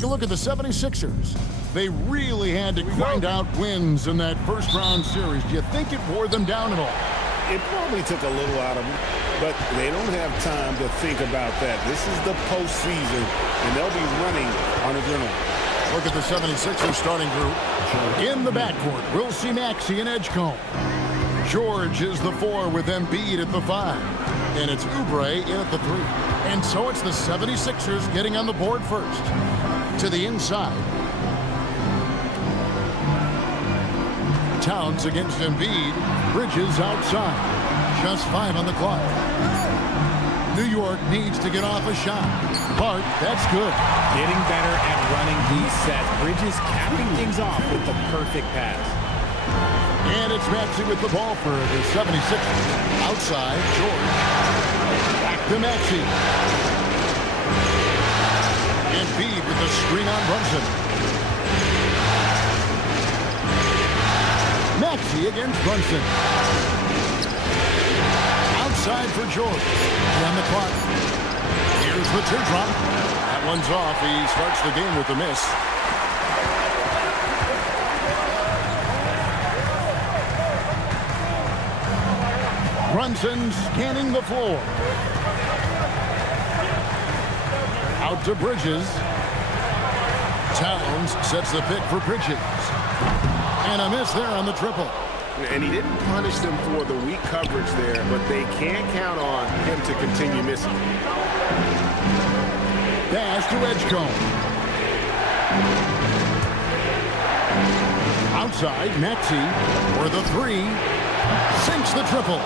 Take a look at the 76ers. They really had to grind out wins in that first-round series. Do you think it wore them down at all? It probably took a little out of them, but they don't have time to think about that. This is the postseason, and they'll be running on adrenaline. Look at the 76ers starting group. In the backcourt, we'll see Maxey and Edgecombe. George is the 4 with Embiid at the 5. And it's Oubre in at the 3. And so it's the 76ers getting on the board first. To the inside. Towns against Embiid. Bridges outside. Just 5 on the clock. New York needs to get off a shot. Hart, that's good. Getting better at running these sets. Bridges capping things off with the perfect pass. And it's Maxey with the ball for the 76ers. Outside, George. Back to Maxey. Embiid with the screen on Brunson. Maxey against Brunson. Outside for George. On the clock. Here's the teardrop. That one's off. He starts the game with a miss. Brunson scanning the floor. Out to Bridges. Towns sets the pick for Bridges. And a miss there on the triple. And he didn't punish them for the weak coverage there, but they can't count on him to continue missing. Pass to Edgecombe. Outside, Maxey for the 3. Sinks the triple.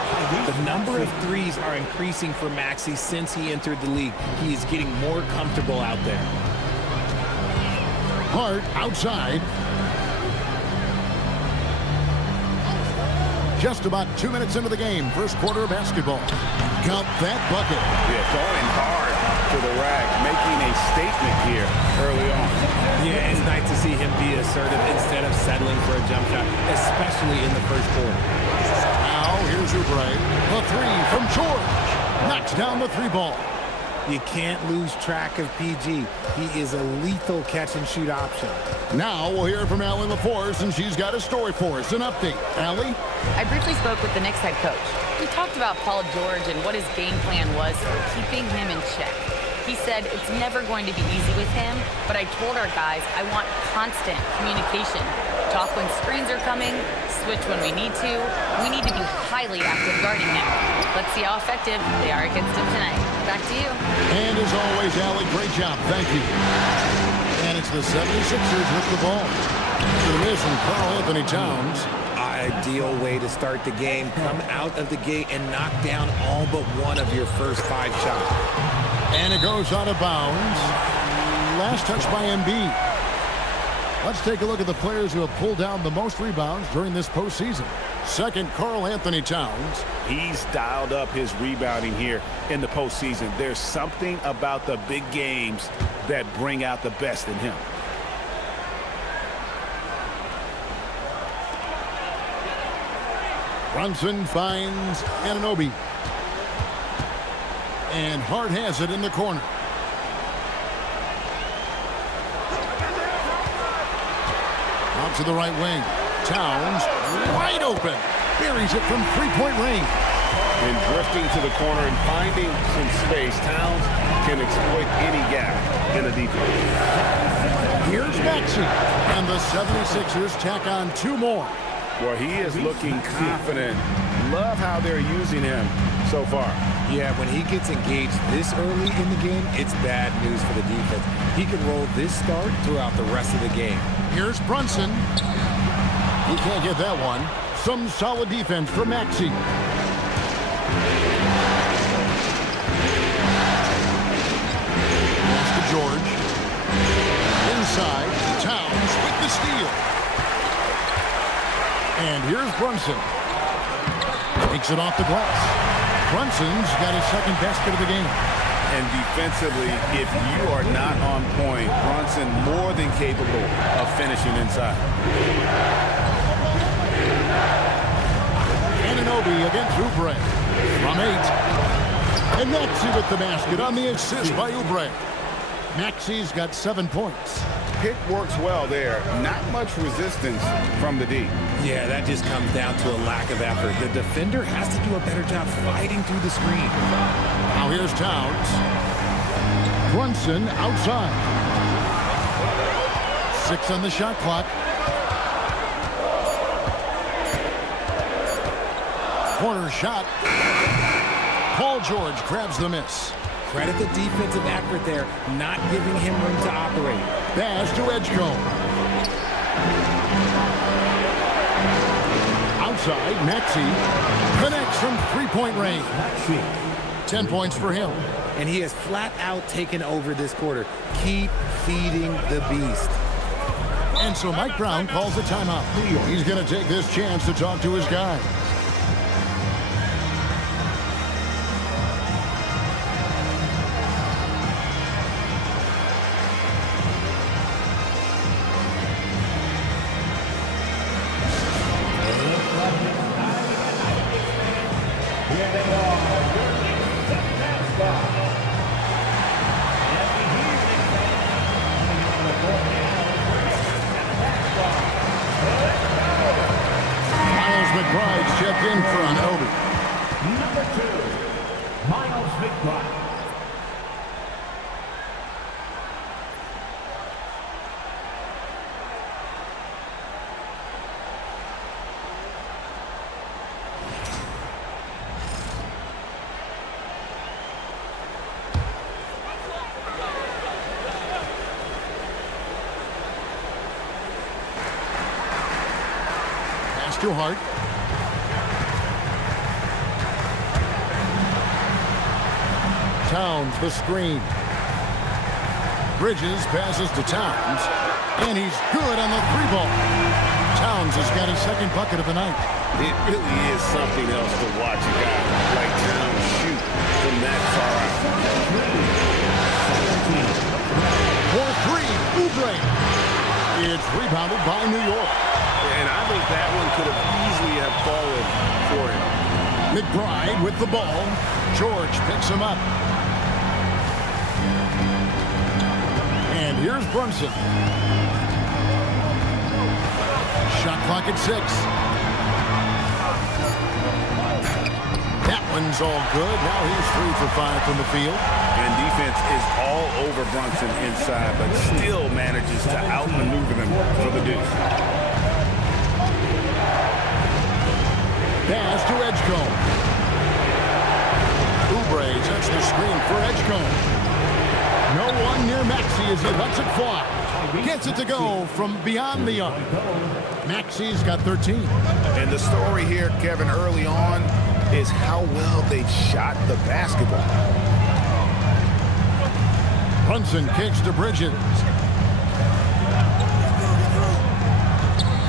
The number of threes are increasing for Maxey since he entered the league. He is getting more comfortable out there. Hart outside. Just about 2 minutes into the game. First quarter of basketball. Count that bucket. Yeah, going hard to the rack, making a statement here early on. Yeah, it's nice to see him be assertive instead of settling for a jump shot, especially in the first quarter. Now, here's Oubre. The 3 from George. Knocks down the 3 ball. You can't lose track of PG. He is a lethal catch-and-shoot option. Now we'll hear from Allie LaForce, and she's got a story for us. An update. Allie? I briefly spoke with the Knicks head coach. We talked about Paul George and what his game plan was for keeping him in check. He said it's never going to be easy with him, but I told our guys I want constant communication. Talk when screens are coming, switch when we need to. We need to be highly active guarding him. Let's see how effective they are against him tonight. Back to you. And as always, Allie, great job. Thank you. And it's the 76ers with the ball. To the miss from Karl Anthony Towns. Ideal way to start the game. Come out of the gate and knock down all but one of your first 5 shots. And it goes out of bounds. Last touch by Embiid. Let's take a look at the players who have pulled down the most rebounds during this postseason. Second, Karl Anthony Towns. He's dialed up his rebounding here in the postseason. There's something about the big games that bring out the best in him. Brunson finds Anunoby. And Hart has it in the corner. Out to the right wing. Towns wide open. Buries it from 3-point range. And drifting to the corner and finding some space, Towns can exploit any gap in the defense. Here's Maxey. And the 76ers tack on 2 more. Well, he is looking confident. Love how they're using him so far. Yeah, when he gets engaged this early in the game, it's bad news for the defense. He can roll this start throughout the rest of the game. Here's Brunson. He can't get that one. Some solid defense for Maxey. Pass to George. Inside, Towns with the steal. And here's Brunson. Takes it off the glass. Brunson's got his second basket of the game. And defensively, if you are not on point, Brunson more than capable of finishing inside. Anunoby against Oubre from 8. And Maxey with the basket on the assist by Oubre. Maxey's got 7 points. Pick works well there. Not much resistance from the D. Yeah, that just comes down to a lack of effort. The defender has to do a better job fighting through the screen. Now here's Towns. Brunson outside. 6 on the shot clock. Corner shot. Paul George grabs the miss. Credit the defensive effort there, not giving him room to operate. Pass to Edgecombe. Outside, Maxey connects from three-point range. 10 points for him. And he has flat out taken over this quarter. Keep feeding the beast. And so Mike Brown calls a timeout. He's going to take this chance to talk to his guys. McBride's checked in for an Obi. Number 2, Miles McBride. Pass to Hart. Towns the screen. Bridges passes to Towns, and he's good on the three ball. Towns has got his second bucket of the night. It really is something else to watch a guy like Towns shoot from that far out. For three, Oubre. It's rebounded by New York. And I think that one could have easily have fallen for him. McBride with the ball. George picks him up. And here's Brunson. Shot clock at 6. That one's all good. Now he's 3 for 5 from the field. And defense is all over Brunson inside, but still manages to outmaneuver them for the deuce. Pass to Edgecombe. Oubre sets the screen for Edgecombe. No one near Maxey as he lets it fly. Gets it to go from beyond the arc. Maxey's got 13. And the story here, Kevin, early on is how well they've shot the basketball. Brunson kicks to Bridges.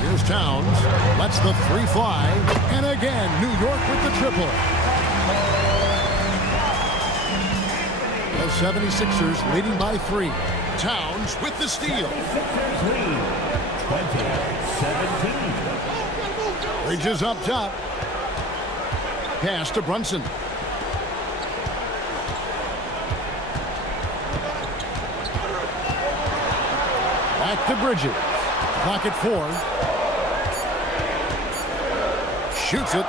Here's Towns. Lets the three fly. And again, New York with the triple. The 76ers leading by 3. Towns with the steal. 20-17. Bridges up top. Pass to Brunson. Back to Bridges. Clock at 4. Shoots it.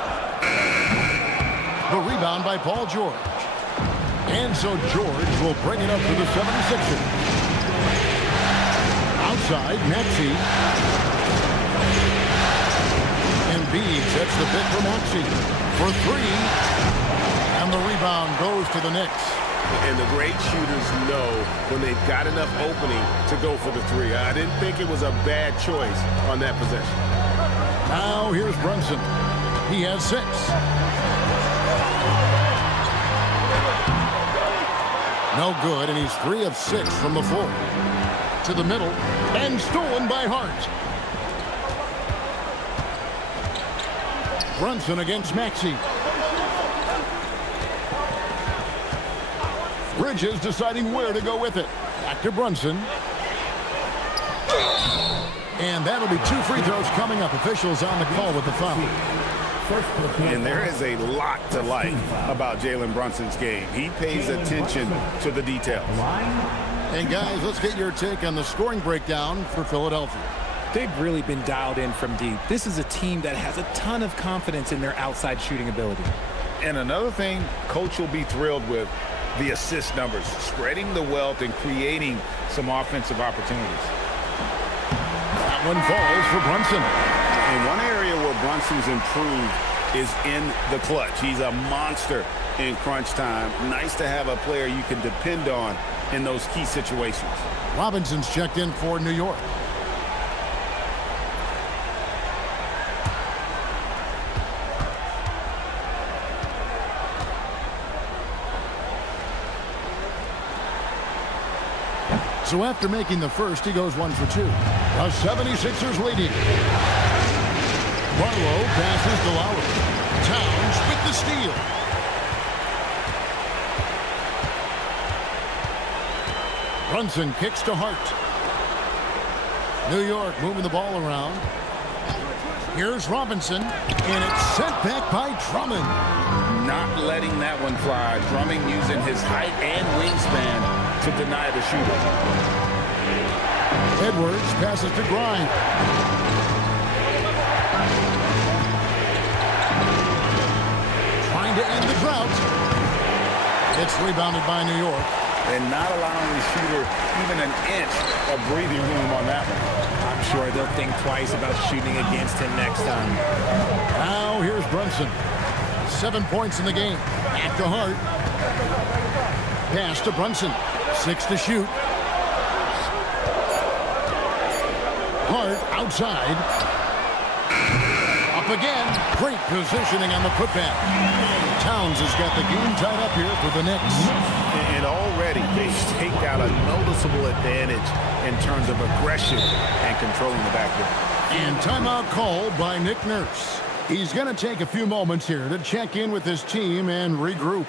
The rebound by Paul George. And so George will bring it up to the 76ers. Outside, Maxey. Embiid sets the pick for Maxey for 3. And the rebound goes to the Knicks. And the great shooters know when they've got enough opening to go for the 3. I didn't think it was a bad choice on that possession. Now here's Brunson. He has 6. No good, and he's 3 of 6 from the floor. To the middle, and stolen by Hart. Brunson against Maxey. Bridges deciding where to go with it. Back to Brunson. And that'll be 2 free throws coming up. Officials on the call with the foul. First play. And there is a lot to like about Jalen Brunson's game. He pays attention to the details. And guys, let's get your take on the scoring breakdown for Philadelphia. They've really been dialed in from deep. This is a team that has a ton of confidence in their outside shooting ability. And another thing Coach will be thrilled with, the assist numbers, spreading the wealth and creating some offensive opportunities. That one falls for Brunson. And one area where Brunson's improved is in the clutch. He's a monster in crunch time. Nice to have a player you can depend on in those key situations. Robinson's checked in for New York. So after making the first, he goes 1 for 2. The 76ers leading. Barlow passes to Lowry. Towns with the steal. Brunson kicks to Hart. New York moving the ball around. Here's Robinson, and it's sent back by Drummond. Not letting that one fly. Drummond using his height and wingspan to deny the shooter. Edwards passes to Grimes. Trying to end the drought. It's rebounded by New York. And not allowing the shooter even an inch of breathing room on that one. I'm sure they'll think twice about shooting against him next time. Now here's Brunson. 7 points in the game. At the Hart. Pass to Brunson. 6 to shoot. Hart outside. Up again. Great positioning on the putback. Towns has got the game tied up here for the Knicks. And already they staked out a noticeable advantage in terms of aggression and controlling the backcourt. And timeout called by Nick Nurse. He's going to take a few moments here to check in with his team and regroup.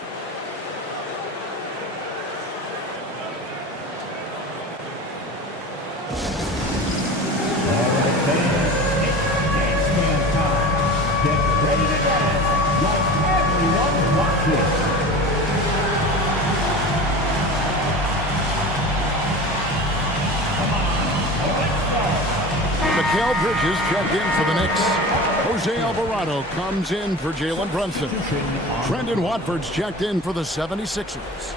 Mikal Bridges checked in for the Knicks. Jose Alvarado comes in for Jalen Brunson. Trendon Watford's checked in for the 76ers.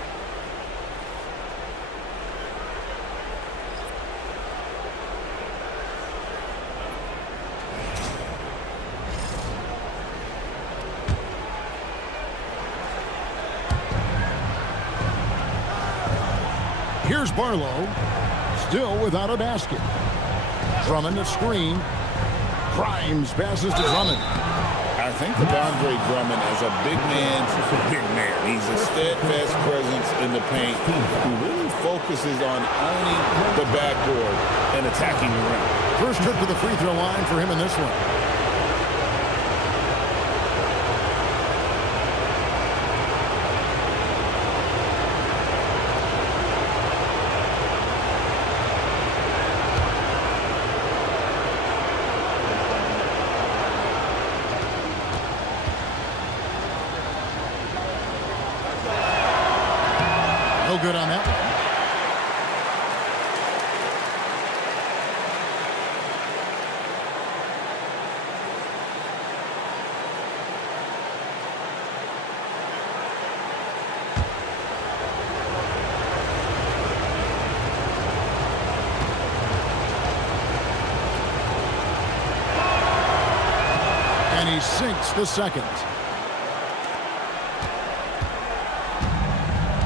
Here's Barlow, still without a basket. Drummond a screen. Grimes passes to Drummond. I think of Andre Drummond as a big man. He's a steadfast presence in the paint who really focuses on owning the backboard and attacking the rim. First trip to the free throw line for him in this one. No good on that one. And he sinks the second.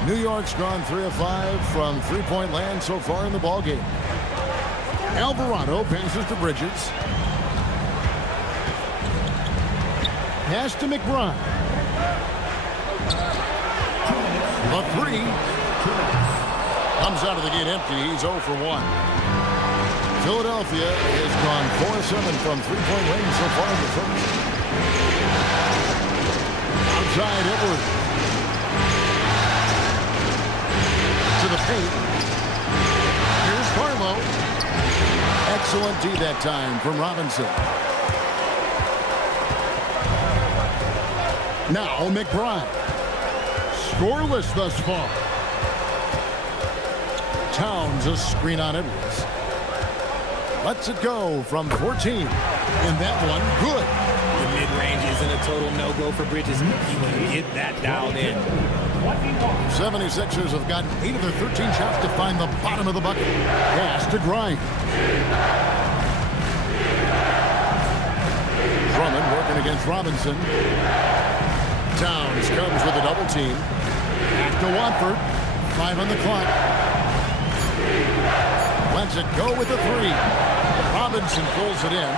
New York's gone 3 of 5 from three-point land so far in the ballgame. Alvarado passes to Bridges. Pass to McBride. A three. Comes out of the gate empty. He's 0 for 1. Philadelphia has gone 4 of 7 from three-point range so far in the first. Outside Edwards. To the paint. Here's Barlow. Excellent D that time from Robinson. Now McBride. Scoreless thus far. Towns a screen on Edwards. Lets it go from 14. And that one, good. The mid-range isn't a total no-go for Bridges. He can get that dialed in. 76ers have gotten 8 of their 13 shots to find the bottom of the bucket. Pass to Grimes. Drummond working against Robinson. Towns comes with a double team. Back to Watford. 5 on the clock. Lets it go with the 3. Robinson pulls it in.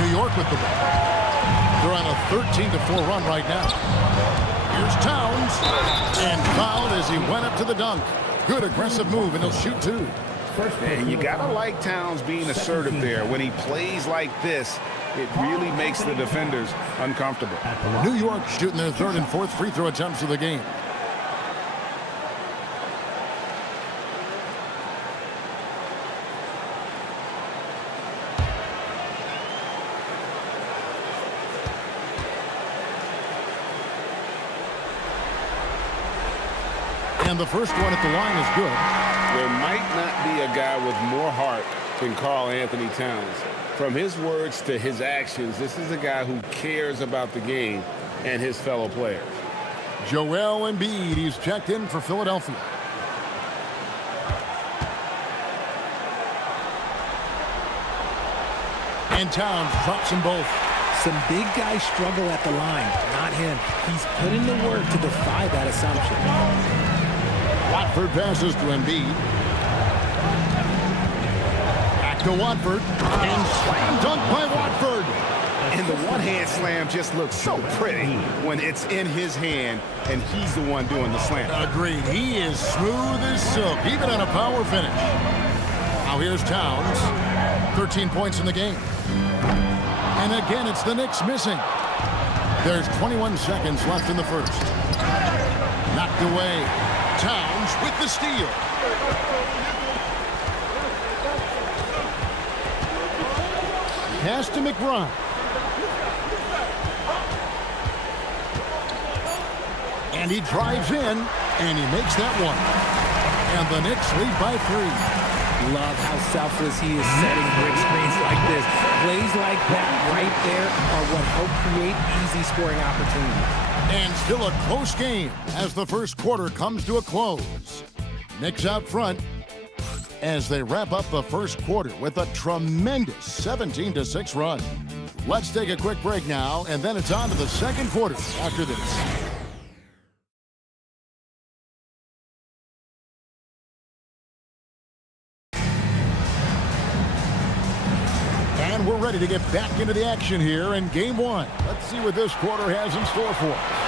New York with the ball. They're on a 13-4 run right now. Here's Towns. And fouled as he went up to the dunk. Good aggressive move, and he'll shoot 2. And you got to like Towns being assertive there. When he plays like this, it really makes the defenders uncomfortable. New York shooting their 3rd and 4th free throw attempts of the game. And the first one at the line is good. There might not be a guy with more heart than Karl Anthony Towns. From his words to his actions, this is a guy who cares about the game and his fellow players. Joel Embiid, he's checked in for Philadelphia. And Towns drops them both. Some big guys struggle at the line, not him. He's put in the work to defy that assumption. Watford passes to Embiid. Back to Watford. And slam dunk by Watford. And the one-hand slam just looks so pretty when it's in his hand and he's the one doing the slam. Agreed. He is smooth as silk, even on a power finish. Now here's Towns. 13 points in the game. And again, it's the Knicks missing. There's 21 seconds left in the first. Knocked away. Towns with the steal. Pass to McBride. And he drives in, and he makes that one. And the Knicks lead by 3. Love how selfless he is setting brick screens like this. Plays like that right there are what help create easy scoring opportunities. And still a close game as the first quarter comes to a close. Knicks out front as they wrap up the first quarter with a tremendous 17-6 run. Let's take a quick break now, and then it's on to the second quarter after this. And we're ready to get back into the action here in Game 1. Let's see what this quarter has in store for us.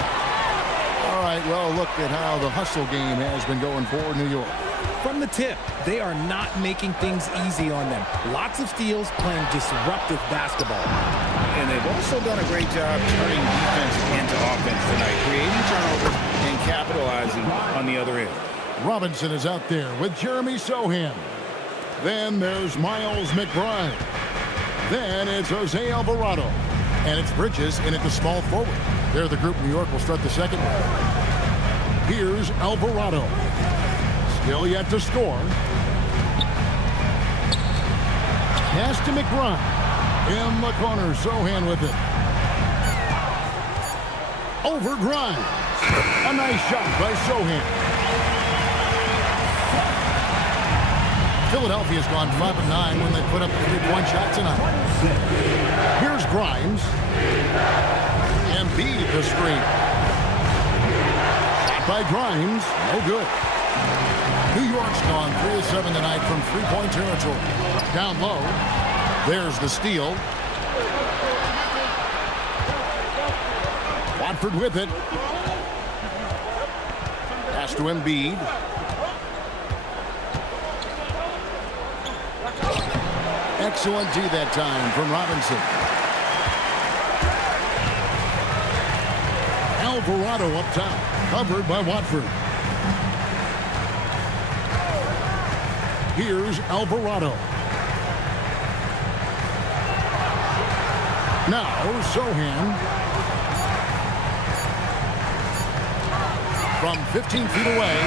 All right, well, look at how the hustle game has been going for New York. From the tip, they are not making things easy on them. Lots of steals, playing disruptive basketball. And they've also done a great job turning defense into offense tonight, creating turnovers and capitalizing on the other end. Robinson is out there with Jeremy Sohan. Then there's Miles McBride. Then it's Jose Alvarado. And it's Bridges in at the small forward. They're the group New York will start the second half. Here's Alvarado. Still yet to score. Pass to McBride. In the corner, Sohan with it. Over Grimes. A nice shot by Sohan. Philadelphia's gone 5-9 when they put up a 3-point shot tonight. Here's Grimes. Embiid the screen. Shot by Grimes. No good. New York's gone 3 of 7 tonight from 3-point territory. Down low. There's the steal. Watford with it. Pass to Embiid. Excellent D that time from Robinson. Alvarado up top, covered by Watford. Here's Alvarado. Now Sohan. from 15 feet away,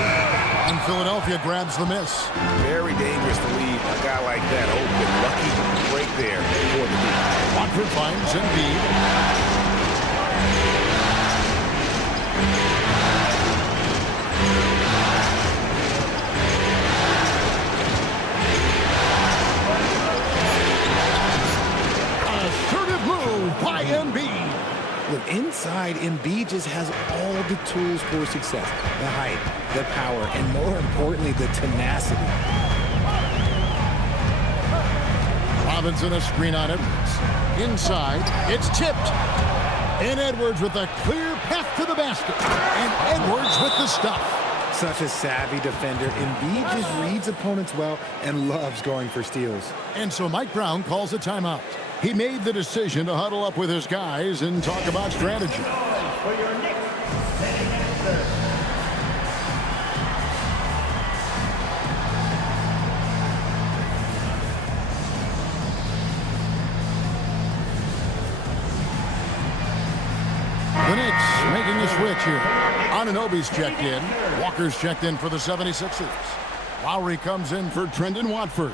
and Philadelphia grabs the miss. Very dangerous to leave a guy like that open. Lucky break there for the lead. Watford finds Embiid. Assertive move by Embiid. Look, inside, Embiid just has all the tools for success. The height, the power, and more importantly, the tenacity. Robinson a screen on Edwards. Inside, it's tipped. And Edwards with a clear path to the basket. And Edwards with the stuff. Such a savvy defender. Embiid just reads opponents well and loves going for steals. And so Mike Brown calls a timeout. He made the decision to huddle up with his guys and talk about strategy. For your Knicks, setting at third. The Knicks making a switch here. Anunoby's checked in. Walker's checked in for the 76ers. Lowry comes in for Trendon Watford.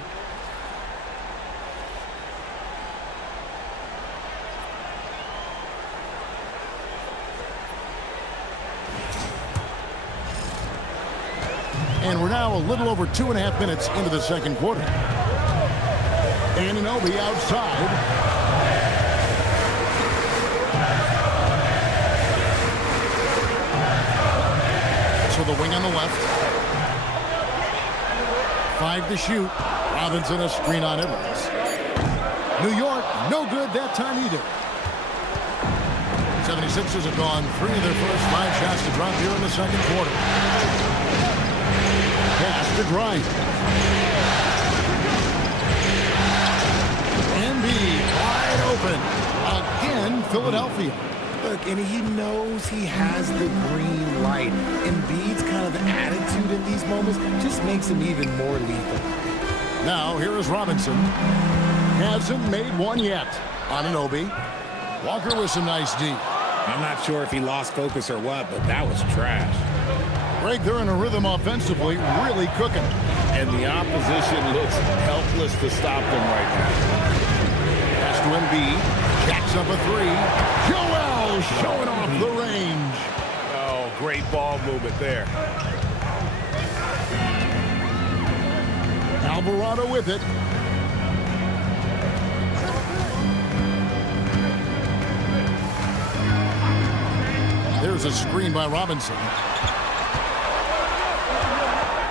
And we're now a little over 2.5 minutes into the second quarter. Anunoby outside. To the wing on the left. 5 to shoot. Robinson a screen on Edwards. New York, no good that time either. 76ers have gone 3 of their first 5 shots to drop here in the second quarter. Pass to Bryant. Embiid wide open. Again, Philadelphia. Look, and he knows he has the green light. Embiid's kind of attitude in these moments just makes him even more lethal. Now, here is Robinson. Hasn't made one yet. Anunoby. Walker with some nice D. I'm not sure if he lost focus or what, but that was trash. Greg, they're in a rhythm offensively, really cooking. And the opposition looks helpless to stop them right now. Pass to Embiid. Jacks up a 3. Joel showing off the range. Oh, great ball movement there. Alvarado with it. There's a screen by Robinson.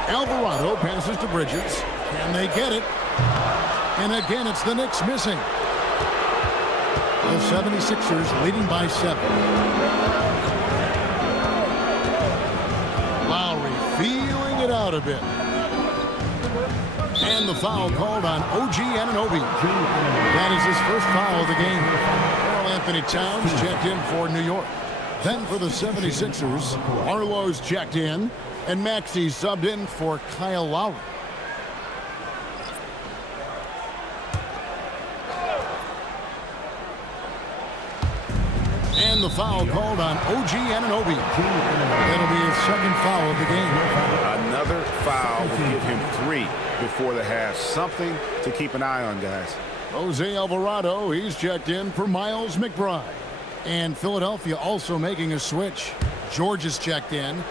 Alvarado passes to Bridges. Can they get it? And again, it's the Knicks missing. The 76ers leading by 7. Lowry feeling it out a bit. And the foul called on OG Anunoby. That is his first foul of the game. Karl Anthony Towns checked in for New York. Then for the 76ers, Arlo's checked in, and Maxey subbed in for Kyle Lowry. And the foul called on OG Anunoby. That'll be his second foul of the game. Another foul will give him 3 before the half. Something to keep an eye on, guys. Jose Alvarado, he's checked in for Miles McBride. And Philadelphia also making a switch. George is checked in.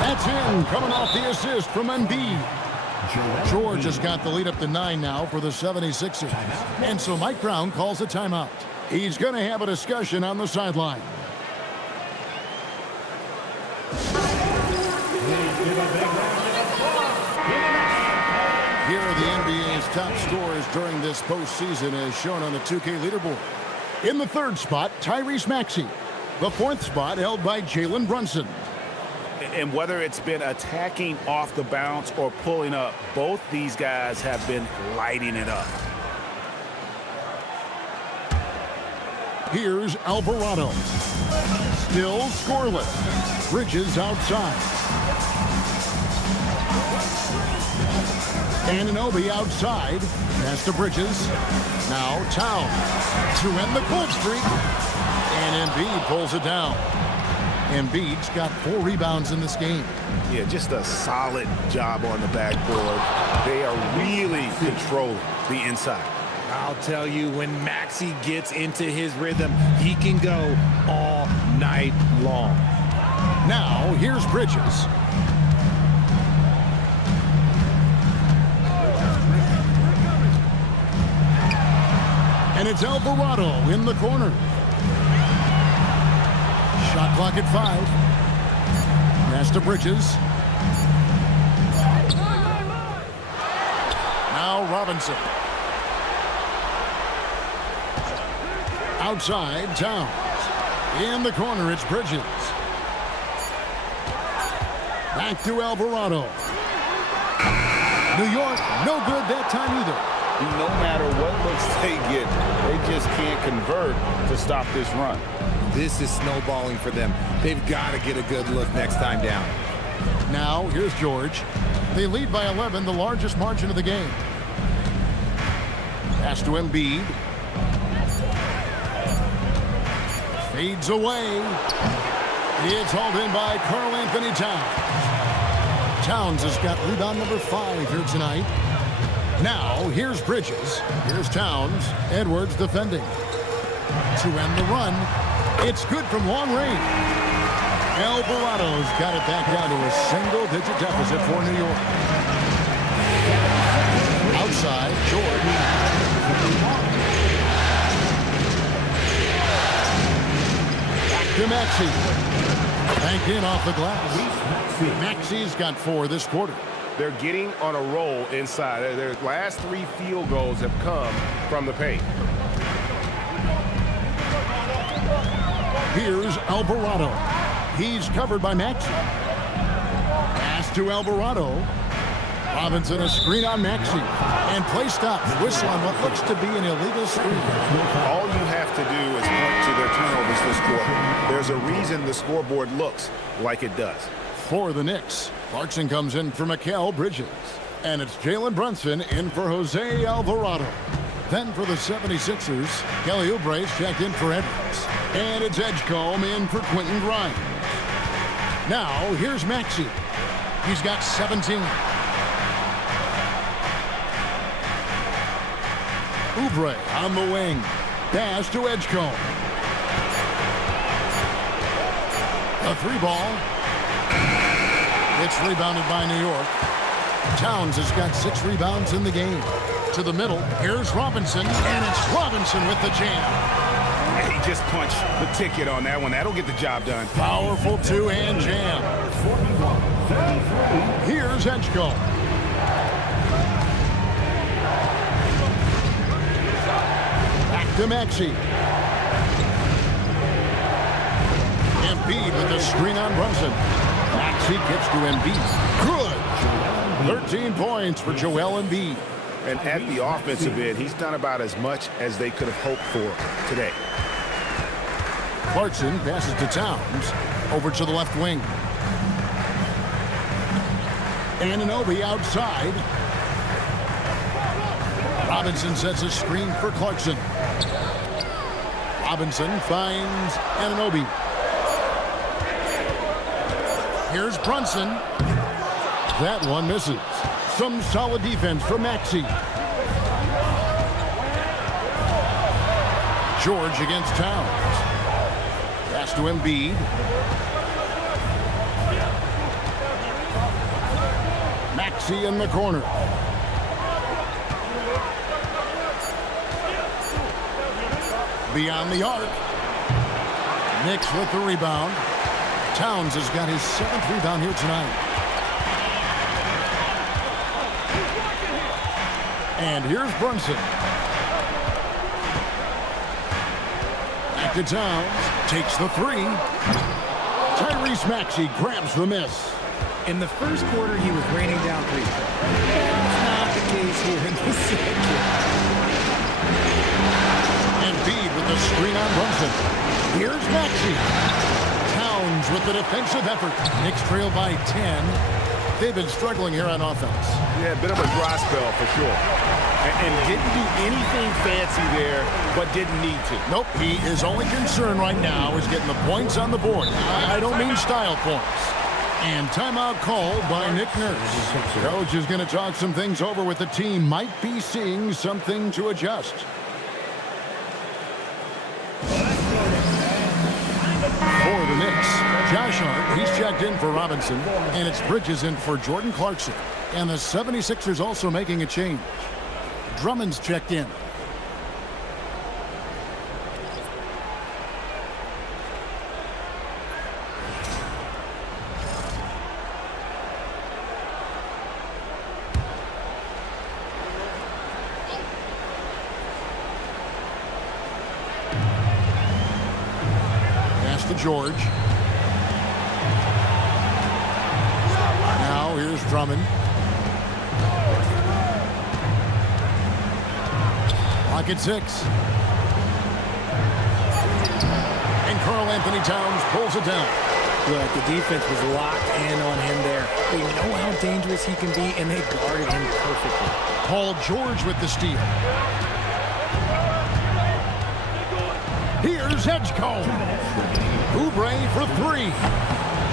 That's in, coming off the assist from Embiid. George has got the lead up to 9 now for the 76ers. And so Mike Brown calls a timeout. He's going to have a discussion on the sideline. Here are the NBA's top scorers during this postseason as shown on the 2K leaderboard. In the 3rd spot, Tyrese Maxey. The 4th spot held by Jalen Brunson. And whether it's been attacking off the bounce or pulling up, both these guys have been lighting it up. Here's Alvarado. Still scoreless. Bridges outside. Anunoby outside. Pass to Bridges. Now Towns to end the cold streak. And Embiid pulls it down. Embiid's got 4 rebounds in this game. Yeah, just a solid job on the backboard. They are really controlling the inside. I'll tell you, when Maxey gets into his rhythm, he can go all night long. Now, here's Bridges. And it's Alvarado in the corner. Shot clock at 5. Pass to Bridges. Now Robinson. Outside, Towns. In the corner, it's Bridges. Back to Alvarado. New York, no good that time either. No matter what looks they get, they just can't convert to stop this run. This is snowballing for them. They've got to get a good look next time down. Now, here's George. They lead by 11, the largest margin of the game. Pass to Embiid. Fades away. It's hauled in by Karl Anthony Towns. Towns has got rebound number 5 here tonight. Now, here's Bridges. Here's Towns. Edwards defending. To end the run. It's good from long range. Alvarado's got it back down to a single-digit deficit for New York. Outside, George. Back to Maxey. Banked in off the glass. Maxey's got 4 this quarter. They're getting on a roll inside. Their last 3 field goals have come from the paint. Here's Alvarado. He's covered by Maxey. Pass to Alvarado. Robinson a screen on Maxey. And play stops. Whistle on what looks to be an illegal screen. All you have to do is point to their turnovers this quarter. There's a reason the scoreboard looks like it does. For the Knicks, Clarkson comes in for Mikal Bridges. And it's Jalen Brunson in for Jose Alvarado. Then for the 76ers, Kelly Oubre's checked in for Edwards. And it's Edgecombe in for Quentin Grimes. Now, here's Maxey. He's got 17. Oubre on the wing. Pass to Edgecombe. A 3-ball. It's rebounded by New York. Towns has got 6 rebounds in the game. To the middle, here's Robinson, and it's Robinson with the jam. He just punched the ticket on that one. That'll get the job done. Powerful 2-hand jam. Here's Edgecombe. Back to Maxey. Embiid with the screen on Brunson. Maxey gets to Embiid. Good. 13 points for Joel Embiid. And at the offensive end, he's done about as much as they could have hoped for today. Clarkson passes to Towns. Over to the left wing. Anunoby outside. Robinson sets a screen for Clarkson. Robinson finds Anunoby. Here's Brunson. That one misses. Some solid defense from Maxey. George against Towns. Pass to Embiid. Maxey in the corner. Beyond the arc. Knicks with the rebound. Towns has got his 7th rebound here tonight. And here's Brunson. Back to Towns. Takes the 3. Tyrese Maxey grabs the miss. In the first quarter, he was raining down 3. That's not the case here in the second. Embiid with the screen on Brunson. Here's Maxey. Towns with the defensive effort. Knicks trail by 10. They've been struggling here on offense. Yeah, a bit of a dry spell for sure. And didn't do anything fancy there, but didn't need to. Nope, he is only concerned right now is getting the points on the board. I don't mean style points. And timeout called by Nick Nurse. Coach is going to talk some things over with the team. Might be seeing something to adjust. For the Knicks, Josh Hart, he's checked in for Robinson, and it's Bridges in for Jordan Clarkson. And the 76ers also making a change. Drummond's checked in. Pass to George. Now here's Drummond. Clock at 6. And Karl Anthony Towns pulls it down. Look, the defense was locked in on him there. They know how dangerous he can be, and they guarded him perfectly. Paul George with the steal. Here's Edgecombe. Oubre for 3.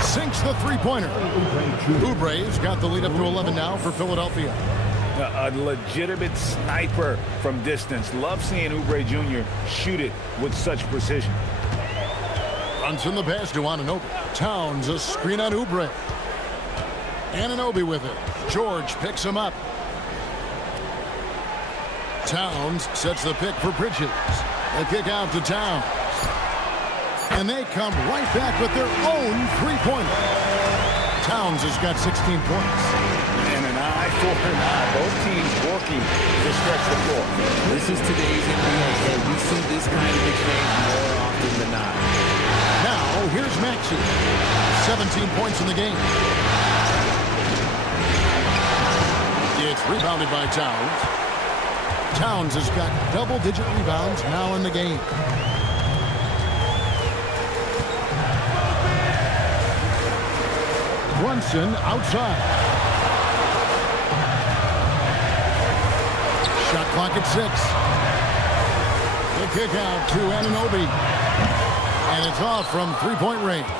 Sinks the three-pointer. Oubre's got the lead up to 11 now for Philadelphia. A legitimate sniper from distance. Love seeing Oubre Jr. shoot it with such precision. Brunson the pass to Anunoby. Towns a screen on Oubre. Anunoby with it. George picks him up. Towns sets the pick for Bridges. The kick out to Towns. And they come right back with their own three-pointer. Towns has got 16 points. And an eye for an eye. Both teams working to stretch the floor. This is today's NBA. We see this kind of exchange more often than not. Now, here's Maxey. 17 points in the game. It's rebounded by Towns. Towns has got double-digit rebounds now in the game. Brunson outside. Shot clock at 6. The kick out to Anunoby. And it's off from three-point range.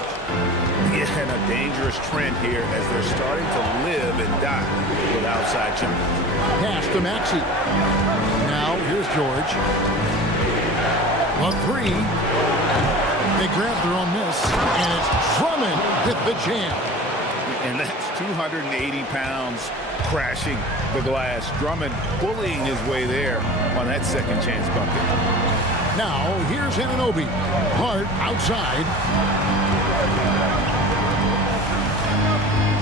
Yeah, and a dangerous trend here as they're starting to live and die with outside jumpers. Pass to Maxey. Now here's George. A 3. They grab their own miss, and it's Drummond with the jam. And that's 280 pounds crashing the glass. Drummond bullying his way there on that second chance bucket. Now here's Anunoby. Hart outside.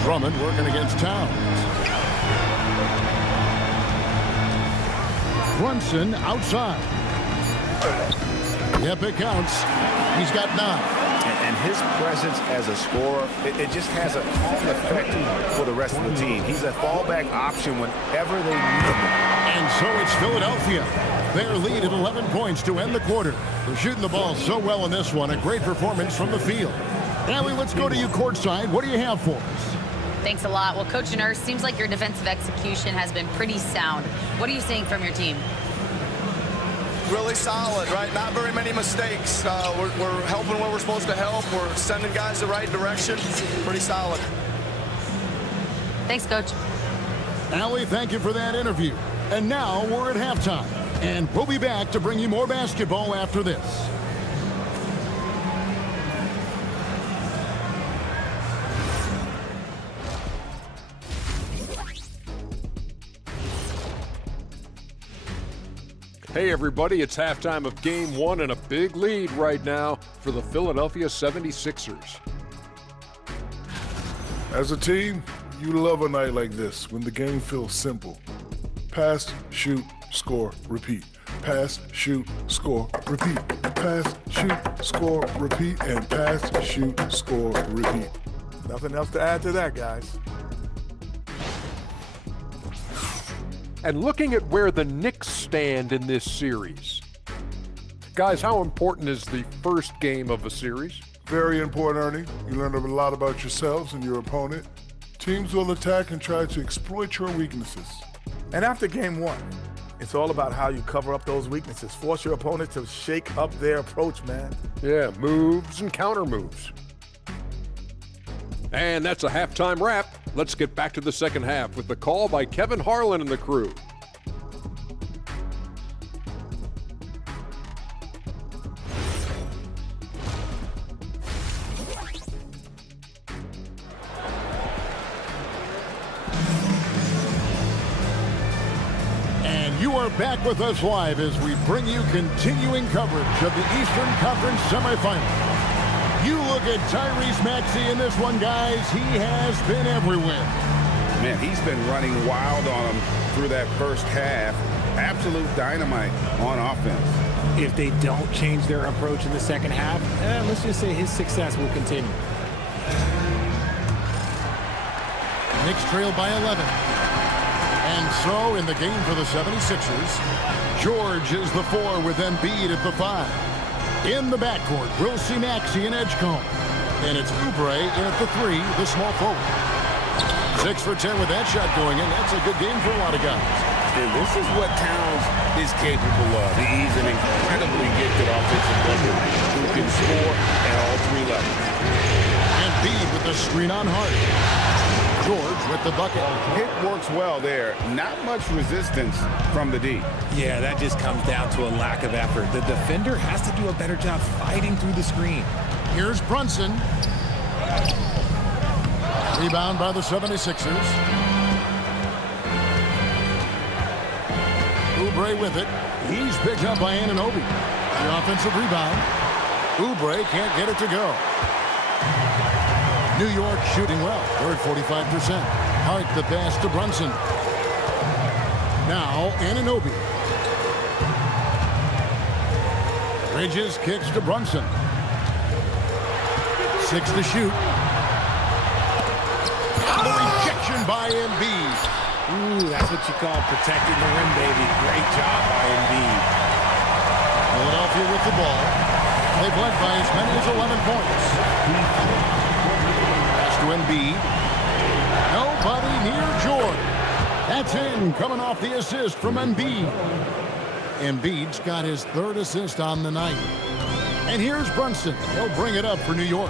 Drummond working against Towns. Brunson outside. Yep, it counts. He's got 9. And his presence as a scorer, it just has a calm effect for the rest of the team. He's a fallback option whenever they need him. And so it's Philadelphia. Their lead at 11 points to end the quarter. They're shooting the ball so well in this one. A great performance from the field. Allie, let's go to you courtside. What do you have for us? Thanks a lot. Well, Coach Nurse, seems like your defensive execution has been pretty sound. What are you seeing from your team? Really solid, right? Not very many mistakes. We're helping where we're supposed to help. We're sending guys the right direction. Pretty solid. Thanks, Coach. Allie, thank you for that interview. And now we're at halftime. And we'll be back to bring you more basketball after this. Hey everybody, it's halftime of Game 1 and a big lead right now for the Philadelphia 76ers. As a team, you love a night like this when the game feels simple. Pass, shoot, score, repeat. Pass, shoot, score, repeat. Pass, shoot, score, repeat, and pass, shoot, score, repeat. Nothing else to add to that, guys. And looking at where the Knicks stand in this series. Guys, how important is the first game of a series? Very important, Ernie. You learn a lot about yourselves and your opponent. Teams will attack and try to exploit your weaknesses. And after game one, it's all about how you cover up those weaknesses. Force your opponent to shake up their approach, man. Yeah, moves and counter moves. And that's a halftime wrap. Let's get back to the second half with the call by Kevin Harlan and the crew. You are back with us live as we bring you continuing coverage of the Eastern Conference semifinal. You look at Tyrese Maxey in this one, guys. He has been everywhere. Man, he's been running wild on him through that first half. Absolute dynamite on offense. If they don't change their approach in the second half, let's just say his success will continue. Knicks trail by 11. And so, in the game for the 76ers, George is the 4 with Embiid at the 5. In the backcourt, we'll see Maxey and Edgecombe. And it's Oubre in at the 3, the small forward. 6 for 10 with that shot going in. That's a good game for a lot of guys. And this is what Towns is capable of. He's an incredibly gifted offensive player who can score at all 3 levels. Embiid with the screen on Hart. George with the bucket. Hit works well there. Not much resistance from the D. Yeah, that just comes down to a lack of effort. The defender has to do a better job fighting through the screen. Here's Brunson. Rebound by the 76ers. Oubre with it. He's picked up by Anunoby. The offensive rebound. Oubre can't get it to go. New York shooting well. They're at 45%. Hart the pass to Brunson. Now Anunoby. Bridges kicks to Brunson. 6 to shoot. The rejection by Embiid. Ooh, that's what you call protecting the rim, baby. Great job by Embiid. Philadelphia with the ball. They've led by as many as 11 points. To Embiid. Nobody near George. That's in, coming off the assist from Embiid. Embiid's got his 3rd assist on the night. And here's Brunson. He'll bring it up for New York.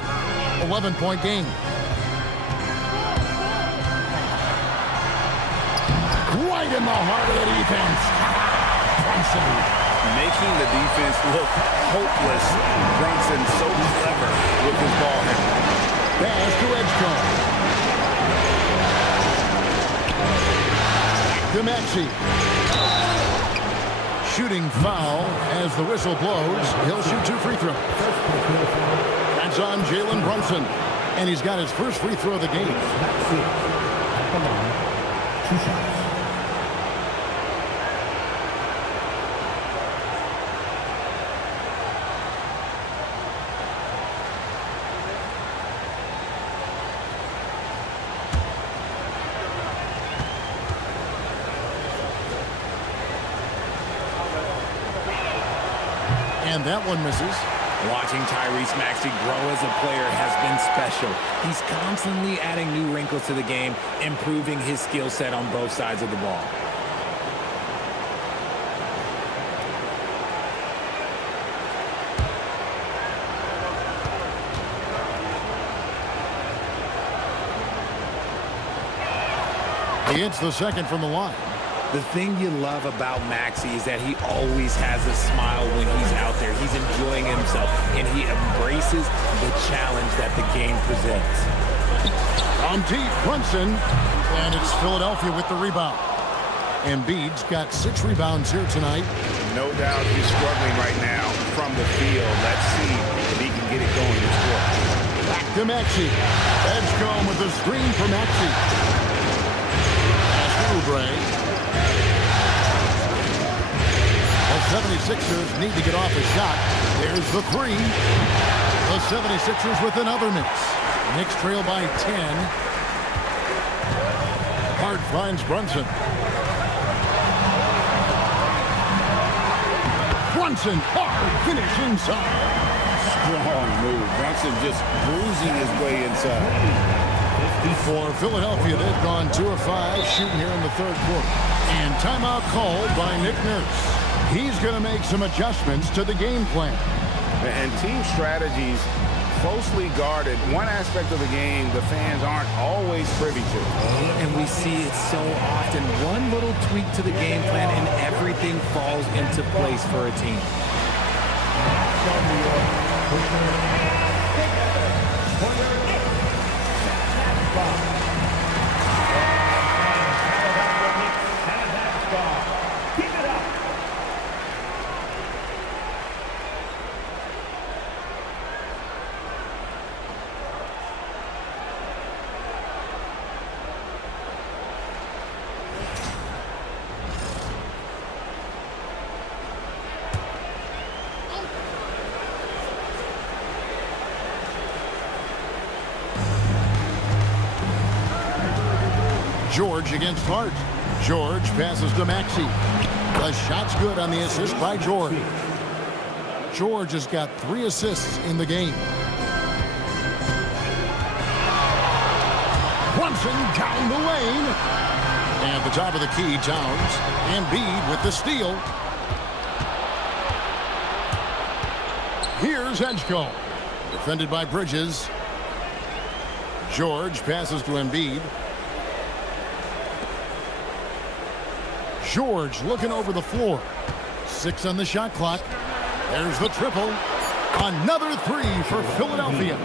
11-point game. Right in the heart of the defense. Brunson. Making the defense look hopeless. Brunson so clever with his ball handling. Pass to Edgecombe. To Maxey. Shooting foul as the whistle blows. He'll shoot 2 free throws. That's on Jalen Brunson. And he's got his first free throw of the game. Come on. 2 shots. And that one misses. Watching Tyrese Maxey grow as a player has been special. He's constantly adding new wrinkles to the game, improving his skill set on both sides of the ball. He hits the second from the line. The thing you love about Maxey is that he always has a smile when he's out there. He's enjoying himself, and he embraces the challenge that the game presents. From deep, Brunson, and it's Philadelphia with the rebound. Embiid's got 6 rebounds here tonight. No doubt he's struggling right now from the field. Let's see if he can get it going this quarter. Back to Maxey. Edgecombe with the screen for Maxey. Pass to Oubre. The 76ers need to get off a shot. There's the 3. The 76ers with another miss. Knicks trail by 10. Hart finds Brunson. Brunson, hard finish inside. Strong move. Brunson just bruising his way inside. For Philadelphia, they've gone 2 of 5 shooting here in the third quarter. And timeout called by Nick Nurse. He's going to make some adjustments to the game plan. And team strategies closely guarded. One aspect of the game the fans aren't always privy to. And we see it so often. One little tweak to the game plan and everything falls into place for a team. George against Hart. George passes to Maxey. The shot's good on the assist by George. George has got 3 assists in the game. Brunson down the lane. At the top of the key, Towns. Embiid with the steal. Here's Edgecombe. Defended by Bridges. George passes to Embiid. George looking over the floor. 6 on the shot clock. There's the triple. Another 3 for Philadelphia.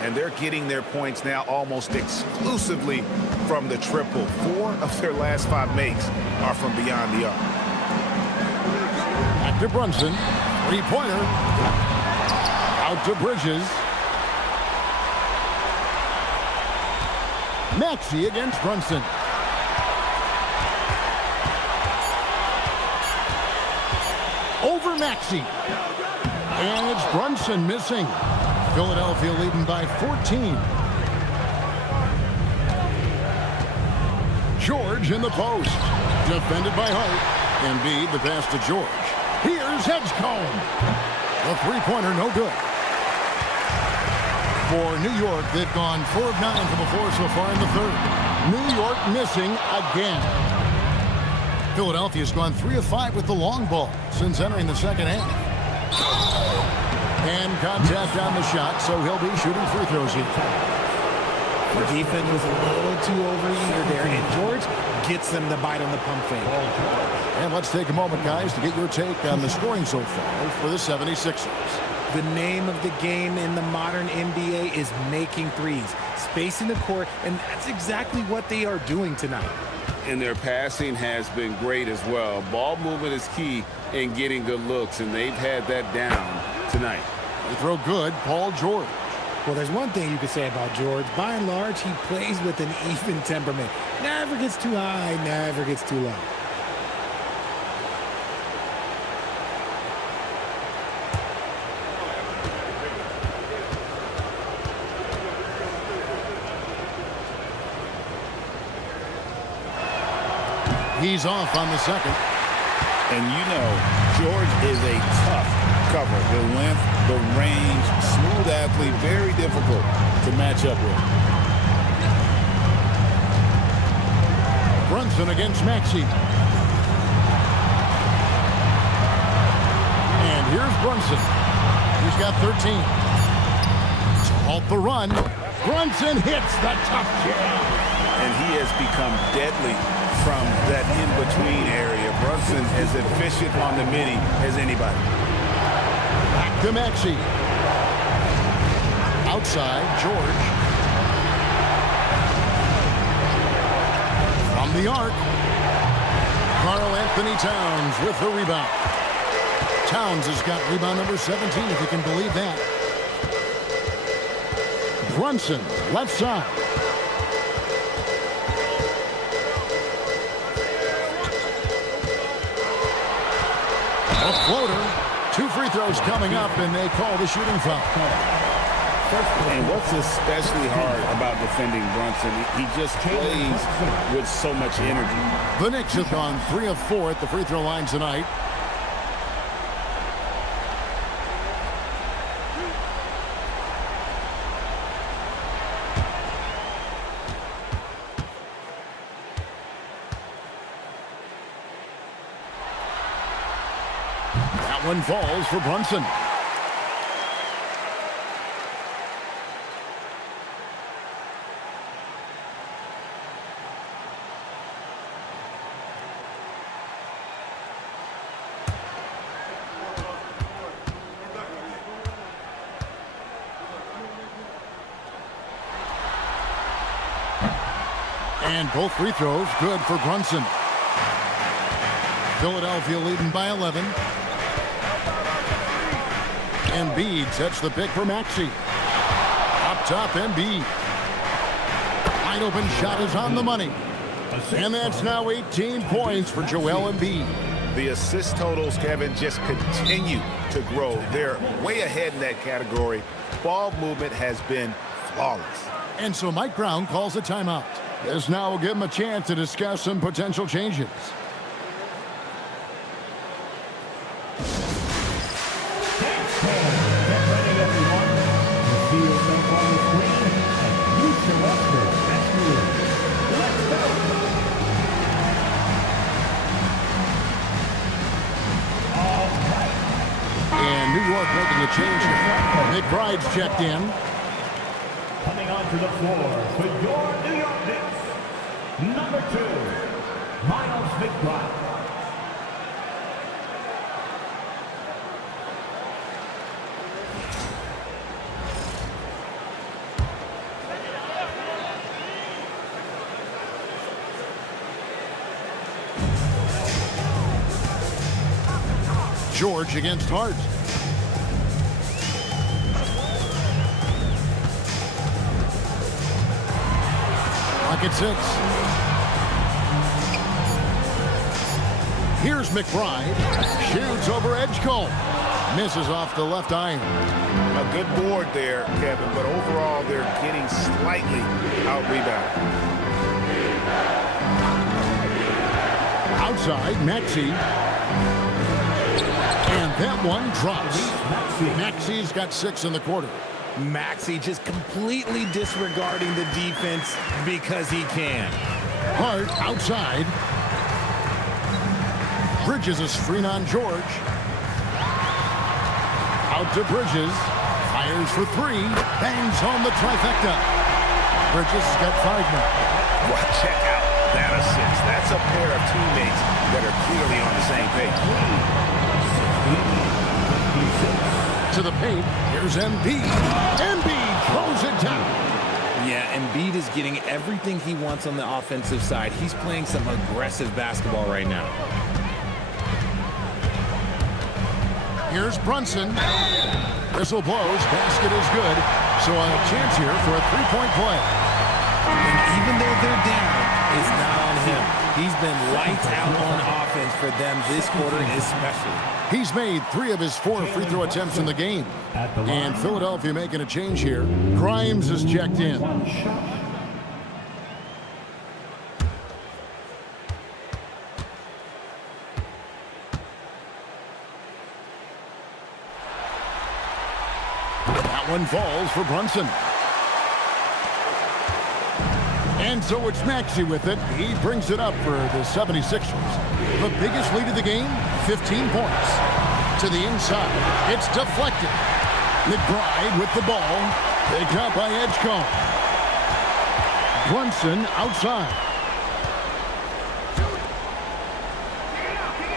And they're getting their points now almost exclusively from the triple. 4 of their last 5 makes are from beyond the arc. Back to Brunson. 3-pointer. Out to Bridges. Maxey against Brunson. Over Maxey. And it's Brunson missing. Philadelphia leading by 14. George in the post. Defended by Hart. Embiid the pass to George. Here's Edgecombe. The 3-pointer no good. For New York, they've gone 4 of 9 from the floor so far in the third. New York missing again. Philadelphia's gone 3 of 5 with the long ball since entering the second half. And contact on the shot, so he'll be shooting free throws here. The defense was a little too overeager there, and George gets them to bite on the pump fake. And let's take a moment, guys, to get your take on the scoring so far for the 76ers. The name of the game in the modern NBA is making threes, spacing the court, and that's exactly what they are doing tonight. And their passing has been great as well. Ball movement is key in getting good looks, and they've had that down tonight. They throw good, Paul George. Well, there's one thing you can say about George. By and large, he plays with an even temperament. Never gets too high, never gets too low. He's off on the second. And you know, George is a tough cover. The length, the range, smooth athlete, very difficult to match up with. Brunson against Maxey. And here's Brunson. He's got 13. To halt the run, Brunson hits the tough jam. And he has become deadly from that in-between area. Brunson as efficient on the midi as anybody. Back to Maxey. Outside, George. From the arc. Karl Anthony Towns with the rebound. Towns has got rebound number 17, if you can believe that. Brunson, left side. A floater. 2 free throws coming up, and they call the shooting foul. And what's especially hard about defending Brunson, he just plays with so much energy. The Knicks have gone 3 of 4 at the free throw line tonight. That one falls for Brunson. And both free throws good for Brunson. Philadelphia leading by 11. Embiid sets the pick for Maxey. Up top, Embiid. Wide open shot is on the money. And that's now 18 points for Joel Embiid. The assist totals, Kevin, just continue to grow. They're way ahead in that category. Ball movement has been flawless. And so Mike Brown calls a timeout. This now will give him a chance to discuss some potential changes. Get ready, everyone. The field up on the screen, and you show us your best move. Let's go! All right. And New York making a change here. McBride's checked in. Coming onto the floor for your New York Knicks, number 2, Miles McBride. George against Hart. At 6. Here's McBride. Shoots over Edgecombe. Misses off the left iron. A good board there, Kevin, but overall they're getting slightly out-rebounded. Outside, Maxey. And that one drops. Maxey's got 6 in the quarter. Maxey just completely disregarding the defense because he can. Hart outside. Bridges a screen on George. Out to Bridges. Fires for 3. Bangs home the trifecta. Bridges has got 5 now. Well, check out that assist. That's a pair of teammates that are clearly on the same page. To the paint, here's Embiid. Embiid throws it down. Yeah, Embiid is getting everything he wants on the offensive side. He's playing some aggressive basketball right now. Here's Brunson. Whistle blows. Basket is good. So a chance here for a 3-point play. And even though they're down, it's not on him. He's been lights out on offense for them this quarter especially. He's made 3 of his 4 free throw attempts in the game. And Philadelphia making a change here. Grimes is checked in. That one falls for Brunson. And so it's Maxey with it. He brings it up for the 76ers. The biggest lead of the game, 15 points. To the inside, it's deflected. McBride with the ball. Picked up by Edgecombe. Brunson outside.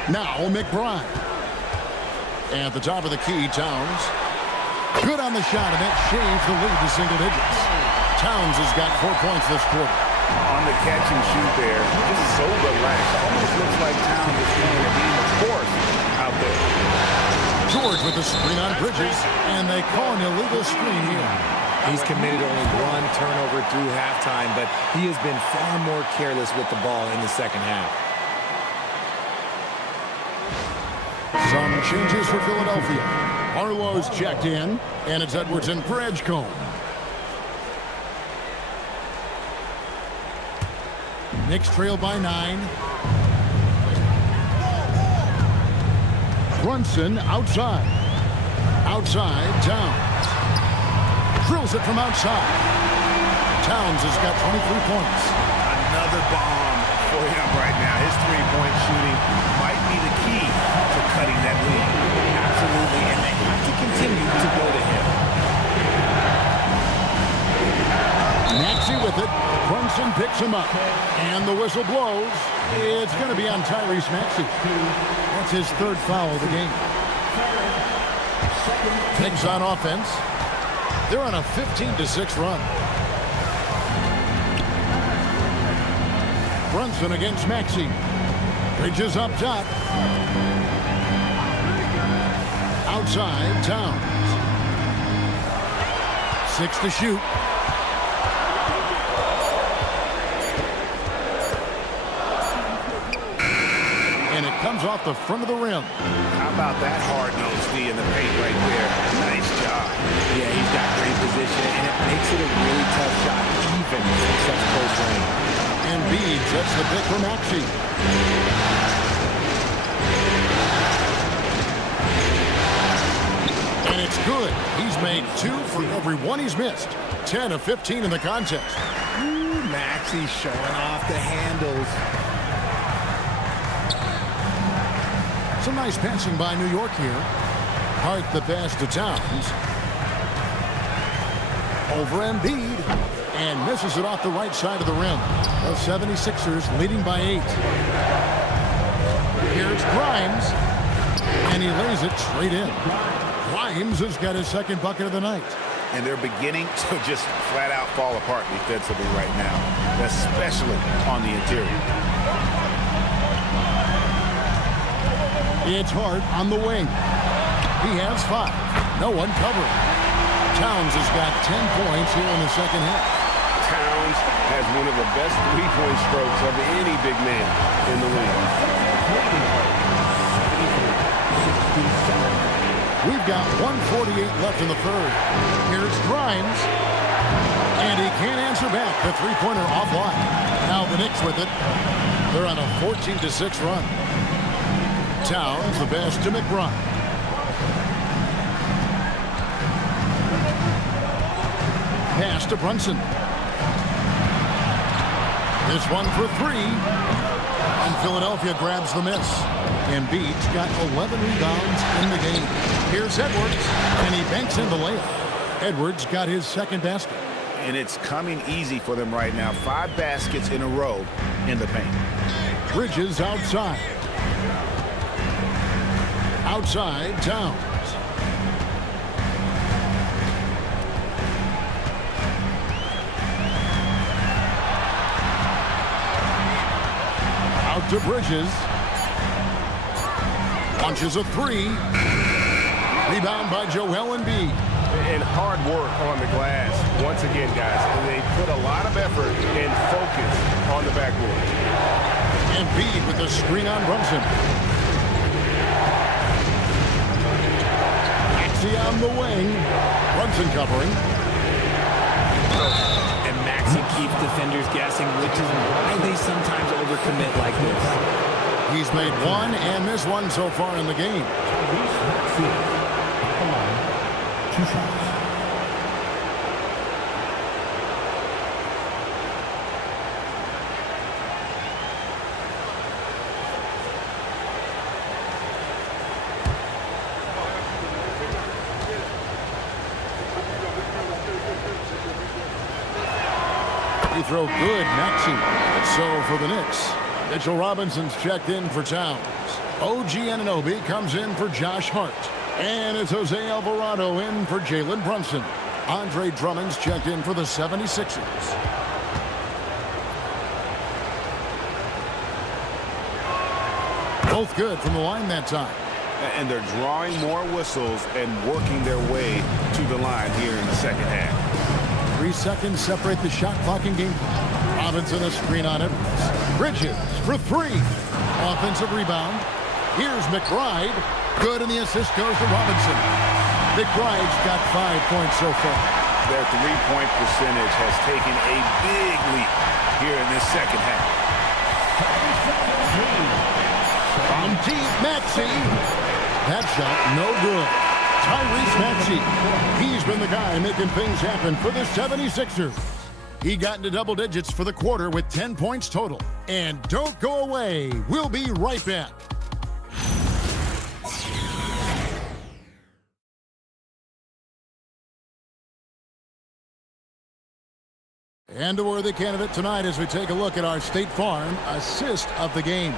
Now McBride. At the top of the key, Towns. Good on the shot, and that shaves the lead to single digits. Towns has got 4 points this quarter. On the catch and shoot there, just so relaxed. Almost looks like Towns is playing a game of force out there. George with the screen on Bridges, and they call an illegal screen here. He's committed only 1 turnover through halftime, but he has been far more careless with the ball in the second half. Some changes for Philadelphia. Harlow's checked in, and it's Edwardson for Edgecombe. Knicks trail by 9. Brunson outside. Outside, Towns. Drills it from outside. Towns has got 23 points. Another bomb for him right now. His three-point shooting might be the key to cutting that lead. puts him up. And the whistle blows. It's going to be on Tyrese Maxey. That's his third foul of the game. Knicks on offense. They're on a 15-6 run. Brunson against Maxey. Bridges up top. Outside, Towns. 6 to shoot. And it comes off the front of the rim. How about that hard-nosed D in the paint right there? Nice job. Yeah, he's got great position, and it makes it a really tough shot, even from such close range. Embiid sets the pick for Maxey. And it's good. He's made 2 for every one he's missed. 10 of 15 in the contest. Ooh, Maxey showing off the handles. Some nice passing by New York here. Hart the pass to Towns. Over Embiid. And misses it off the right side of the rim. The 76ers leading by 8. Here's Grimes. And he lays it straight in. Grimes has got his second bucket of the night. And they're beginning to just flat out fall apart defensively right now, especially on the interior. It's Hart on the wing. He has 5. No one covering. Towns has got 10 points here in the second half. Towns has one of the best three-point strokes of any big man in the league. We've got 1:48 left in the third. Here's Grimes. And he can't answer back. The three-pointer offline. Now the Knicks with it. They're on a 14-6 run. Towns the pass to McBride. Pass to Brunson. This one for 3. And Philadelphia grabs the miss. Embiid's got 11 rebounds in the game. Here's Edwards, and he banks in the layup. Edwards got his second basket. And it's coming easy for them right now. 5 baskets in a row in the paint. Bridges outside. Outside, Towns. Out to Bridges. Launches a 3. Rebound by Joel Embiid. And hard work on the glass. Once again, guys, they put a lot of effort and focus on the backboard. Embiid with the screen on Brunson. Maxey on the wing. Brunson covering. And Maxey keeps defenders guessing, which is why they sometimes overcommit like this. He's made 1 and missed 1 so far in the game. Tyrese Maxey at the line. 2 shots. He throw good, Maxey. So for the Knicks, Mitchell Robinson's checked in for Towns. OG Anunoby comes in for Josh Hart. And it's Jose Alvarado in for Jalen Brunson. Andre Drummond's checked in for the 76ers. Both good from the line that time. And they're drawing more whistles and working their way to the line here in the second half. 3 seconds separate the shot clock and game clock. Robinson a screen on Edwards. Bridges for 3. Offensive rebound. Here's McBride. Good, and the assist goes to Robinson. McBride's got 5 points so far. Their three-point percentage has taken a big leap here in this second half. From deep, Maxey. That shot no good. Tyrese Maxey. He's been the guy making things happen for the 76ers. He got into double digits for the quarter with 10 points total. And don't go away. We'll be right back. And a worthy candidate tonight as we take a look at our State Farm assist of the game.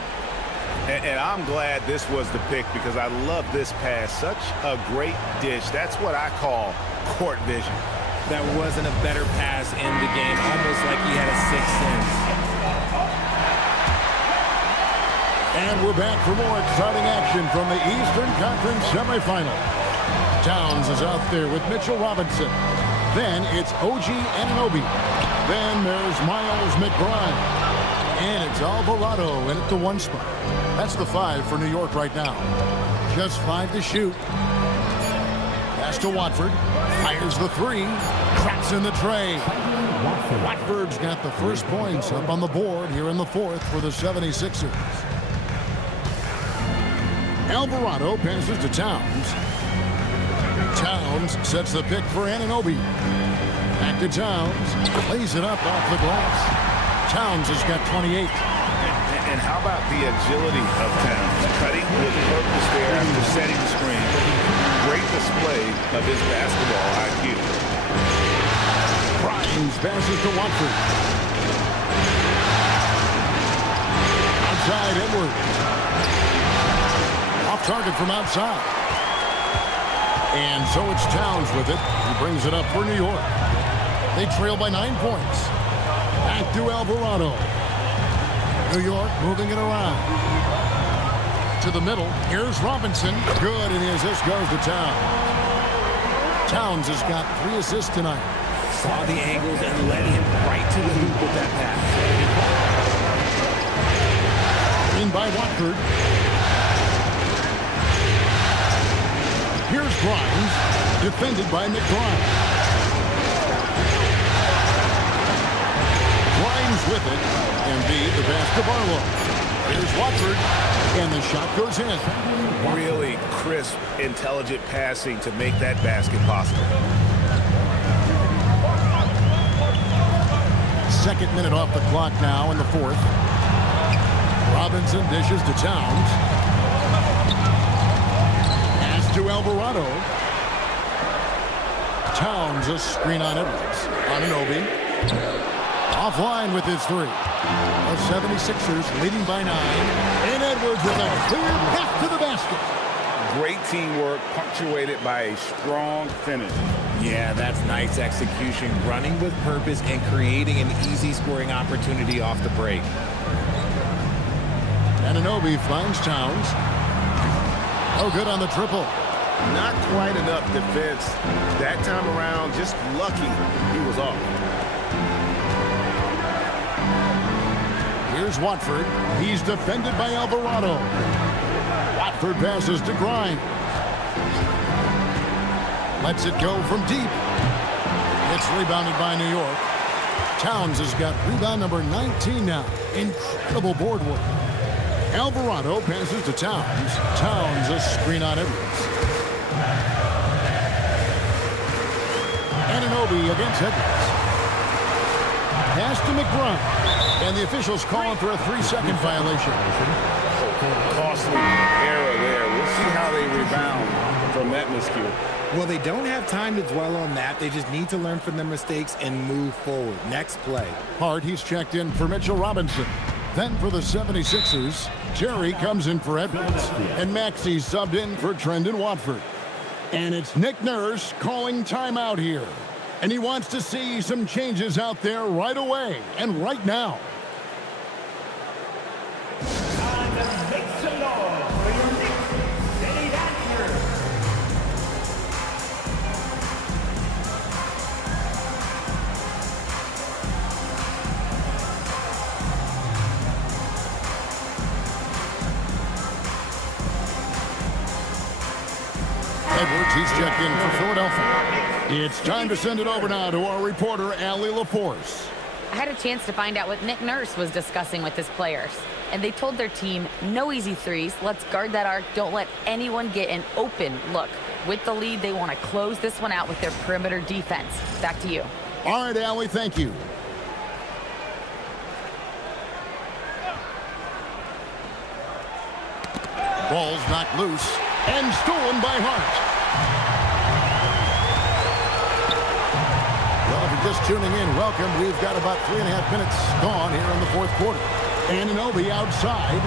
And I'm glad this was the pick because I love this pass. Such a great dish. That's what I call court vision. That wasn't a better pass in the game, almost like he had a sixth sense. And we're back for more exciting action from the Eastern Conference semifinal. Towns is out there with Mitchell Robinson. Then it's OG Anunoby. Then there's Miles McBride. And it's Alvarado in at the 1 spot. That's the 5 for New York right now. Just 5 to shoot. Pass to Watford. Fires the 3. Cracks in the tray. Watford's got the first points up on the board here in the 4th for the 76ers. Alvarado passes to Towns. Towns sets the pick for Anunoby. Back to Towns. Lays it up off the glass. Towns has got 28. And how about the agility of Towns? Cutting with purpose there after setting the screen. Great display of his basketball IQ. Grimes passes to Watford. Outside Edwards. Off target from outside. And so it's Towns with it. He brings it up for New York. They trail by 9 points. Back to Alvarado. New York moving it around. To the middle. Here's Robinson. Good, and the assist goes to Towns. Towns has got 3 assists tonight. Saw the angles and led him right to the hoop with that pass. In by Watford. Here's Grimes, defended by McBride. Grimes with it, and the pass to Barlow. Here's Watford, and the shot goes in. Really crisp, intelligent passing to make that basket possible. 2nd minute off the clock now in the 4th. Robinson dishes to Towns. Pass to Alvarado. Towns a screen on Edwards. Anunoby. Offline with his 3. The 76ers leading by 9. And Edwards with a clear path to the basket. Great teamwork punctuated by a strong finish. Yeah, that's nice execution, running with purpose and creating an easy scoring opportunity off the break. Anunoby finds Towns. Oh, good on the triple. Not quite enough defense. That time around, just lucky he was off. Here's Watford. He's defended by Alvarado. Watford passes to Grimes. Lets it go from deep. It's rebounded by New York. Towns has got rebound number 19 now. Incredible board work. Alvarado passes to Towns. Towns a screen on Edwards. Anunoby against Edwards. Pass to McBride. And the officials calling for a 3-second violation. Costly error there. We'll see how they rebound from that miscue. Well, they don't have time to dwell on that. They just need to learn from their mistakes and move forward. Next play. Hart, he's checked in for Mitchell Robinson. Then for the 76ers, Jerry comes in for Edwards. And Maxey subbed in for Trendon Watford. And it's Nick Nurse calling timeout here. And he wants to see some changes out there right away and right now. Time to make some noise for your Knicks City Dodgers. Edwards, he's checked in for Philadelphia. It's time to send it over now to our reporter, Allie LaForce. I had a chance to find out what Nick Nurse was discussing with his players. And they told their team, no easy threes. Let's guard that arc. Don't let anyone get an open look. With the lead, they want to close this one out with their perimeter defense. Back to you. All right, Allie, thank you. Ball's knocked loose and stolen by Hart. Well, if he just just tuning in, welcome. We've got about 3.5 minutes gone here in the fourth quarter. Anunoby outside.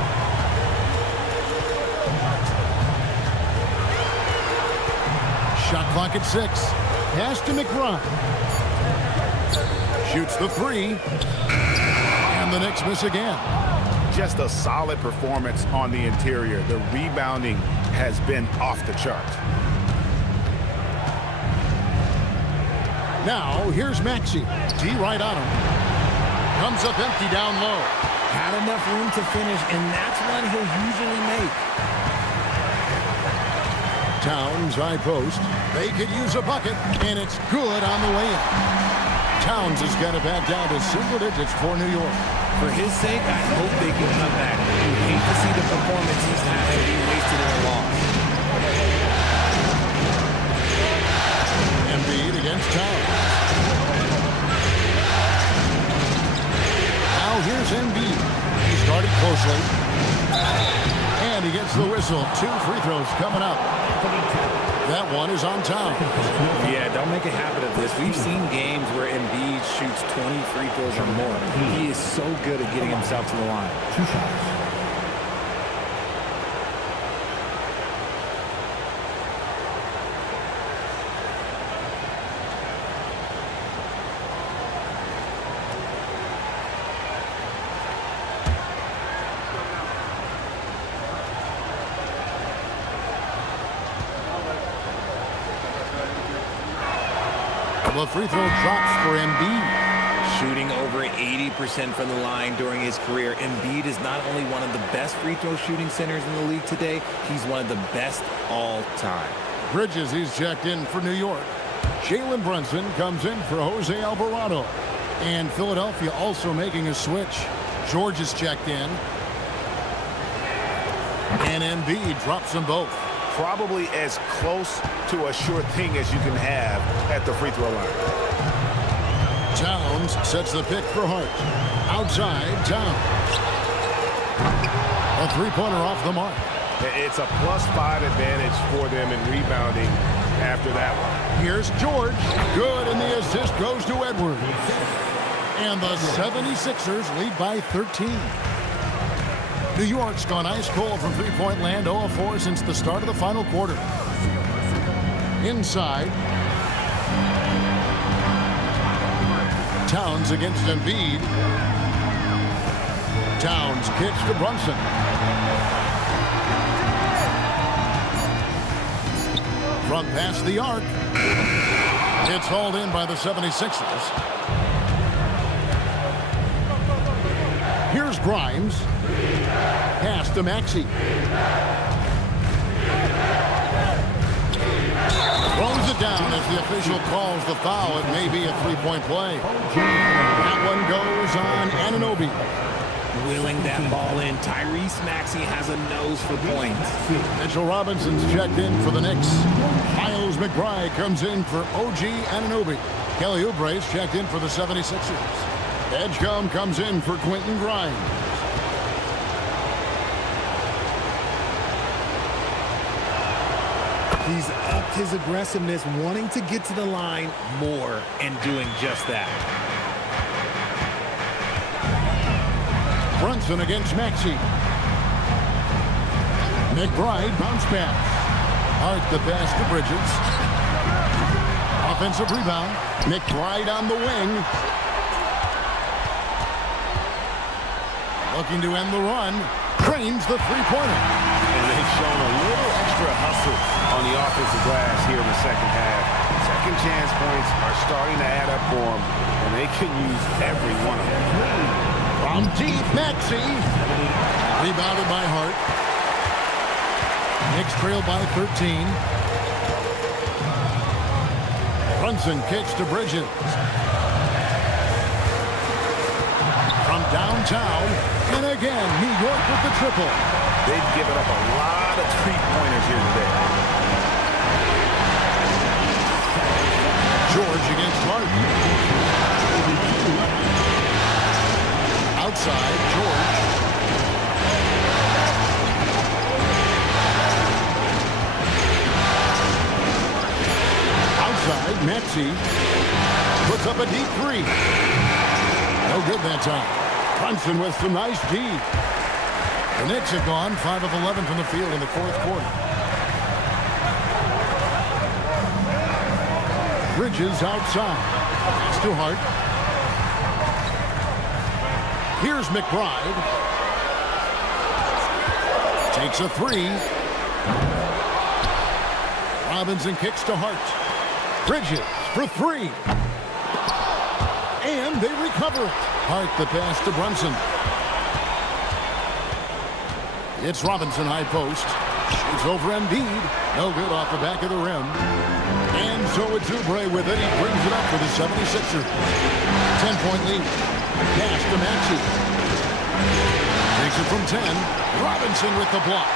Shot clock at 6. Pass to McBride. Shoots the 3. And the Knicks miss again. Just a solid performance on the interior. The rebounding has been off the charts. Now, here's Maxey. D right on him. Comes up empty down low. Had enough room to finish, and that's one he'll usually make. Towns, high post. They could use a bucket, and it's good on the way in. Towns has got it back down to single digits for New York. For his sake, I hope they can come back. You hate to see the performance he's having be wasted in a loss. Embiid against Towns. Now here's Embiid. He started closely. And he gets the whistle. 2 free throws coming up. That one is on Towns. Yeah, don't make a habit of this. We've seen games where Embiid shoots 20 free throws or more. He is so good at getting himself to the line. 2 shots. The free throw drops for Embiid. Shooting over 80% from the line during his career, Embiid is not only one of the best free throw shooting centers in the league today, he's one of the best all time. Bridges, he's checked in for New York. Jalen Brunson comes in for Jose Alvarado. And Philadelphia also making a switch. George is checked in. And Embiid drops them both. Probably as close to a sure thing as you can have at the free throw line. Towns sets the pick for Hart. Outside, Towns. A three-pointer off the mark. It's a +5 advantage for them in rebounding after that one. Here's George. Good, and the assist goes to Edwards. And the 76ers lead by 13. New York's gone ice cold from three-point land, 0 of 4 since the start of the final quarter. Inside. Towns against Embiid. Towns kicks to Brunson. Front past the arc. It's hauled in by the 76ers. Here's Grimes. Pass to Maxey. Throws it down as the official calls the foul. It may be a three-point play. That one goes on Anunoby. Wheeling that ball in. Tyrese Maxey has a nose for points. Mitchell Robinson's checked in for the Knicks. Miles McBride comes in for OG Anunoby. Kelly Oubre's checked in for the 76ers. Edgecombe comes in for Quentin Grimes. He's upped his aggressiveness, wanting to get to the line more and doing just that. Brunson against Maxey. McBride bounce pass. Hart the pass to Bridges. Offensive rebound. McBride on the wing. Looking to end the run. Trains the three-pointer. And they've shown a little extra hustle on the offensive glass here in the second half. Second chance points are starting to add up for them, and they can use every one of them. From deep, Maxey. Rebounded by Hart. Knicks trail by 13. Brunson kicks to Bridges. From downtown, and again, New York with the triple. They've given up a lot of three-pointers here today. George against Hart. Outside, George. Outside, Maxey. puts up a deep three. No good that time. Brunson with some nice D. The Knicks have gone 5 of 11 from the field in the fourth quarter. Bridges outside. Pass to Hart. Here's McBride. Takes a three. Robinson kicks to Hart. Bridges for three. And they recover it. Hart the pass to Brunson. It's Robinson high post. Shoots over Embiid. No good off the back of the rim. And so it's Oubre with it. He brings it up for the 76ers. 10-point lead. Pass to Maxey. Takes it from 10. Robinson with the block.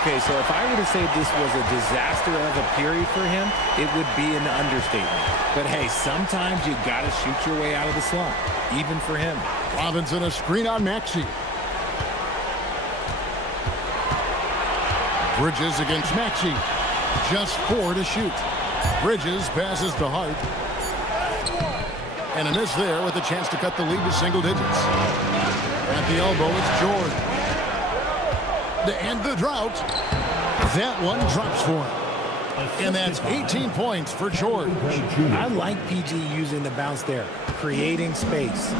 Okay, so if I were to say this was a disaster of a period for him, it would be an understatement. But hey, sometimes you got to shoot your way out of the slump, even for him. Robinson a screen on Maxey. Bridges against Maxey. Just 4 to shoot. Bridges passes to Hart. And a miss there with a chance to cut the lead to single digits. At the elbow, it's George. To end the drought. That one drops for him. And that's 18 points for George. I like PG using the bounce there, creating space.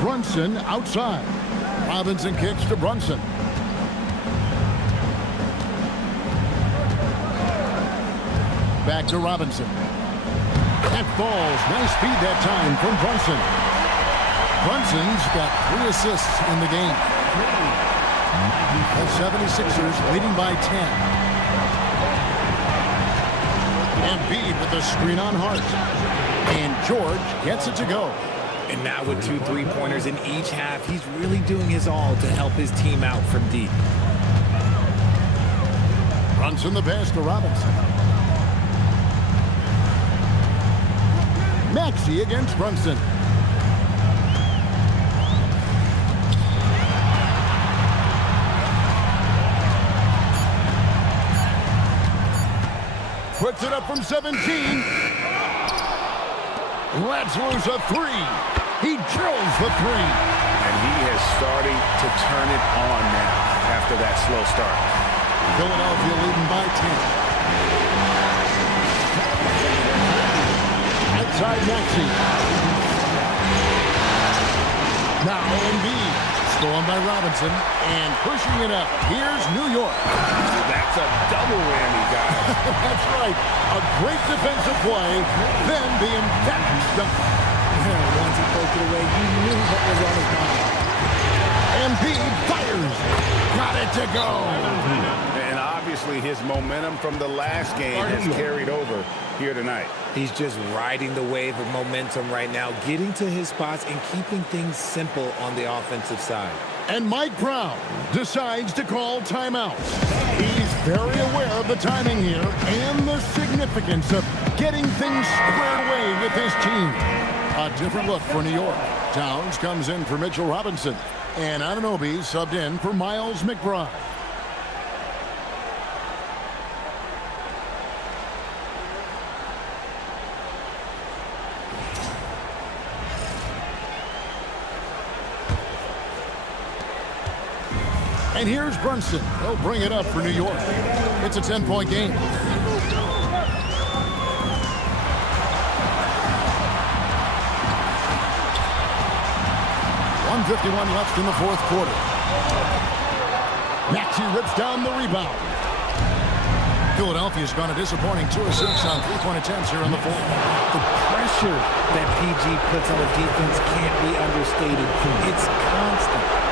Brunson outside. Robinson kicks to Brunson. Back to Robinson. That falls. Nice speed that time from Brunson. Brunson's got 3 assists in the game. The 76ers leading by 10. Embiid with the screen on Hart. And George gets it to go. And now with 2 3-pointers in each half, he's really doing his all to help his team out from deep. Brunson the pass to Robinson. Maxey against Brunson. Puts it up from 17. Lets loose a 3. He drills the 3. And he has started to turn it on now after that slow start. Philadelphia leading by 10. Outside Maxey. Now Embiid. Stolen by Robinson. And pushing it up. Here's New York. That's a double whammy, guys. That's right. A great defensive play. Then the emphatic dunk. Once he poked it away, he knew what was on his mind. Embiid fires. Got it to go. And obviously his momentum from the last game has carried over here tonight. He's just riding the wave of momentum right now, getting to his spots and keeping things simple on the offensive side. And Mike Brown decides to call timeout. He's very aware of the timing here and the significance of getting things squared away with his team. A different look for New York. Towns comes in for Mitchell Robinson. And Anunoby subbed in for Miles McBride. And here's Brunson. He'll bring it up for New York. It's a 10-point game. 1:51 left in the fourth quarter. Maxey rips down the rebound. Philadelphia's gone a disappointing 2 of 6 on 3-point attempts here in the fourth. The pressure that PG puts on the defense can't be understated. It's constant.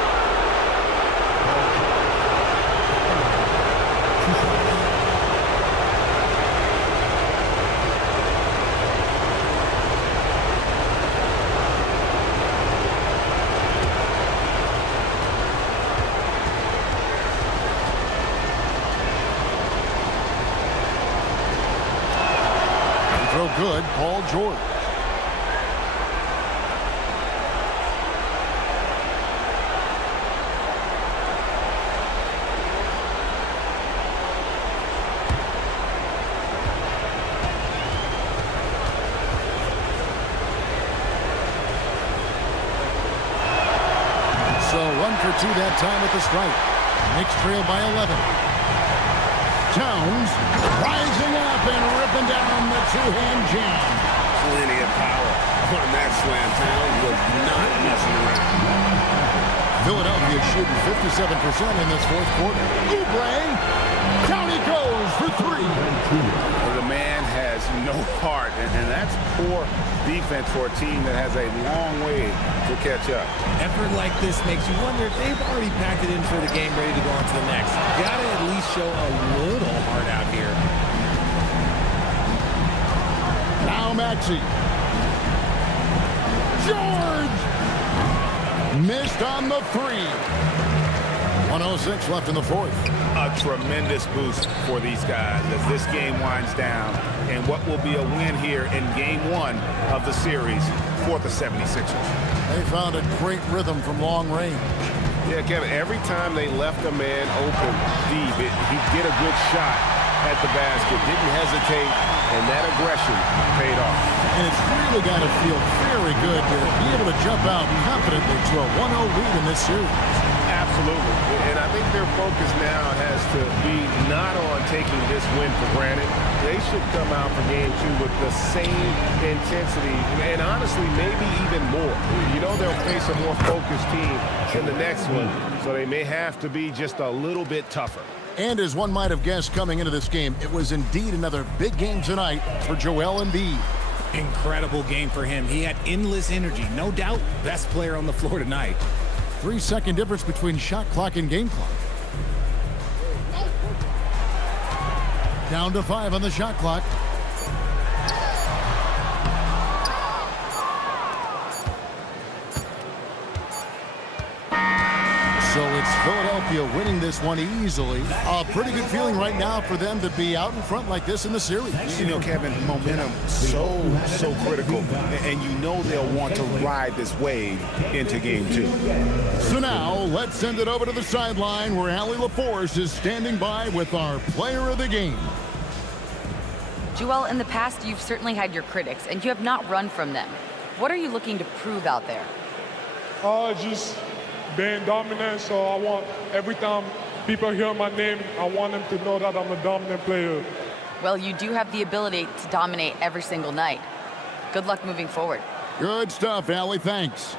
Good, Paul George. under 2 that time at the stripe. Knicks trail by 11. Towns rising up and ripping down the two-hand jam. Plenty of power on that slam. Towns was not messing around. Philadelphia shooting 57% in this fourth quarter. Oubre, down he goes for 3. The man has no heart, and that's poor defense for a team that has a long way to catch up. Effort like this makes you wonder if they've already packed it in for the game, ready to go on to the next. Gotta at least show a little heart out here. Now Maxey. George! Missed on the 3. 1:06 left in the fourth. A tremendous boost for these guys as this game winds down, and what will be a win here in game 1 of the series for the 76ers. They found a great rhythm from long range. Yeah, Kevin, every time they left a man open deep, he'd get a good shot at the basket, didn't hesitate, and that aggression paid off. And it's really got to feel very good to be able to jump out confidently to a 1-0 lead in this series. Absolutely. And I think their focus now has to be not on taking this win for granted. They should come out for game 2 with the same intensity and honestly maybe even more. You know they'll face a more focused team in the next one, so they may have to be just a little bit tougher. And as one might have guessed coming into this game, it was indeed another big game tonight for Joel Embiid. Incredible game for him. He had endless energy. No doubt, best player on the floor tonight. 3-second difference between shot clock and game clock. Down to 5 on the shot clock. So it's Philadelphia winning this one easily. A pretty good feeling right now for them to be out in front like this in the series. You know, Kevin, momentum so critical, and you know they'll want to ride this wave into game 2. So now let's send it over to the sideline where Allie LaForce is standing by with our player of the game. Joel, in the past, you've certainly had your critics, and you have not run from them. What are you looking to prove out there? Just being dominant, so I want every time people hear my name, I want them to know that I'm a dominant player. Well, you do have the ability to dominate every single night. Good luck moving forward. Good stuff, Allie. Thanks.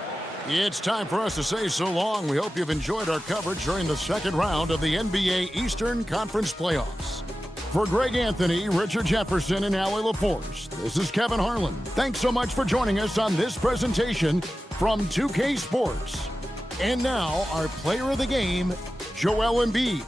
It's time for us to say so long. We hope you've enjoyed our coverage during the second round of the NBA Eastern Conference Playoffs. For Greg Anthony, Richard Jefferson, and Allie LaForce, this is Kevin Harlan. Thanks so much for joining us on this presentation from 2K Sports. And now, our player of the game, Joel Embiid.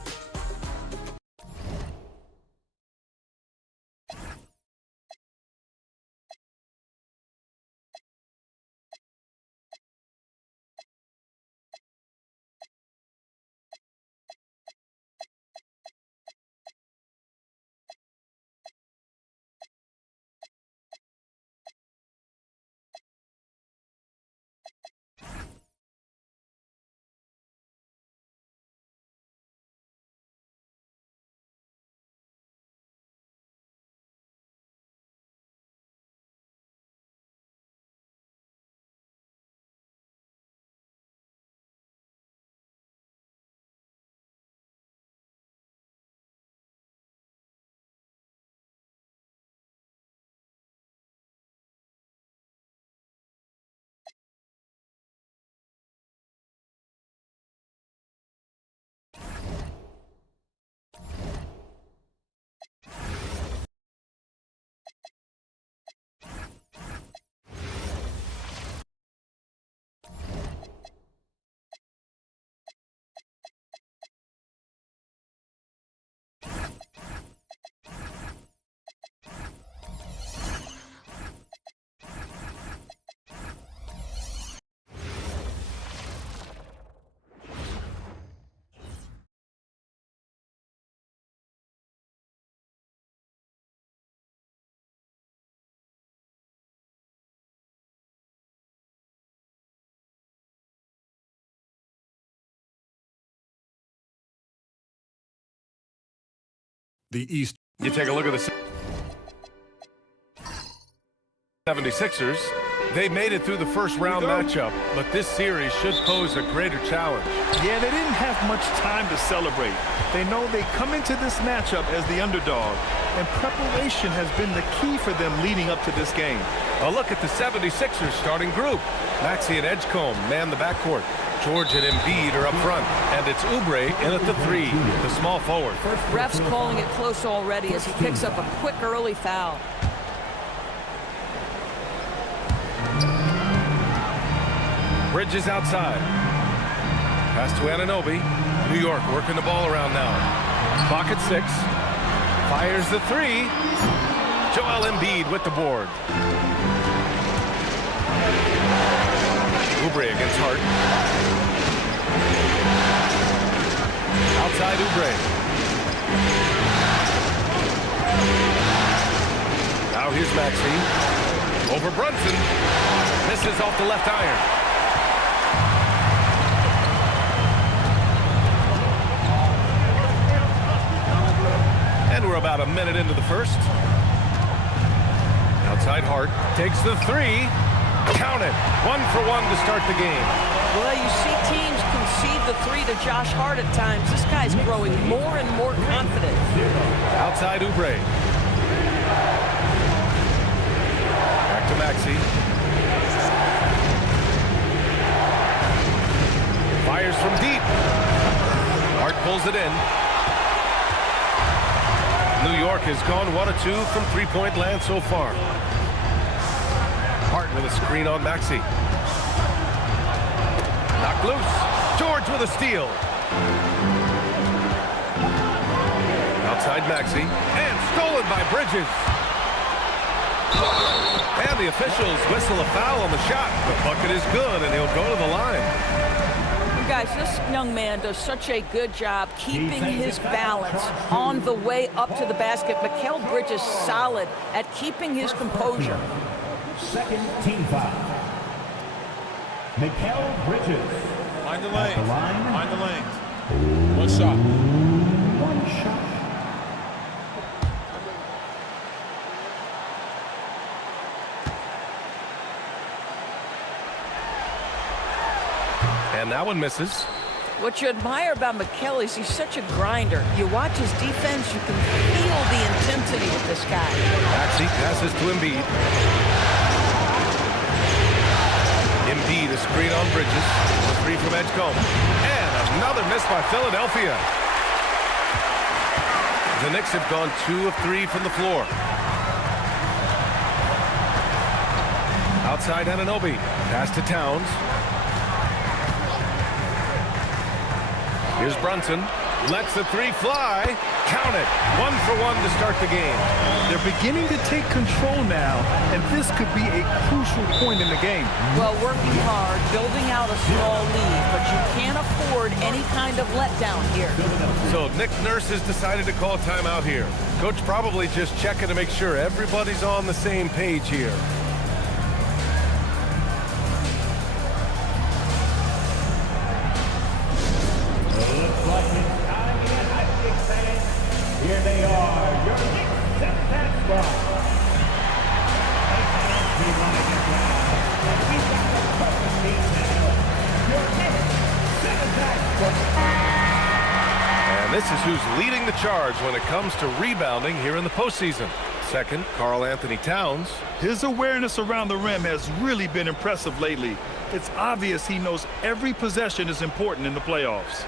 The East. You take a look at the 76ers. They made it through the first round matchup, but this series should pose a greater challenge. Yeah, they didn't have much time to celebrate. They know they come into this matchup as the underdog, and preparation has been the key for them leading up to this game. A look at the 76ers starting group. Maxey and Edgecombe man the backcourt. George and Embiid are up front, and it's Oubre in at the 3, the small forward. Ref's calling it close already as he picks up a quick early foul. Bridges outside. Pass to Anunoby. New York working the ball around now. Clock at 6. Fires the 3. Joel Embiid with the board. Oubre against Hart. Outside Oubre. Now here's Maxey. Over Brunson. Misses off the left iron. And we're about a minute into the first. Outside Hart takes the 3. Count it. 1 for 1 to start the game. Well, you see teams concede the 3 to Josh Hart at times. This guy's growing more and more confident. Outside Oubre. Back to Maxey. Fires from deep. Hart pulls it in. New York has gone 1 of 2 from three-point land so far. Hart with a screen on Maxey. Knocked loose. George with a steal. Outside Maxey. And stolen by Bridges. And the officials whistle a foul on the shot. The bucket is good, and he'll go to the line. Guys, this young man does such a good job keeping his balance on the way up to the basket. Mikal Bridges solid at keeping his composure. Second team foul. Mikal Bridges. Mind the lanes. Mind the lanes. One shot. One shot. And that one misses. What you admire about Mikal is he's such a grinder. You watch his defense, you can feel the intensity of this guy. Maxey passes to Embiid. Embiid, a screen on Bridges. A 3 from Edgecombe. And another miss by Philadelphia. The Knicks have gone 2 of 3 from the floor. Outside Anunoby. Pass to Towns. Here's Brunson. Lets the 3 fly. Count it. 1 for 1 to start the game. They're beginning to take control now, and this could be a crucial point in the game. Well, working hard, building out a small lead, but you can't afford any kind of letdown here. So Nick Nurse has decided to call timeout here. Coach probably just checking to make sure everybody's on the same page here. Here they are, your Knicks set that spot. He's got the perfect team now. Your Knicks set that spot. And this is who's leading the charge when it comes to rebounding here in the postseason. Second, Karl Anthony Towns. His awareness around the rim has really been impressive lately. It's obvious he knows every possession is important in the playoffs.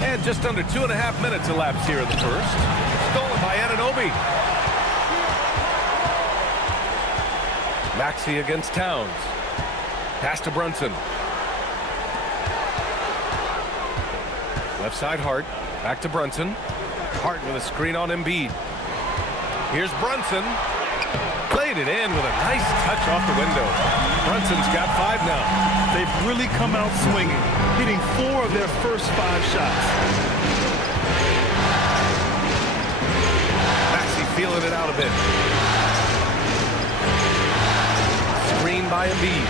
And just under 2.5 minutes elapsed here in the first. Stolen by Anunoby. Maxey against Towns. Pass to Brunson. Left side Hart. Back to Brunson. Hart with a screen on Embiid. Here's Brunson. Played it in with a nice touch off the window. Brunson's got 5 now. They've really come out swinging, hitting 4 of their first 5 shots. Maxey feeling it out a bit. Screen by Embiid.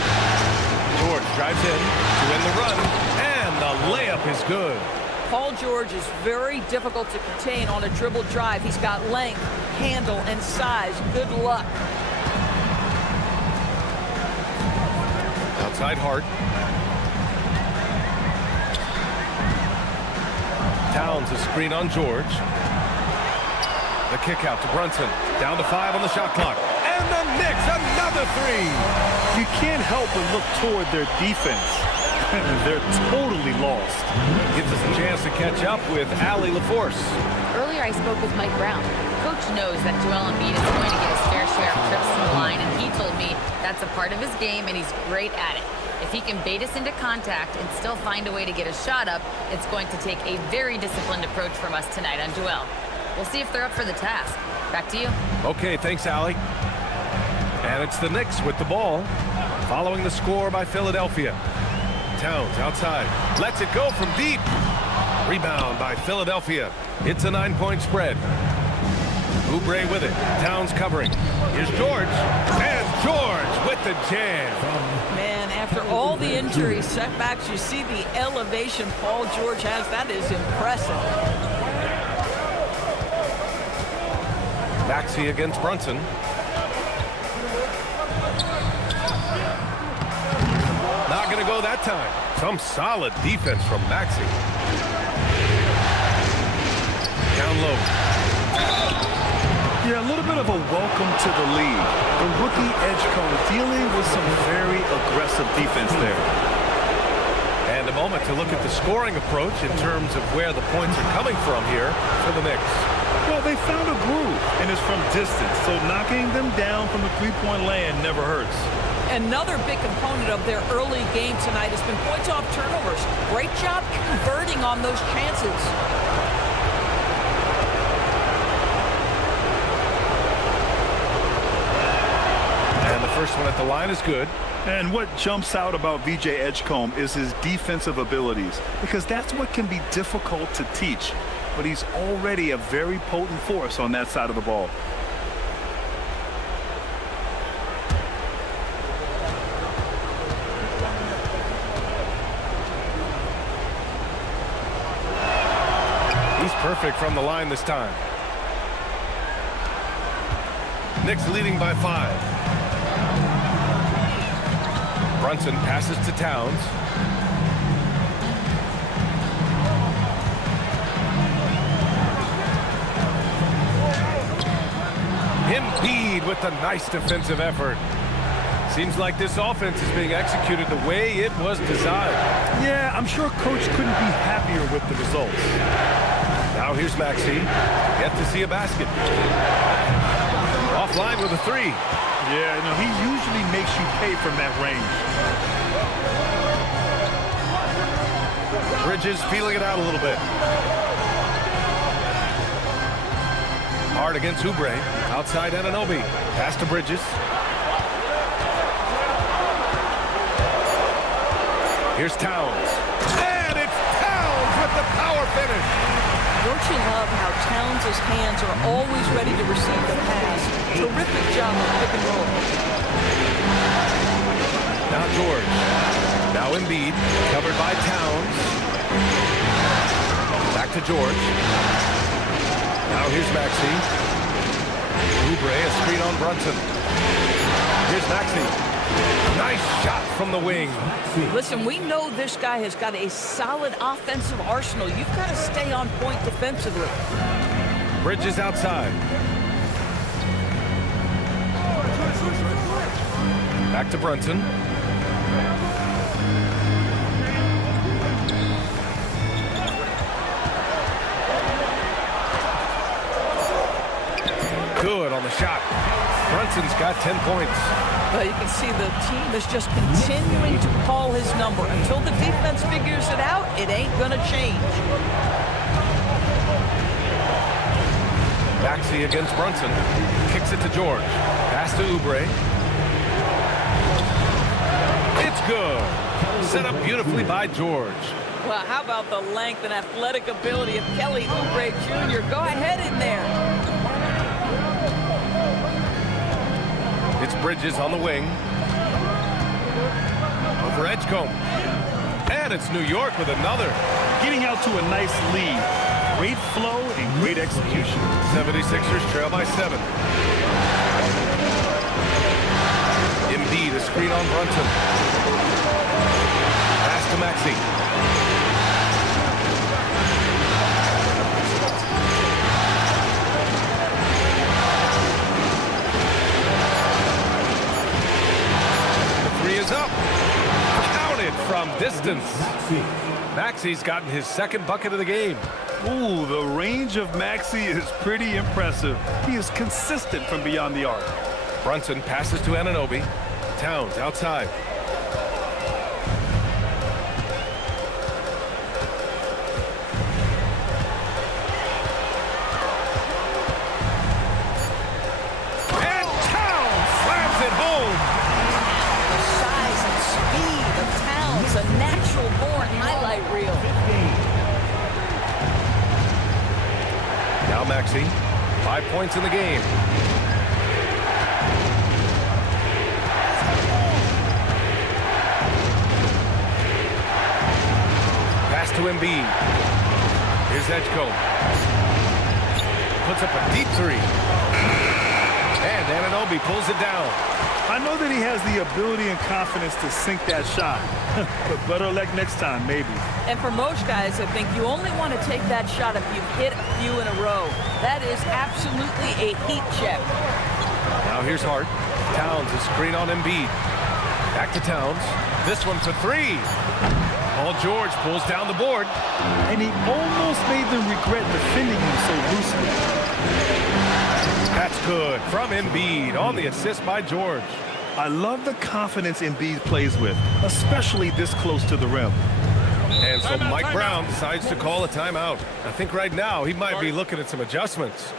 George drives in to win the run. And layup is good. Paul George is very difficult to contain on a dribble drive. He's got length, handle, and size. Good luck. Outside Hart. Towns a screen on George. The kick out to Brunson. Down to 5 on the shot clock. And the Knicks, another three. You can't help but look toward their defense. They're totally lost. Gives us a chance to catch up with Allie LaForce. Earlier, I spoke with Mike Brown. Coach knows that Joel Embiid is going to get his fair share of trips to the line, and he told me that's a part of his game, and he's great at it. If he can bait us into contact and still find a way to get a shot up, it's going to take a very disciplined approach from us tonight on Joel. We'll see if they're up for the task. Back to you. Okay, thanks, Allie. And it's the Knicks with the ball, following the score by Philadelphia. Towns outside, lets it go from deep. Rebound by Philadelphia. It's a 9-point spread. Oubre with it. Towns covering. Here's George. And George with the jam. Man, after all the injury setbacks, you see the elevation Paul George has. That is impressive. Maxey against Brunson. Not going to go that time. Some solid defense from Maxey. Down low. Yeah, a little bit of a welcome to the league. The rookie Edgecombe dealing with some very aggressive defense there. And a moment to look at the scoring approach in terms of where the points are coming from here for the Knicks. Well, they found a groove, and it's from distance, so knocking them down from the three-point land never hurts. Another big component of their early game tonight has been points off turnovers. Great job converting on those chances. And the first one at the line is good. And what jumps out about VJ Edgecombe is his defensive abilities, because that's what can be difficult to teach. But he's already a very potent force on that side of the ball. He's perfect from the line this time. Knicks leading by 5. Brunson passes to Towns. Embiid with a nice defensive effort. Seems like this offense is being executed the way it was designed. Yeah, I'm sure Coach couldn't be happier with the results. Now here's Maxey. Yet to see a basket. Offline with a 3. Yeah, no, he usually makes you pay from that range. Bridges feeling it out a little bit. Hard against Oubre. Outside Anunoby. Pass to Bridges. Here's Towns. And it's Towns with the power finish. Don't you love how Towns' hands are always ready to receive the pass? Terrific job of pick and roll. Now George. Now Embiid. Covered by Towns. Back to George. Now here's Maxey. Oubre, a screen on Brunson. Here's Maxey. Nice shot from the wing. Listen, we know this guy has got a solid offensive arsenal. You've got to stay on point defensively. Bridges outside. Back to Brunson. Good on the shot. Brunson's got 10 points. Well, you can see the team is just continuing to call his number. Until the defense figures it out, it ain't going to change. Maxey against Brunson. Kicks it to George. Pass to Oubre. It's good. Set up beautifully by George. Well, how about the length and athletic ability of Kelly Oubre Jr.? Go ahead in there. It's Bridges on the wing. Over Edgecombe. And it's New York with another. Getting out to a nice lead. Great flow and great execution. 76ers trail by 7. Embiid, a screen on Brunson. Pass to Maxey. Is up. Counted from distance. Maxey's gotten his second bucket of the game. Ooh, the range of Maxey is pretty impressive. He is consistent from beyond the arc. Brunson passes to Anunoby. Towns outside. And Towns slams it home. It's a natural-born highlight reel. Now Maxey, 5 points in the game. Pass to Embiid. Here's Edgecombe. Puts up a deep 3. And Anunoby pulls it down. I know that he has the ability and confidence to sink that shot, but better luck next time, maybe. And for most guys, I think you only want to take that shot if you've hit a few in a row. That is absolutely a heat check. Now here's Hart. Towns, a screen on Embiid. Back to Towns. This one for 3. Paul George pulls down the board. And he almost made them regret defending him so loosely. That's good from Embiid on the assist by George. I love the confidence Embiid plays with, especially this close to the rim. And so Mike Brown decides to call a timeout. I think right now he might be looking at some adjustments.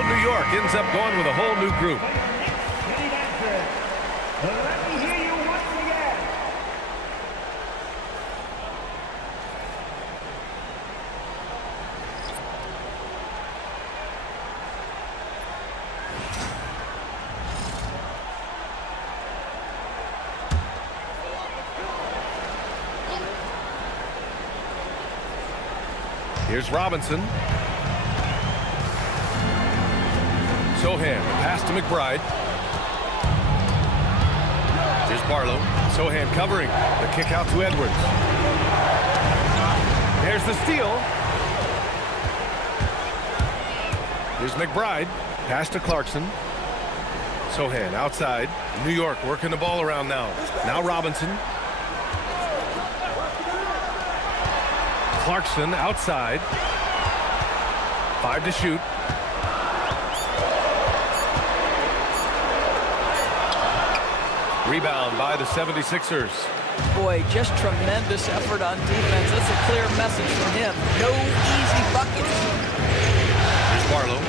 New York ends up going with a whole new group. Let me hear you once again. Here's Robinson. Sohan, the pass to McBride. Here's Barlow. Sohan covering. The kick out to Edwards. There's the steal. Here's McBride. Pass to Clarkson. Sohan outside. New York working the ball around now. Now Robinson. Clarkson outside. 5 to shoot. Rebound by the 76ers. Boy, just tremendous effort on defense. That's a clear message from him. No easy buckets. Here's Barlow.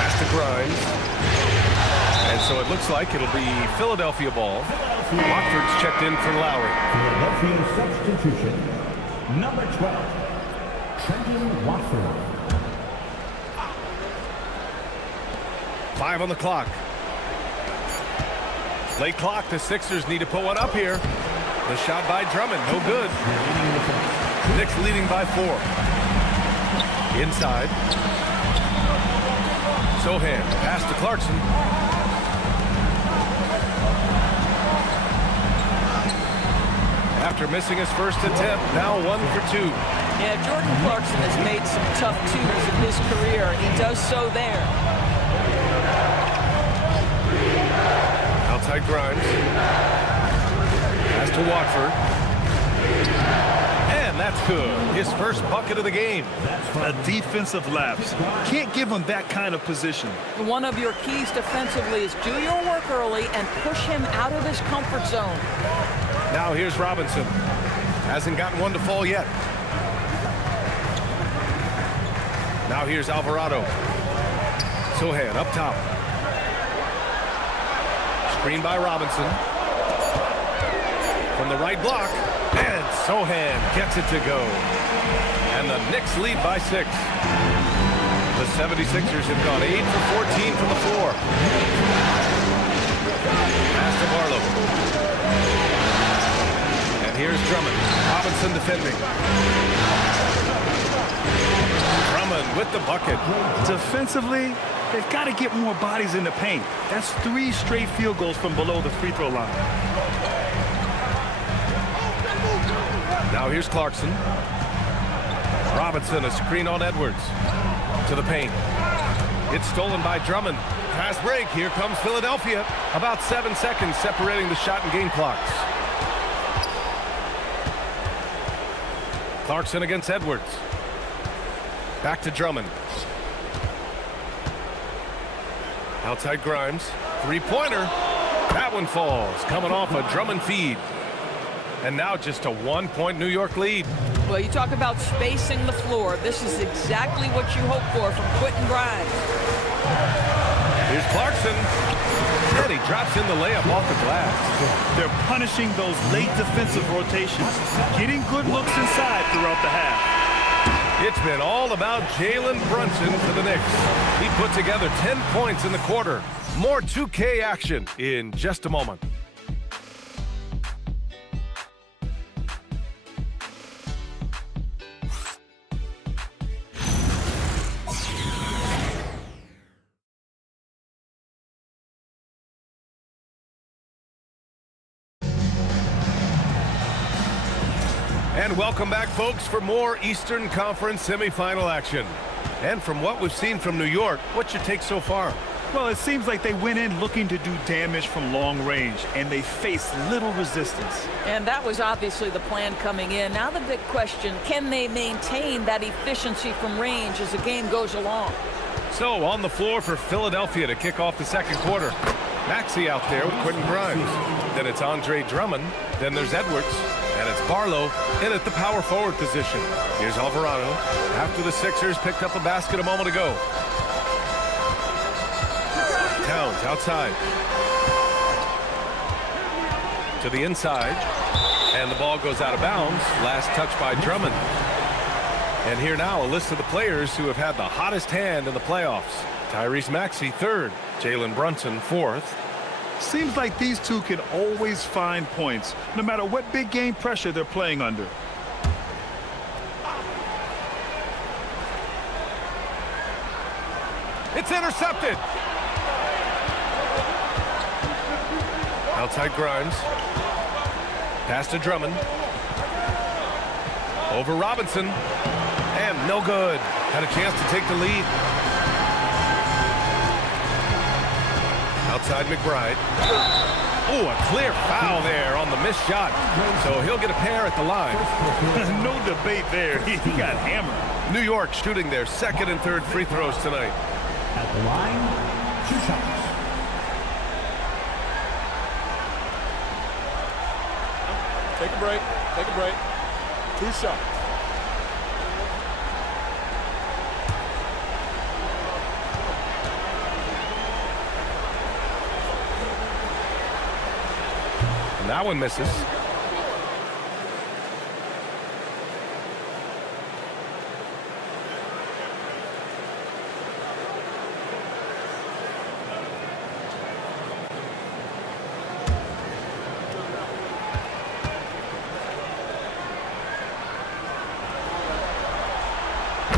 Pass to Grimes. And so it looks like it'll be Philadelphia ball. Watford's checked in for Lowry. Philadelphia substitution. Number 12, Trenton Watford. 5 on the clock. Late clock. The Sixers need to put one up here. The shot by Drummond, no good. Knicks leading by 4. Inside. Sohan, pass to Clarkson. After missing his first attempt, now 1 for 2. Yeah, Jordan Clarkson has made some tough twos in his career. He does so there. Outside Grimes. Pass to Watford. And that's good. His first bucket of the game. A defensive lapse. Can't give him that kind of position. One of your keys defensively is do your work early and push him out of his comfort zone. Now here's Robinson. Hasn't gotten one to fall yet. Now here's Alvarado. Sohan up top. Screen by Robinson. From the right block. And Sohan gets it to go. And the Knicks lead by 6. The 76ers have gone 8 for 14 from the floor. Pass to Barlow. And here's Drummond. Robinson defending. Drummond with the bucket. Defensively, they've got to get more bodies in the paint. That's 3 straight field goals from below the free throw line. Now here's Clarkson. Robinson, a screen on Edwards. To the paint. It's stolen by Drummond. Fast break. Here comes Philadelphia. About 7 seconds separating the shot and game clocks. Clarkson against Edwards. Back to Drummond. Outside Grimes. Three-pointer. That one falls. Coming off a Drummond feed. And now just a 1-point New York lead. Well, you talk about spacing the floor. This is exactly what you hope for from Quentin Grimes. Here's Clarkson. And he drops in the layup off the glass. They're punishing those late defensive rotations, getting good looks inside throughout the half. It's been all about Jalen Brunson for the Knicks. He put together 10 points in the quarter. More 2K action in just a moment. And welcome back, folks, for more Eastern Conference semifinal action. And from what we've seen from New York, what's your take so far? Well, it seems like they went in looking to do damage from long range, and they faced little resistance. And that was obviously the plan coming in. Now the big question, can they maintain that efficiency from range as the game goes along? So on the floor for Philadelphia to kick off the second quarter. Maxey out there with Quentin Grimes. Then it's Andre Drummond. Then there's Edwards. And it's Barlow in at the power forward position. Here's Alvarado after the Sixers picked up a basket a moment ago. Towns outside. To the inside. And the ball goes out of bounds. Last touch by Drummond. And here now a list of the players who have had the hottest hand in the playoffs. Tyrese Maxey, 3rd. Jalen Brunson, 4th. Seems like these two can always find points, no matter what big game pressure they're playing under. It's intercepted. Outside Grimes. Pass to Drummond. Over Robinson. And no good. Had a chance to take the lead. Outside McBride. Oh, a clear foul there on the missed shot. So he'll get a pair at the line. No debate there. He got hammered. New York shooting their 2nd and 3rd free throws tonight. At the line, 2 shots. Take a break. Take a break. 2 shots. And that one misses.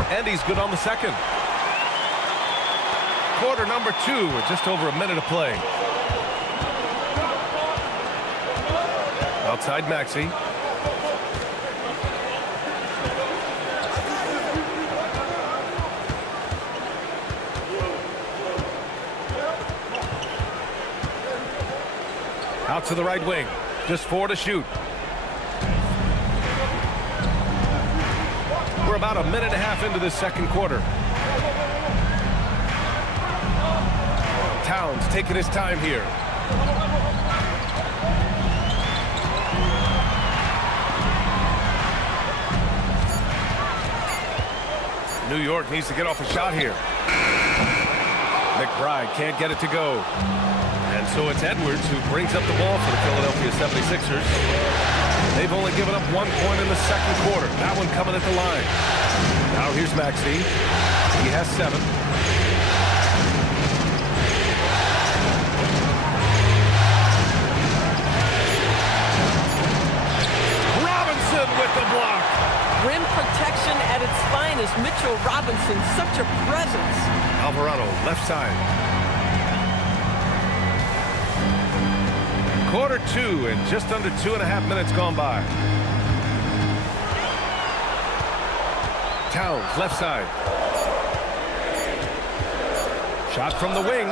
And he's good on the second. Quarter number 2 with just over a minute of play. Outside Maxey. Out to the right wing. Just 4 to shoot. We're about a minute and a half into this second quarter. Towns taking his time here. New York needs to get off a shot here. McBride can't get it to go. And so it's Edwards who brings up the ball for the Philadelphia 76ers. They've only given up 1 point in the second quarter. That one coming at the line. Now here's Maxey. He has 7. Robinson with the block. Rim protection at its finest. Mitchell Robinson, such a presence. Alvarado, left side. Quarter 2 and just under 2.5 minutes gone by. Towns, left side. Shot from the wing.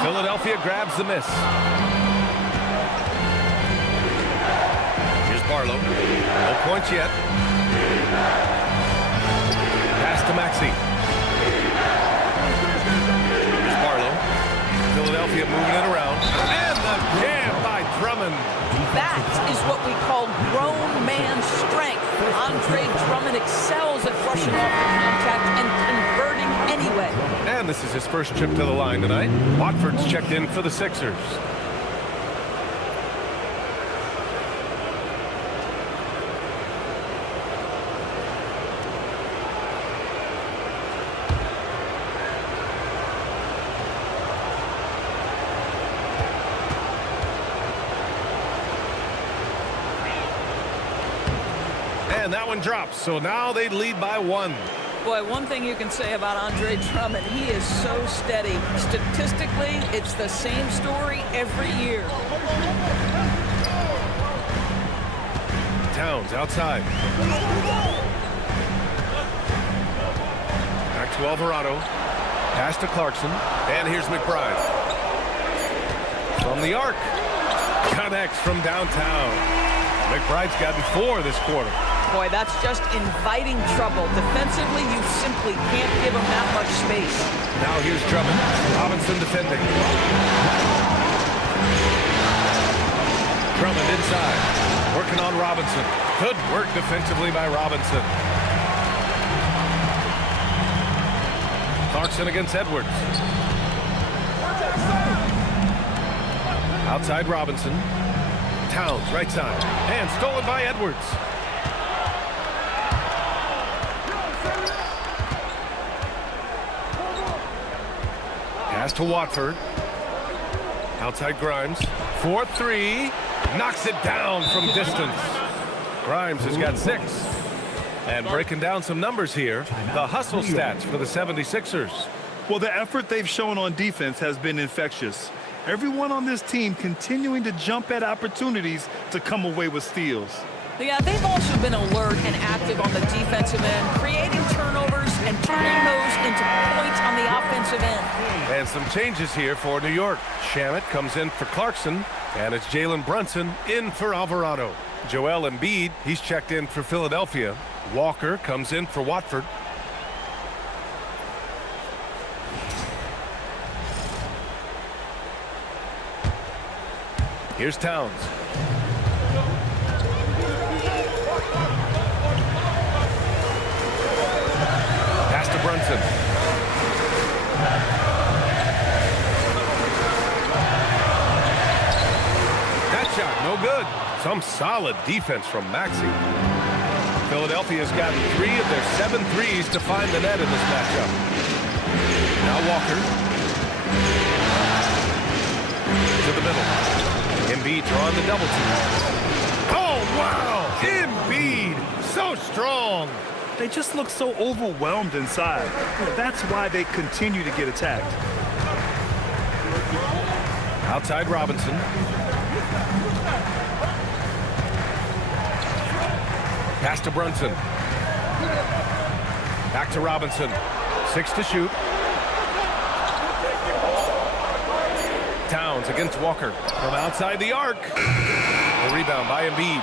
Philadelphia grabs the miss. Here's Barlow. No points yet. Pass to Maxey. Here's Barlow. Philadelphia moving it around. And the jam by Drummond. That is what we call grown man strength. Andre Drummond excels at rushing off the contact and converting anyway. And this is his first trip to the line tonight. Watford's checked in for the Sixers. And that one drops, so now they lead by 1. Boy, one thing you can say about Andre Drummond, he is so steady. Statistically, it's the same story every year. Towns outside. Back to Alvarado. Pass to Clarkson. And here's McBride. From the arc. Connects from downtown. McBride's gotten 4 this quarter. Boy, that's just inviting trouble. Defensively, you simply can't give him that much space. Now here's Drummond. Robinson defending. Drummond inside. Working on Robinson. Good work defensively by Robinson. Clarkson against Edwards. Outside Robinson. Towns, right side. And stolen by Edwards. Pass to Watford. Outside Grimes. 4-3. Knocks it down from distance. Grimes has got 6. And breaking down some numbers here, the hustle stats for the 76ers. Well, the effort they've shown on defense has been infectious. Everyone on this team continuing to jump at opportunities to come away with steals. Yeah, they've also been alert and active on the defensive end, creating turnovers and turning those into points on the offensive end. And some changes here for New York. Shamet comes in for Clarkson, and it's Jalen Brunson in for Alvarado. Joel Embiid, he's checked in for Philadelphia. Walker comes in for Watford. Here's Towns. Pass to Brunson. That shot, no good. Some solid defense from Maxey. Philadelphia's gotten 3 of their 7 threes to find the net in this matchup. Now Walker. To the middle. Embiid drawing the double team. Oh, wow! Embiid, so strong. They just look so overwhelmed inside. That's why they continue to get attacked. Outside Robinson. Pass to Brunson. Back to Robinson. 6 to shoot. Towns against Walker from outside the arc. The rebound by Embiid.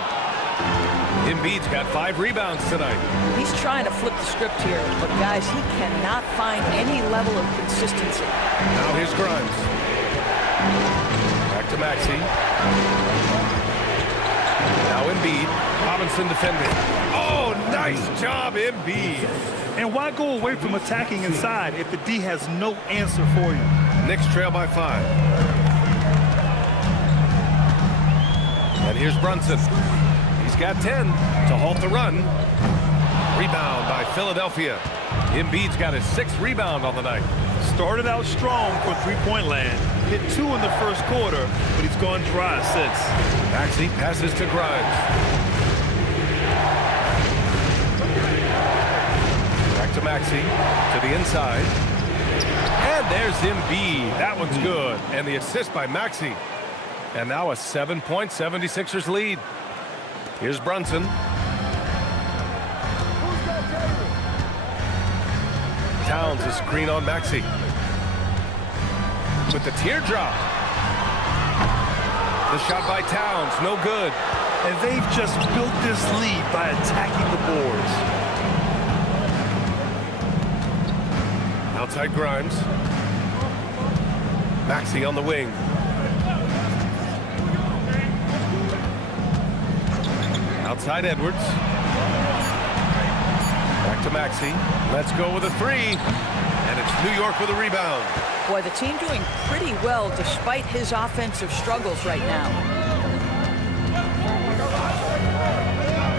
Embiid's got 5 rebounds tonight. He's trying to flip the script here, but guys, he cannot find any level of consistency. Now here's Grimes. Back to Maxey. Now Embiid. Robinson defending. Oh, nice job, Embiid. And why go away from attacking inside if the D has no answer for you? Knicks trail by 5. And here's Brunson. He's got 10 to halt the run. Rebound by Philadelphia. Embiid's got his 6th rebound on the night. Started out strong for three-point land. Hit 2 in the first quarter, but he's gone dry since. Maxey passes to Grimes. Back to Maxey, to the inside. And there's Embiid. That one's good. And the assist by Maxey. And now a 7-point 76ers lead. Here's Brunson. Towns a screen on Maxey. With the teardrop. The shot by Towns, no good. And they've just built this lead by attacking the boards. Outside Grimes. Maxey on the wing. Outside Edwards. Back to Maxey. Let's go with a 3. And it's New York with a rebound. Boy, the team doing pretty well despite his offensive struggles right now.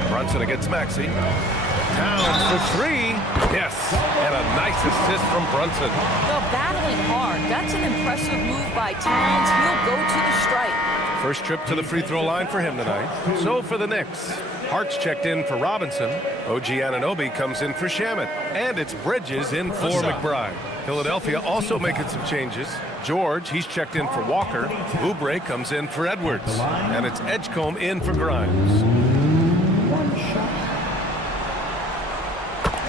Brunson against Maxey. Towns for 3. Yes. And a nice assist from Brunson. Well, battling hard. That's an impressive move by Towns. He'll go to the strike. First trip to the free throw line for him tonight. So for the Knicks, Hart's checked in for Robinson. OG Anunoby comes in for Shamet. And it's Bridges in for McBride. Philadelphia also making some changes. George, he's checked in for Walker. Oubre comes in for Edwards. And it's Edgecombe in for Grimes.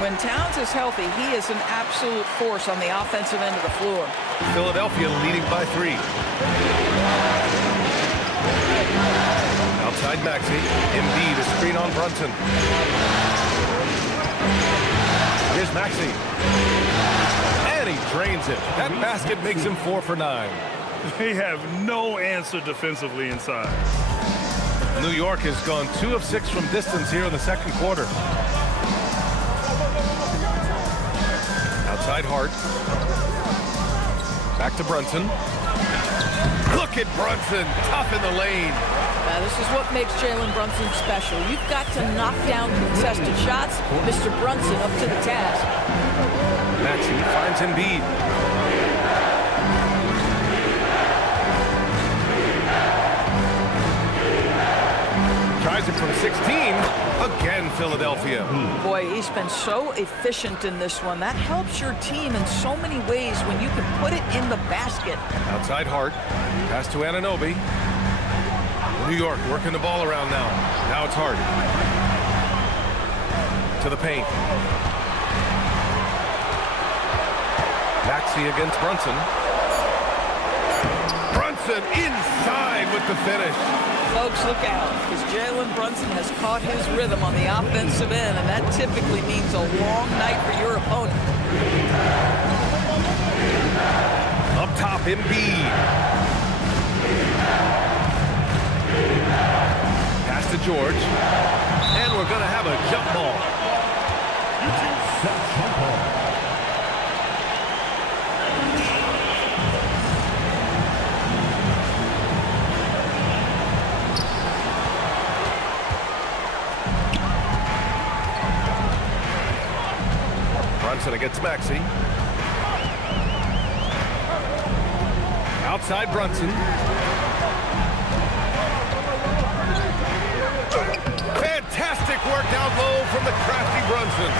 When Towns is healthy, he is an absolute force on the offensive end of the floor. Philadelphia leading by 3. Outside Maxey. Embiid, a screen on Brunson. Here's Maxey. And he drains it. That basket makes him 4 for 9. They have no answer defensively inside. New York has gone 2 of 6 from distance here in the second quarter. Outside Hart. Back to Brunson. Look at Brunson, tough in the lane. Now, this is what makes Jalen Brunson special. You've got to knock down contested shots. Mr. Brunson up to the task. Maxey finds Embiid. Tries it from 16. Again, Philadelphia. Boy, he's been so efficient in this one. That helps your team in so many ways when you can put it in the basket. Outside Hart. Pass to Anunoby. New York working the ball around now. Now it's Hart. To the paint. Maxey against Brunson. Brunson inside with the finish. Folks, look out, because Jalen Brunson has caught his rhythm on the offensive end, and that typically means a long night for your opponent. Up top, Embiid. Pass to George. And we're going to have a jump ball. Jump ball. Brunson against Maxey. Outside Brunson. Fantastic work down low from the crafty Brunson.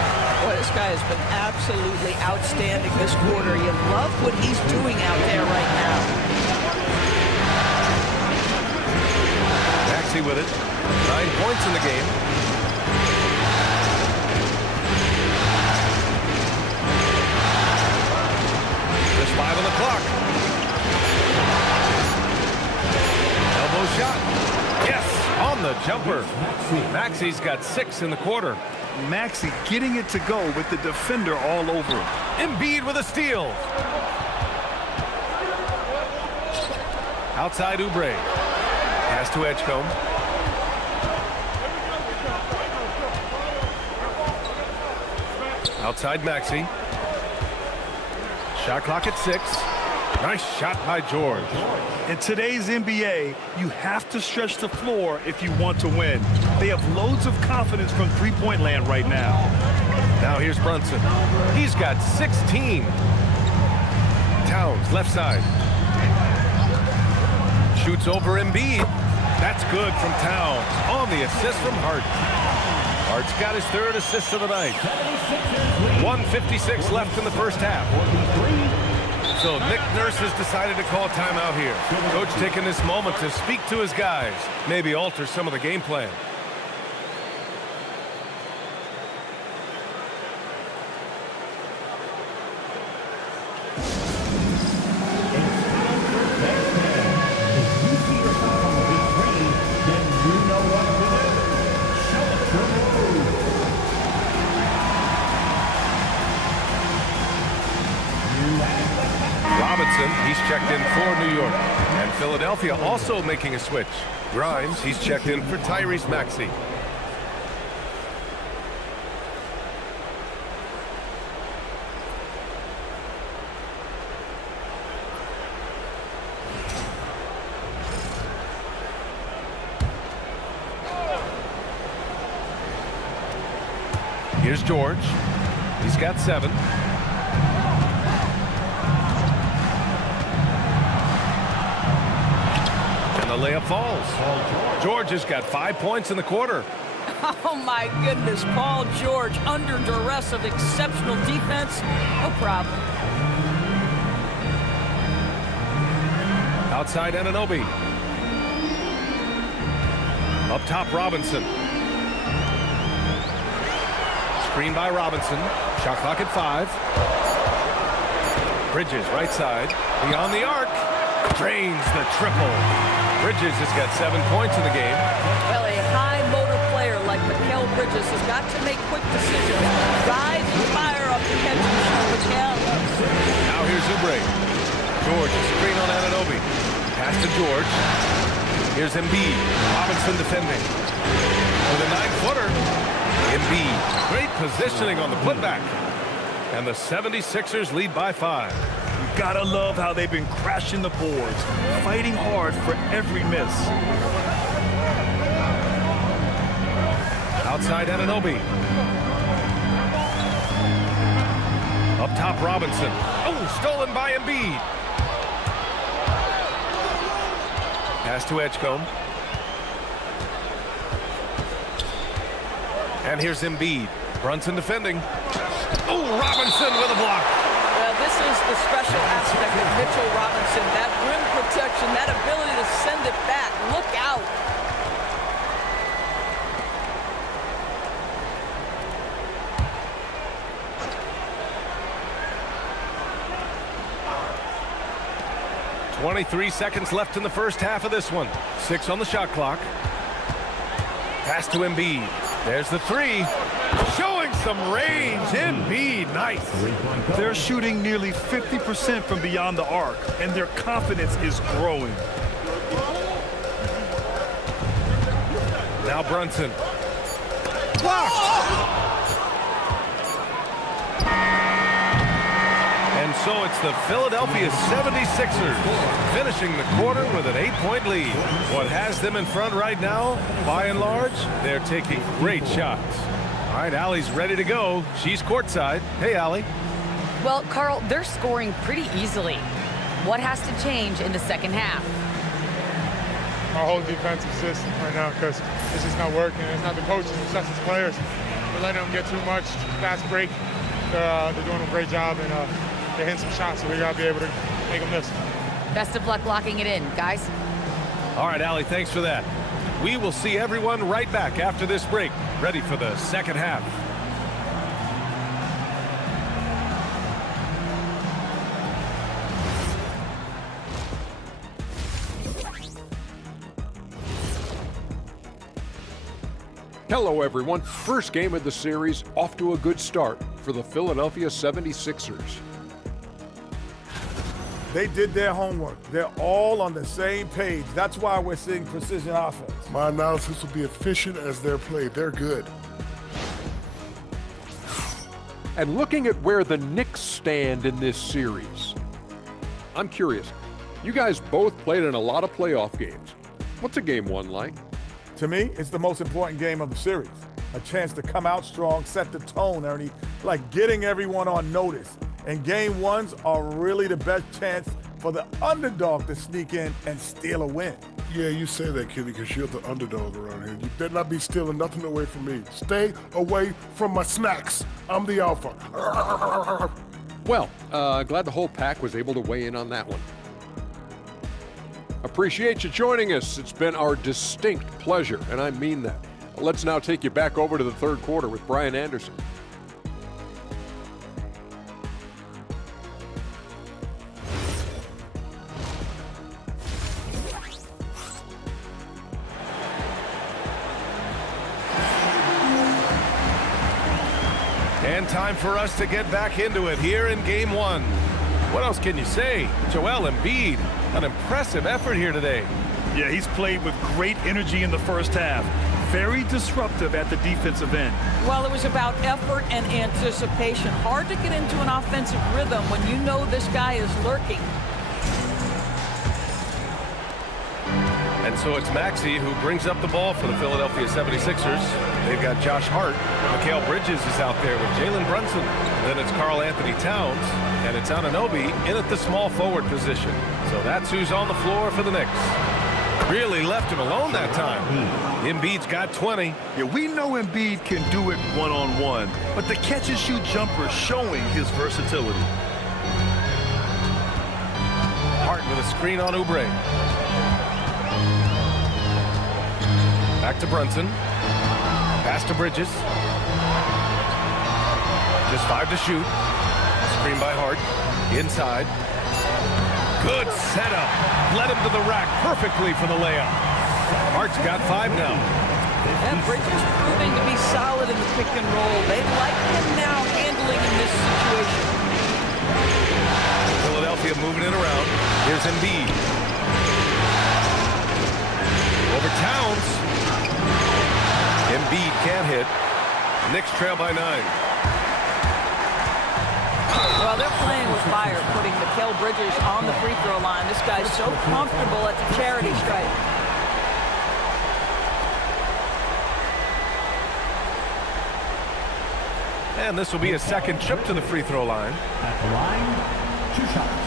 Boy, this guy has been absolutely outstanding this quarter. You love what he's doing out there right now. Maxey with it. 9 points in the game. There's 5 on the clock. Elbow shot. Yes, on the jump jumper. Maxi's got 6 in the quarter. Maxey getting it to go with the defender all over him. Embiid with a steal. Outside Oubre. Pass to Edgecombe. Outside Maxey. Shot clock at 6. Nice shot by George. In today's NBA, you have to stretch the floor if you want to win. They have loads of confidence from three-point land right now. Now here's Brunson. He's got 16. Towns, left side. Shoots over Embiid. That's good from Towns. On the assist from Hart. Hart's got his 3rd assist of the night. 1:56 left in the first half. So Nick Nurse has decided to call timeout here. Coach taking this moment to speak to his guys. Maybe alter some of the game plan. Robinson, he's checked in for New York. And Philadelphia also making a switch. Grimes, he's checked in for Tyrese Maxey. Here's George. He's got 7. And the layup falls. George has got 5 points in the quarter. Oh, my goodness. Paul George under duress of exceptional defense. No problem. Outside Anunoby. Up top, Robinson. Screen by Robinson. Shot clock at 5. Bridges, right side. Beyond the arc. Drains the triple. Bridges has got 7 points in the game. Well, a high motor player like Mikal Bridges has got to make quick decisions. Rise and fire off the catch and shoot, Mikal. Now here's Oubre. George, screen on Anunoby. Pass to George. Here's Embiid. Robinson defending. With a 9-footer. Embiid. Great positioning on the putback. And the 76ers lead by 5. You gotta love how they've been crashing the boards, fighting hard for every miss. Outside Anunoby. Up top, Robinson. Oh, stolen by Embiid. Pass to Edgecombe. And here's Embiid. Brunson defending. Oh, Robinson with a block. Well, this is the special aspect of Mitchell Robinson. That rim protection, that ability to send it back. Look out. .23 seconds left in the first half of this one. 6 on the shot clock. Pass to Embiid. There's the 3. Showing some range. Embiid, nice. They're shooting nearly 50% from beyond the arc, and their confidence is growing. Now Brunson. Blocked. And so it's the Philadelphia 76ers finishing the quarter with an 8-point lead. What has them in front right now, by and large, they're taking great shots. All right, Allie's ready to go. She's courtside. Hey, Allie. Well, Carl, they're scoring pretty easily. What has to change in the second half? Our whole defensive system right now, because it's just not working. It's not the coaches, it's just the players. We're letting them get too much fast break. They're doing a great job, and they're hitting some shots, so we got to be able to make them miss. Best of luck locking it in, guys. All right, Allie, thanks for that. We will see everyone right back after this break, ready for the second half. Hello, everyone. First game of the series, off to a good start for the Philadelphia 76ers. They did their homework. They're all on the same page. That's why we're seeing precision offense. My analysis will be efficient as their play. They're good. And looking at where the Knicks stand in this series, I'm curious. You guys both played in a lot of playoff games. What's a game one like? To me, it's the most important game of the series. A chance to come out strong, set the tone, Ernie, like getting everyone on notice. And game ones are really the best chance for the underdog to sneak in and steal a win. Yeah, you say that, Kenny, because you're the underdog around here. You better not be stealing nothing away from me. Stay away from my snacks. I'm the alpha. Well, glad the whole pack was able to weigh in on that one. Appreciate you joining us. It's been our distinct pleasure, and I mean that. Let's now take you back over to the third quarter with Brian Anderson. And time for us to get back into it here in game one. What else can you say? Joel Embiid, an impressive effort here today. Yeah, he's played with great energy in the first half. Very disruptive at the defensive end. Well, it was about effort and anticipation. Hard to get into an offensive rhythm when you know this guy is lurking. And so it's Maxey who brings up the ball for the Philadelphia 76ers. They've got Josh Hart. Mikal Bridges is out there with Jalen Brunson. Then it's Karl Anthony Towns. And it's Anunoby in at the small forward position. So that's who's on the floor for the Knicks. Really left him alone that time. Embiid's got 20. Yeah, we know Embiid can do it one-on-one, but the catch-and-shoot jumper showing his versatility. Hart with a screen on Oubre. Back to Brunson. Pass to Bridges. Just 5 to shoot. Screen by Hart. Inside. Good setup. Led him to the rack perfectly for the layup. Hart's got 5 now. And Bridges proving to be solid in the pick and roll. They like him now handling in this situation. Philadelphia moving it around. Here's Embiid. Over Towns. Embiid can't hit. Knicks trail by 9. Well, they're playing with fire, putting Mikal Bridges on the free throw line. This guy's so comfortable at the charity stripe. And this will be a second trip to the free throw line. At the line, 2 shots.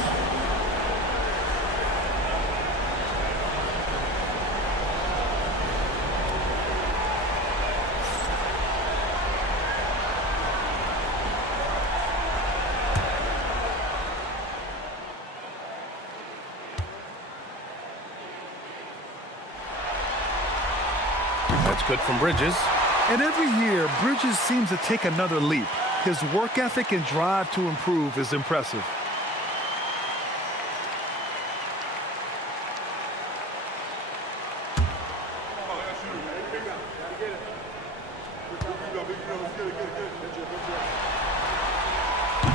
That's good from Bridges. And every year, Bridges seems to take another leap. His work ethic and drive to improve is impressive.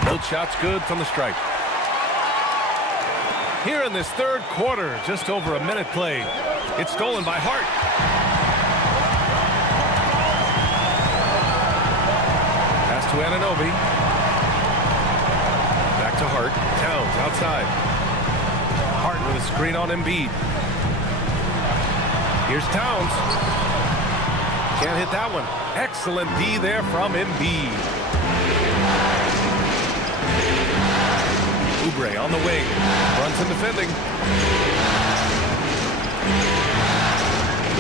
Both shots good from the stripe. Here in this third quarter, just over a minute played. It's stolen by Hart. Pass to Anunoby. Back to Hart. Towns outside. Hart with a screen on Embiid. Here's Towns. Can't hit that one. Excellent D there from Embiid. Oubre on the wing. Brunson defending.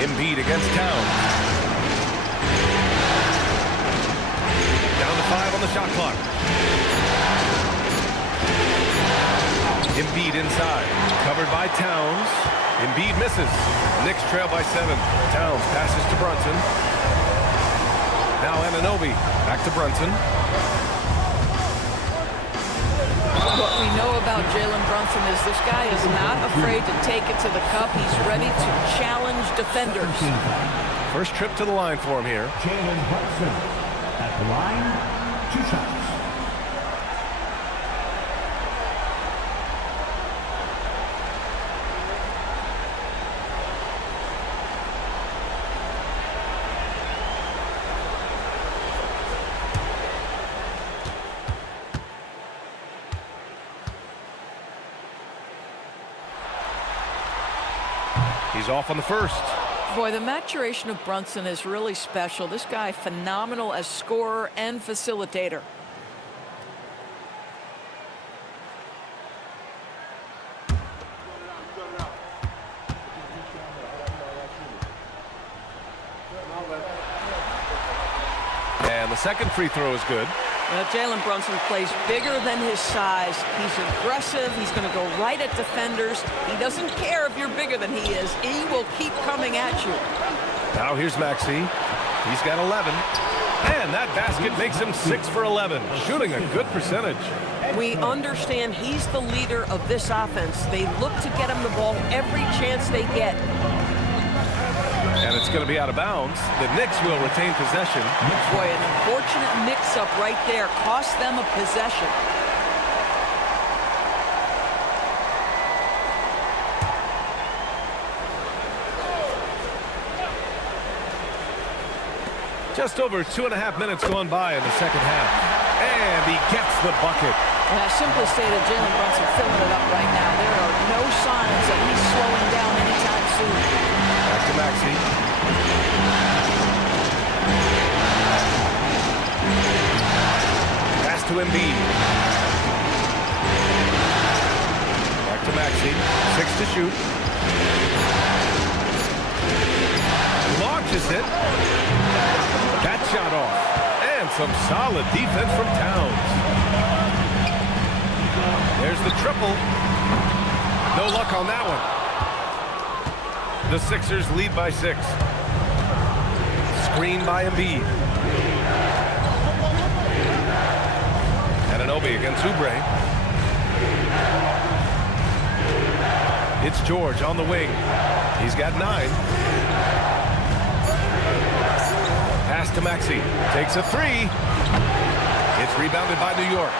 Embiid against Towns. Down to 5 on the shot clock. Embiid inside. Covered by Towns. Embiid misses. Knicks trail by 7. Towns passes to Brunson. Now Anunoby. Back to Brunson. What we know about Jalen Brunson is this guy is not afraid to take it to the cup. He's ready to challenge defenders. First trip to the line for him here. Jalen Brunson at the line, 2 shots. He's off on the first. Boy, the maturation of Brunson is really special. This guy, phenomenal as scorer and facilitator. And the second free throw is good. Jalen Brunson plays bigger than his size. He's aggressive. He's going to go right at defenders. He doesn't care if you're bigger than he is. He will keep coming at you. Now here's Maxey. He's got 11. And that basket makes him 6 for 11, shooting a good percentage. We understand he's the leader of this offense. They look to get him the ball every chance they get. And it's going to be out of bounds. The Knicks will retain possession. Boy, an unfortunate mix-up right there cost them a possession. Just over 2.5 minutes gone by in the second half. And he gets the bucket. I simply stated Jalen Brunson filling it up right now. There are no signs that he's slowing down anytime soon. Back to Maxey. Pass to Embiid. Back to Maxey. 6 to shoot. Launches it. That shot off. And some solid defense from Towns. There's the triple. No luck on that one. The Sixers lead by 6. Screen by Embiid. Anunoby against Oubre. It's George on the wing. He's got 9. Pass to Maxey. Takes a 3. It's rebounded by New York.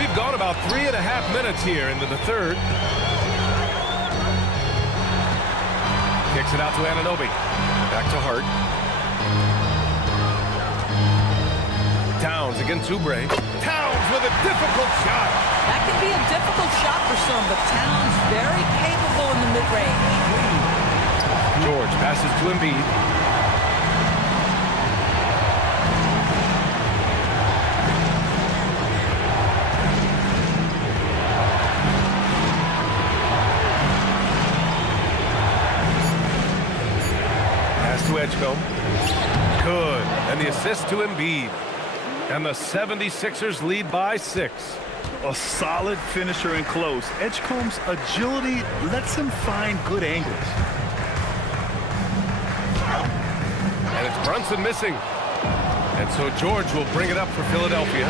We've gone about 3.5 minutes here into the third. Kicks it out to Anunoby. Back to Hart. Towns against Oubre. Towns with a difficult shot. That can be a difficult shot for some, but Towns very capable in the mid-range. George passes to Embiid. To Edgecombe. Good. And the assist to Embiid. And the 76ers lead by 6. A solid finisher in close. Edgecombe's agility lets him find good angles. And it's Brunson missing. And so George will bring it up for Philadelphia.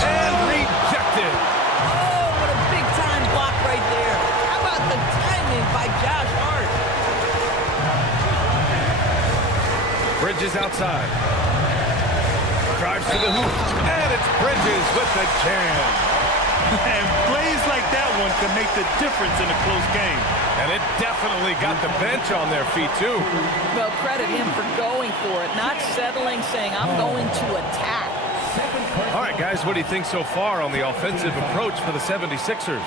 And rejected. Oh, what a big-time block right there. How about the timing by Josh Hart? Bridges outside. Drives to the hoop. And it's Bridges with the jam. And plays like that one can make the difference in a close game. And it definitely got the bench on their feet, too. Well, credit him for going for it, not settling, saying, I'm going to attack. All right, guys, what do you think so far on the offensive approach for the 76ers?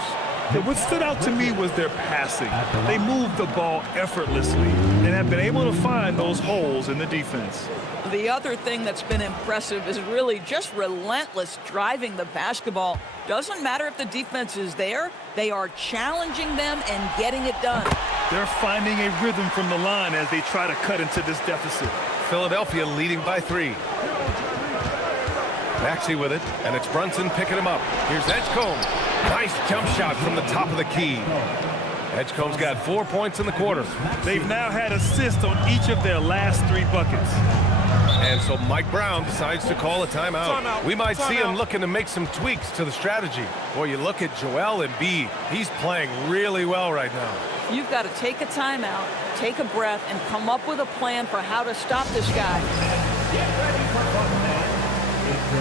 What stood out to me was their passing. They moved the ball effortlessly and have been able to find those holes in the defense. The other thing that's been impressive is really just relentless driving the basketball. Doesn't matter if the defense is there, they are challenging them and getting it done. They're finding a rhythm from the line as they try to cut into this deficit. Philadelphia leading by 3. Maxey with it, and it's Brunson picking him up. Here's Edgecombe. Nice jump shot from the top of the key. Edgecombe's got 4 points in the quarter. They've now had assists on each of their last 3 buckets. And so Mike Brown decides to call a timeout. We might see him looking to make some tweaks to the strategy. Boy, you look at Joel Embiid. He's playing really well right now. You've got to take a timeout, take a breath, and come up with a plan for how to stop this guy. Get ready for fun, man. It's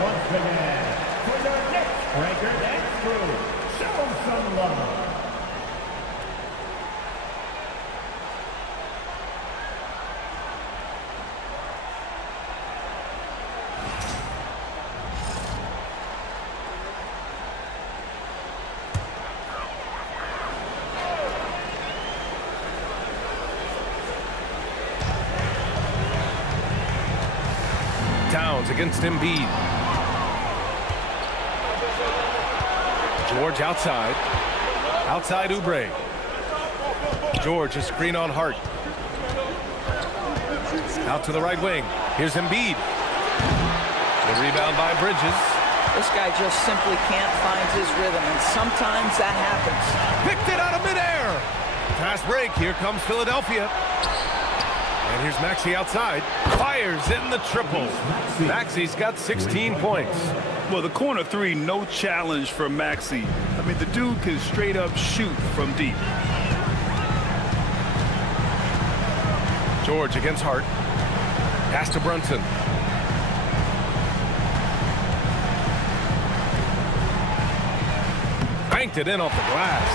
once again for your next breaker dance crew. Show some love. Towns against Embiid. George outside. Outside Oubre. George, a screen on Hart. Out to the right wing. Here's Embiid. The rebound by Bridges. This guy just simply can't find his rhythm, and sometimes that happens. Picked it out of midair. Fast break. Here comes Philadelphia. And here's Maxey outside. Fires in the triple. Maxey's got 16 points. Well, the corner three, no challenge for Maxey. I mean, the dude can straight up shoot from deep. George against Hart. Pass to Brunson. Banked it in off the glass.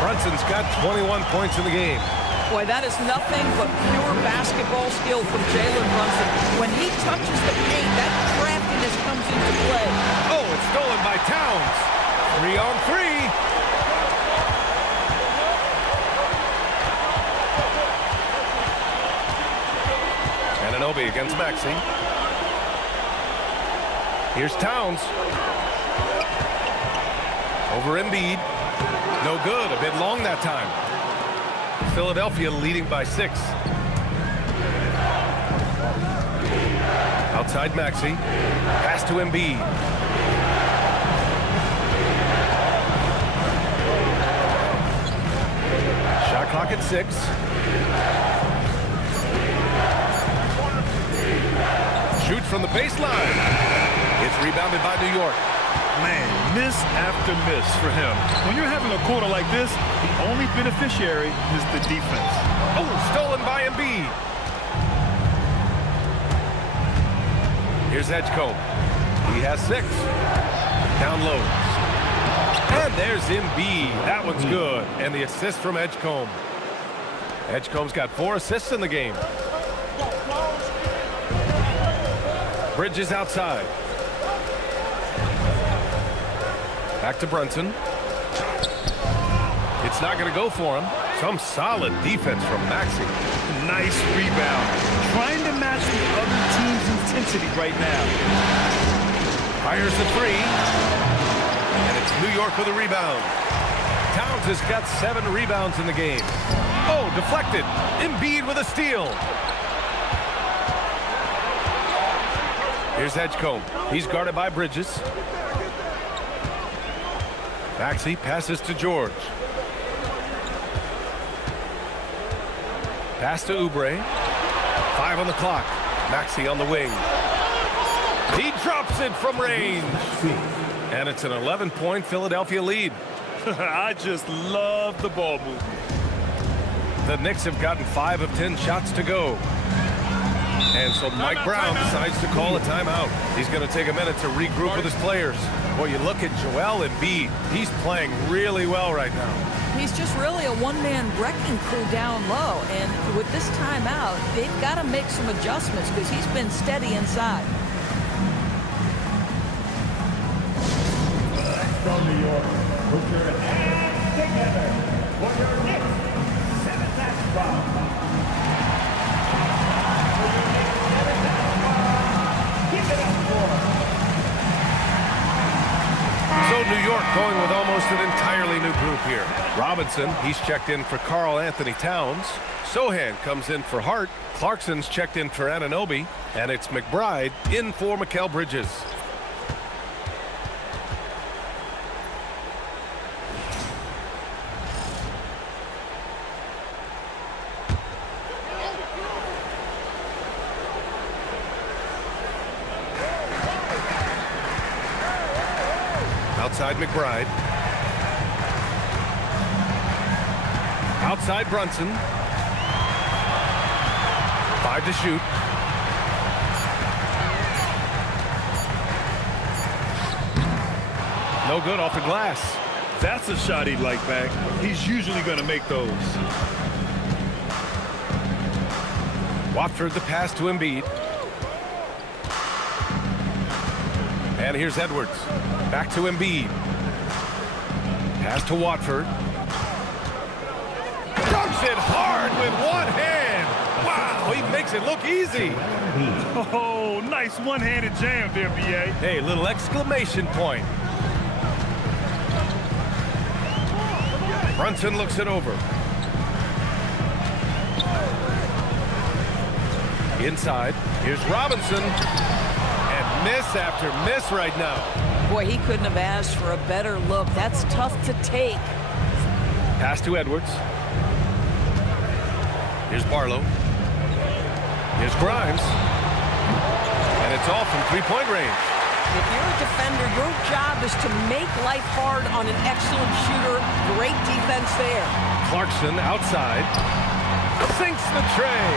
Brunson's got 21 points in the game. Boy, that is nothing but pure basketball skill from Jalen Brunson. When he touches the paint, that craftiness comes into play. Oh, it's stolen by Towns. 3-on-3. Anunoby against Maxey. Here's Towns. Over Embiid. No good. A bit long that time. Philadelphia leading by 6. Outside Maxey. Pass to Embiid. Shot clock at 6. Shoots from the baseline. It's rebounded by New York. Man, miss after miss for him. When you're having a quarter like this, the only beneficiary is the defense. Oh, stolen by Embiid. Here's Edgecombe. He has 6. Down low. And there's Embiid. That one's good. And the assist from Edgecombe. Edgecombe's got 4 assists in the game. Bridges outside. Back to Brunson. It's not going to go for him. Some solid defense from Maxey. Nice rebound. Trying to match the other team's intensity right now. Fires the 3. And it's New York with a rebound. Towns has got 7 rebounds in the game. Oh, deflected. Embiid with a steal. Here's Edgecombe. He's guarded by Bridges. Maxey passes to George. Pass to Oubre. 5 on the clock. Maxey on the wing. He drops it from range. And it's an 11-point Philadelphia lead. I just love the ball movement. The Knicks have gotten 5 of 10 shots to go. And so Mike Brown decides to call a timeout. He's going to take a minute to regroup with his players. Boy, you look at Joel Embiid. He's playing really well right now. He's just really a one-man wrecking crew down low. And with this timeout, they've got to make some adjustments because he's been steady inside. Let's go, New York. Put your hands together for your next 7th round. So New York going with almost an entirely new group here. Robinson, he's checked in for Karl Anthony Towns. Sohan comes in for Hart. Clarkson's checked in for Anunoby. And it's McBride in for Mikal Bridges. Outside McBride. Outside Brunson. 5 to shoot. No good off the glass. That's a shot he'd like back. He's usually going to make those. Watford the pass to Embiid. And here's Edwards. Back to Embiid. Pass to Watford. Dunks it hard with one hand. Wow, he makes it look easy. Oh, nice one-handed jam there, B.A. Hey, little exclamation point. Brunson looks it over. Inside. Here's Robinson. And miss after miss right now. Boy, he couldn't have asked for a better look. That's tough to take. Pass to Edwards. Here's Barlow. Here's Grimes. And it's off from three-point range. If you're a defender, your job is to make life hard on an excellent shooter. Great defense there. Clarkson outside. Sinks the tray.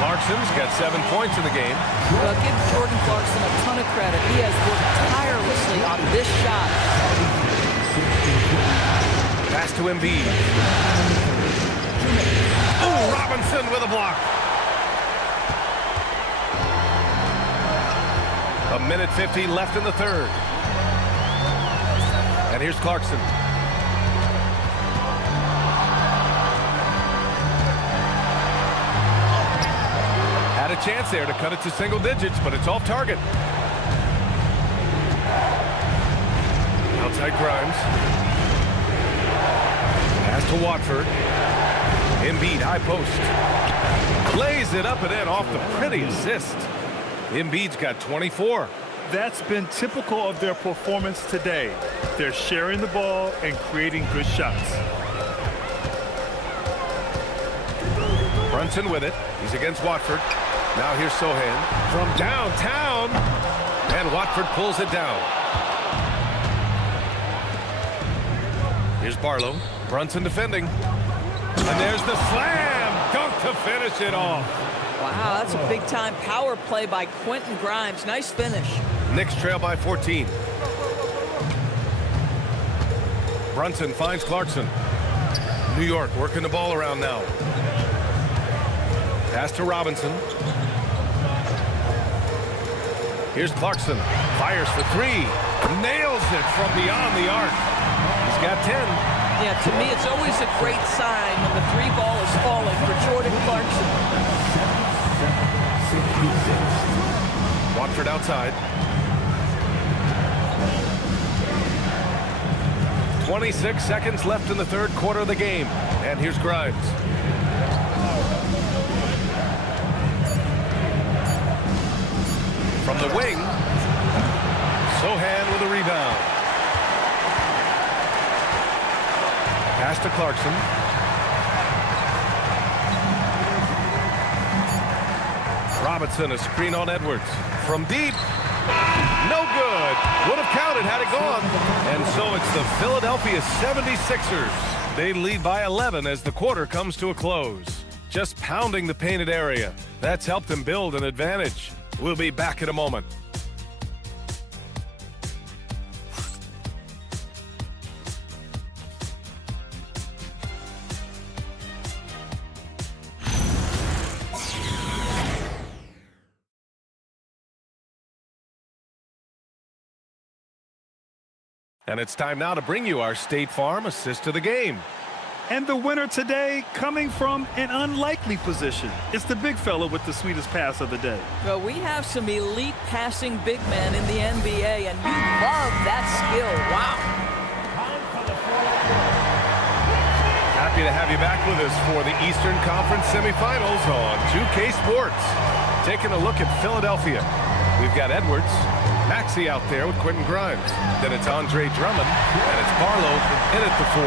Clarkson's got 7 points in the game. Well, give Jordan Clarkson a ton of credit. He has worked tirelessly on this shot. Pass to Embiid. Oh, Robinson with a block. A minute 50 left in the third. And here's Clarkson. Had a chance there to cut it to single digits, but it's off target. Outside Grimes. Pass to Watford. Embiid high post. Plays it up and in off the pretty assist. Embiid's got 24. That's been typical of their performance today. They're sharing the ball and creating good shots. Brunson with it. He's against Watford. Now here's Sohan from downtown. And Watford pulls it down. Here's Barlow. Brunson defending. And there's the slam. Dunk to finish it off. Wow, that's a big-time power play by Quentin Grimes. Nice finish. Knicks trail by 14. Brunson finds Clarkson. New York working the ball around now. Pass to Robinson. Here's Clarkson. Fires for three. Nails it from beyond the arc. He's got 10. Yeah, to me, it's always a great sign when the three ball is falling for Jordan Clarkson. Watford outside. 26 seconds left in the third quarter of the game. And here's Grimes. From the wing, Sohan with a rebound. Pass to Clarkson. Robinson, a screen on Edwards. From deep. No good. Would have counted had it gone. And so it's the Philadelphia 76ers. They lead by 11 as the quarter comes to a close. Just pounding the painted area. That's helped them build an advantage. We'll be back in a moment. And it's time now to bring you our State Farm assist of the game. And the winner today coming from an unlikely position. It's the big fella with the sweetest pass of the day. Well, we have some elite passing big men in the NBA, and you love that skill. Wow. Happy to have you back with us for the Eastern Conference semifinals on 2K Sports. Taking a look at Philadelphia. We've got Edwards, Maxey out there with Quentin Grimes. Then it's Andre Drummond, and it's Barlow in at the 4.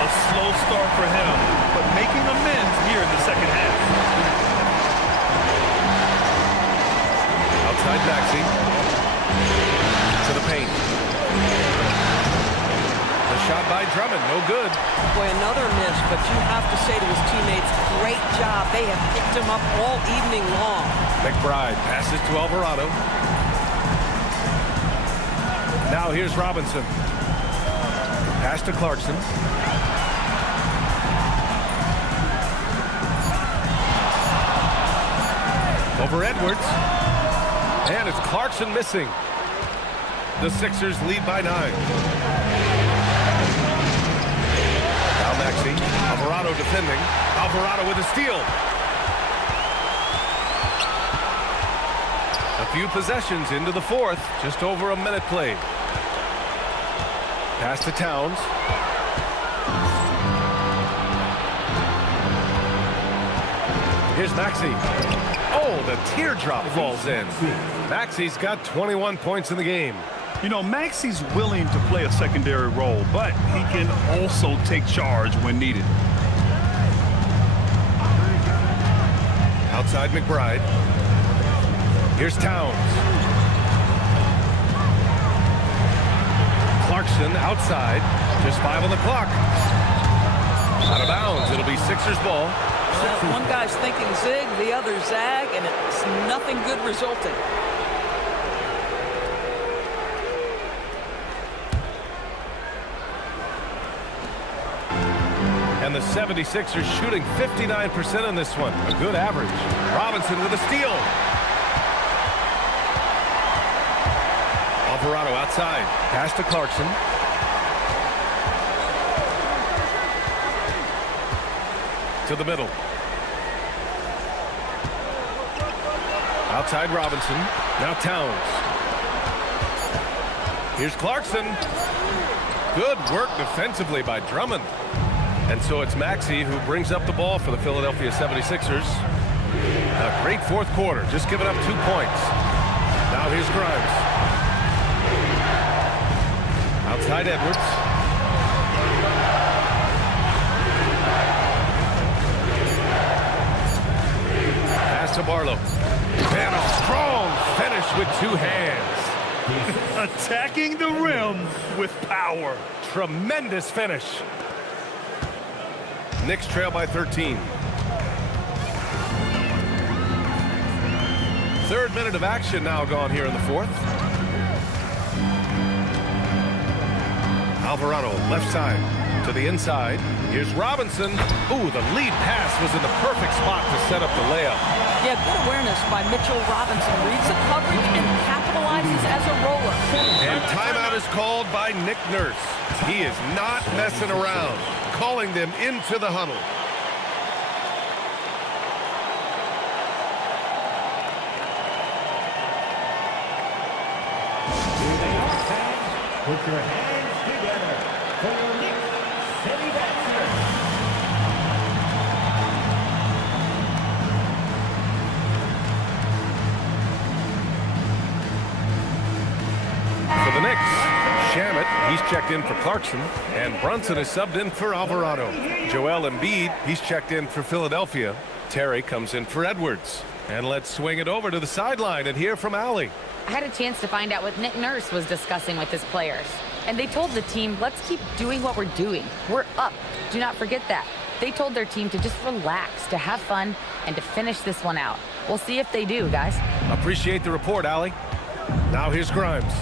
A slow start for him, but making amends here in the second half. Outside Maxey. To the paint. No good. Boy, another miss, but you have to say to his teammates, great job. They have picked him up all evening long. McBride passes to Alvarado. Now here's Robinson. Pass to Clarkson. Over Edwards. And it's Clarkson missing. The Sixers lead by 9. Now Maxey. Alvarado defending. Alvarado with a steal. A few possessions into the fourth. Just over a minute played. Pass to Towns. Here's Maxey. Oh, the teardrop falls in. Maxey's got 21 points in the game. You know, Maxey's willing to play a secondary role, but he can also take charge when needed. Outside McBride. Here's Towns. Clarkson outside. Just 5 on the clock. Out of bounds. It'll be Sixers ball. Well, one guy's thinking zig, the other zag, and it's nothing good resulting. And the 76ers shooting 59% on this one. A good average. Robinson with a steal. Alvarado outside. Pass to Clarkson. To the middle. Outside Robinson. Now Towns. Here's Clarkson. Good work defensively by Drummond. And so it's Maxey who brings up the ball for the Philadelphia 76ers. A great fourth quarter, just giving up 2 points. Now here's Grimes. Outside Edwards. Pass to Barlow. And a strong finish with 2 hands. Attacking the rim with power. Tremendous finish. Knicks trail by 13. Third minute of action now gone here in the fourth. Alvarado left side to the inside. Here's Robinson. Ooh, the lead pass was in the perfect spot to set up the layup. Yeah, good awareness by Mitchell Robinson. Reads the coverage and capitalizes as a roller. And timeout is called by Nick Nurse. He is not messing around, calling them into the huddle. Put your hands together for your Knicks City Dancers. For the Knicks, Shamet, he's checked in for Clarkson, and Brunson is subbed in for Alvarado. Joel Embiid, he's checked in for Philadelphia. Terry comes in for Edwards. And let's swing it over to the sideline and hear from Allie. I had a chance to find out what Nick Nurse was discussing with his players. And they told the team, let's keep doing what we're doing. We're up. Do not forget that. They told their team to just relax, to have fun, and to finish this one out. We'll see if they do, guys. Appreciate the report, Allie. Now here's Grimes.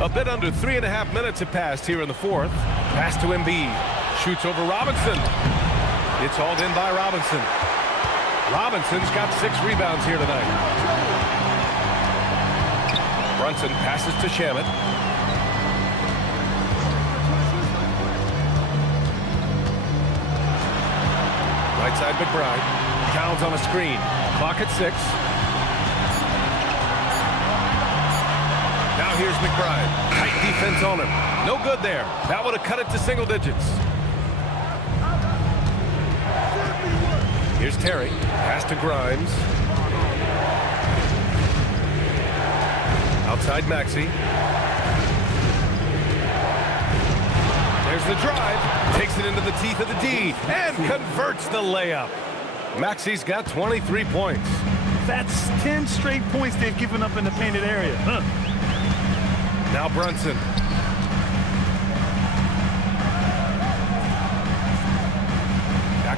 A bit under 3.5 minutes have passed here in the fourth. Pass to Embiid. Shoots over Robinson. It's hauled in by Robinson. Robinson's got 6 rebounds here tonight. Brunson passes to Shamet. Right side McBride. Towns on a screen. Clock at 6. Now here's McBride. Tight defense on him. No good there. That would have cut it to single digits. Here's Terry. Pass to Grimes. Outside Maxey. There's the drive. Takes it into the teeth of the D and converts the layup. Maxey's got 23 points. That's 10 straight points they've given up in the painted area. Huh? Now Brunson.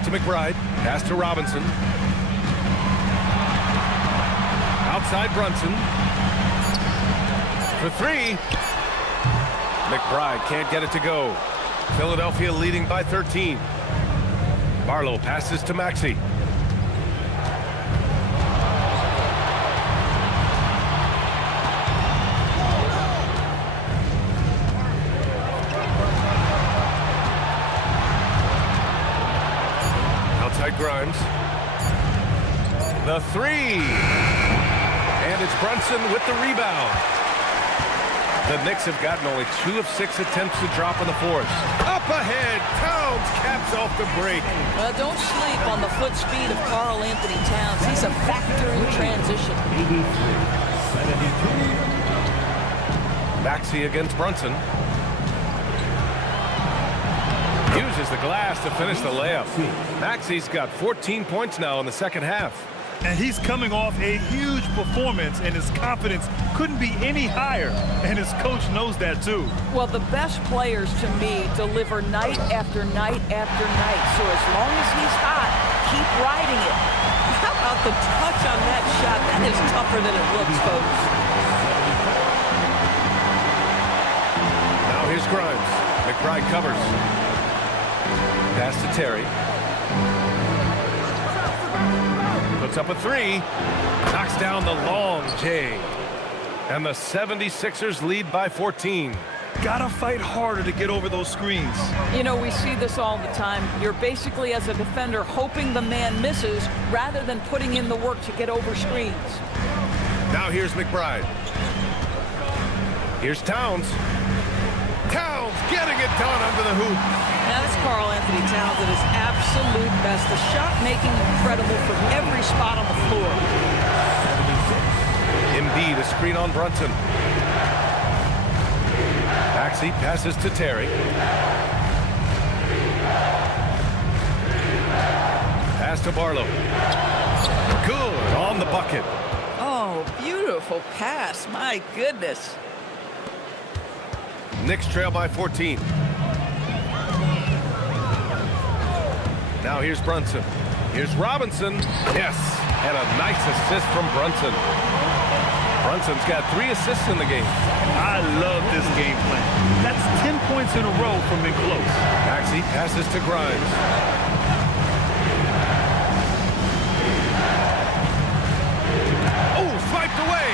to McBride. Pass to Robinson. Outside Brunson. For three. McBride can't get it to go. Philadelphia leading by 13. Barlow passes to Maxey. Outside Grimes. The three. And it's Brunson with the rebound. The Knicks have gotten only 2 of 6 attempts to drop in the fourth. Up ahead, Towns caps off the break. Well, don't sleep on the foot speed of Karl Anthony Towns. He's a factor in transition. Maxey against Brunson. Uses the glass to finish the layup. Maxey's got 14 points now in the second half. And he's coming off a huge performance, and his confidence couldn't be any higher. And his coach knows that, too. Well, the best players, to me, deliver night after night after night. So as long as he's hot, keep riding it. How about the touch on that shot? That is tougher than it looks, folks. Now here's Grimes. McBride covers. Pass to Terry. Puts up a three. Knocks down the long J. And the 76ers lead by 14. Gotta fight harder to get over those screens. You know, we see this all the time. You're basically, as a defender, hoping the man misses rather than putting in the work to get over screens. Now here's McBride. Here's Towns. Towns getting it done under the hoop. Now that's Karl Anthony Towns at his absolute best. The shot making incredible from every spot on the floor. Embiid, a screen on Brunson. Maxey passes to Terry. Pass to Barlow. Good on the bucket. Oh, beautiful pass. My goodness. Knicks trail by 14. Now here's Brunson. Here's Robinson. Yes, and a nice assist from Brunson. Brunson's got 3 assists in the game. I love this game plan. That's 10 points in a row from being close. Maxey passes to Grimes. Oh, swiped away.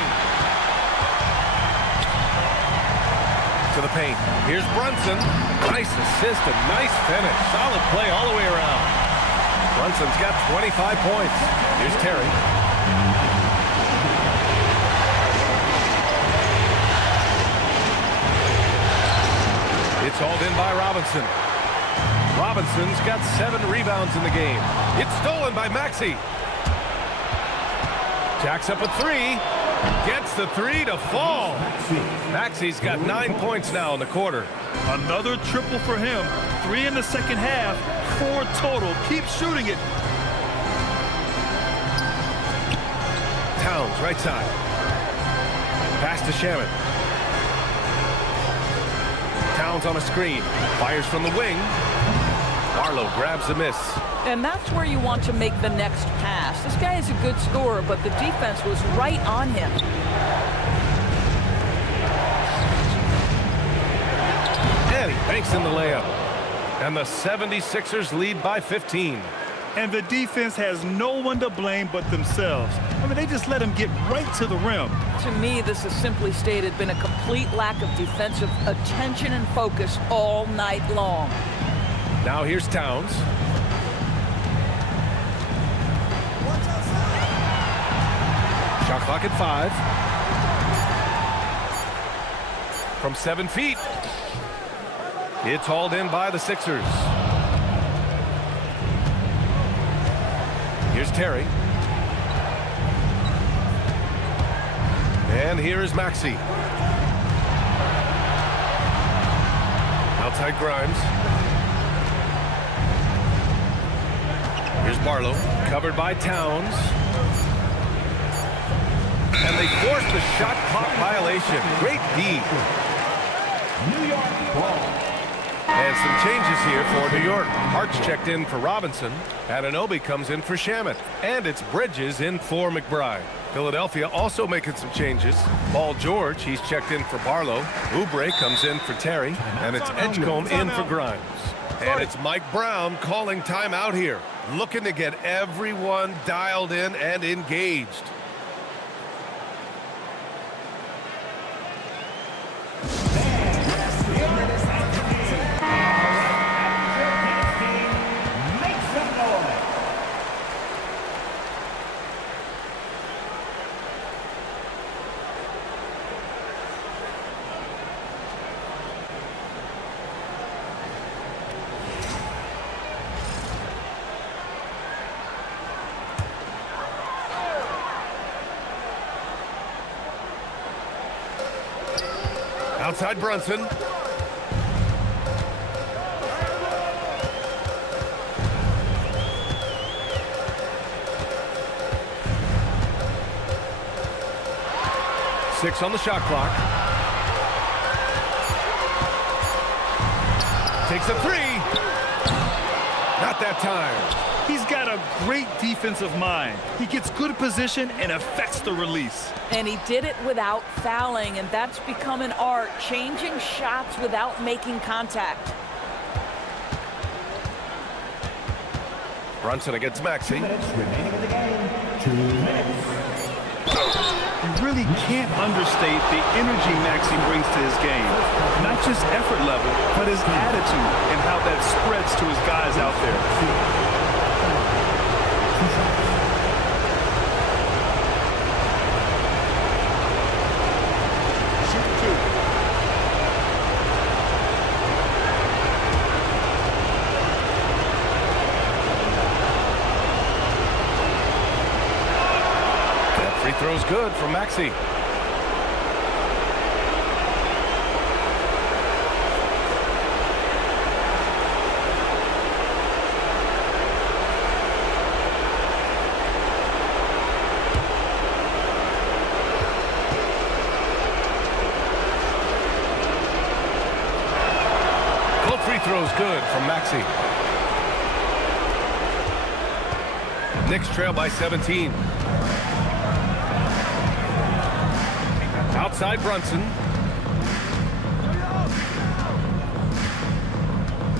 To the paint. Here's Brunson. Nice assist and nice finish. Solid play all the way around. Brunson's got 25 points. Here's Terry. It's hauled in by Robinson. Robinson's got 7 rebounds in the game. It's stolen by Maxey. Jacks up a 3. Gets the 3 to fall. Maxey's got 9 points now in the quarter. Another triple for him. 3 in the second half. 4 total. Keep shooting it. Towns, right side. Pass to Shaman. Towns on a screen. Fires from the wing. Barlow grabs the miss. And that's where you want to make the next pass. This guy is a good scorer, but the defense was right on him. And he banks in the layup. And the 76ers lead by 15. And the defense has no one to blame but themselves. I mean, they just let him get right to the rim. To me, this has simply stated been a complete lack of defensive attention and focus all night long. Now here's Towns. Shot clock at 5. From 7 feet. It's hauled in by the Sixers. Here's Terry. And here is Maxey. Outside Grimes. Here's Barlow, covered by Towns. And they force the shot clock violation. Great D. New York ball. And And some changes here for New York. Hart's checked in for Robinson. Anunoby comes in for Shamet. And it's Bridges in for McBride. Philadelphia also making some changes. Paul George, he's checked in for Barlow. Oubre comes in for Terry. And it's Edgecombe in for Grimes. And it's Mike Brown calling timeout here. Looking to get everyone dialed in and engaged. Outside Brunson. Six on the shot clock. Takes a three. Not that time. He's got a great defensive mind. He gets good position and affects the release. And he did it without fouling, and that's become an art, changing shots without making contact. Brunson against Maxey. 2 minutes remaining in the game. 2 minutes. You really can't understate the energy Maxey brings to his game. Not just effort level, but his attitude and how that spreads to his guys out there. Throw's good from Maxey. Both free throws good from Maxey. Knicks trail by 17. Outside Brunson.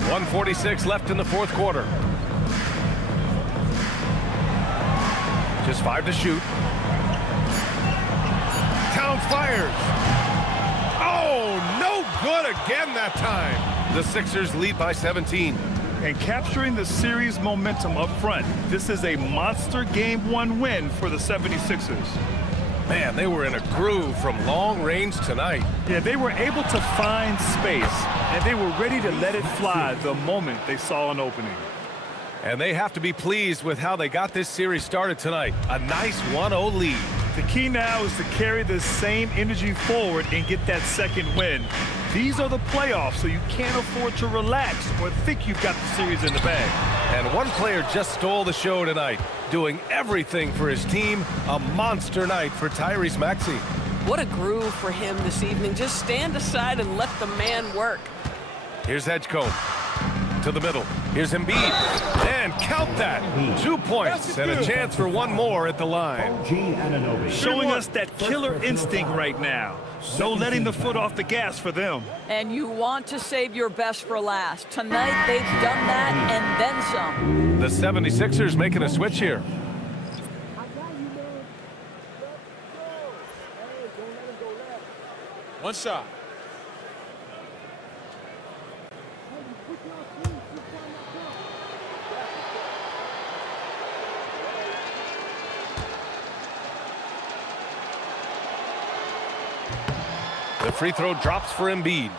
1:46 left in the fourth quarter. Just 5 to shoot. Towns fires. Oh, no good again that time. The Sixers lead by 17. And capturing the series momentum up front. This is a monster Game 1 win for the 76ers. Man, they were in a groove from long range tonight. Yeah, they were able to find space, and they were ready to let it fly the moment they saw an opening. And they have to be pleased with how they got this series started tonight. A nice 1-0 lead. The key now is to carry this same energy forward and get that second win. These are the playoffs, so you can't afford to relax or think you've got the series in the bag. And one player just stole the show tonight, doing everything for his team. A monster night for Tyrese Maxey. What a groove for him this evening. Just stand aside and let the man work. Here's Edgecombe to the middle. Here's Embiid. And count that. 2 points and a chance for one more at the line. Showing us that killer instinct right now. No letting the foot off the gas for them. And you want to save your best for last. Tonight, they've done that and then some. The 76ers making a switch here. One shot. The free throw drops for Embiid.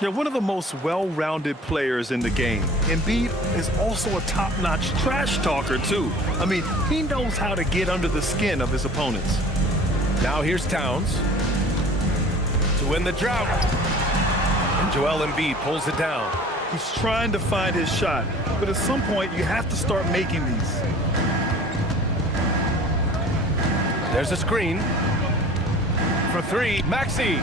They're one of the most well-rounded players in the game. Embiid is also a top-notch trash talker, too. I mean, he knows how to get under the skin of his opponents. Now here's Towns to win the drought. And Joel Embiid pulls it down. He's trying to find his shot, but at some point, you have to start making these. There's a screen for three. Maxey.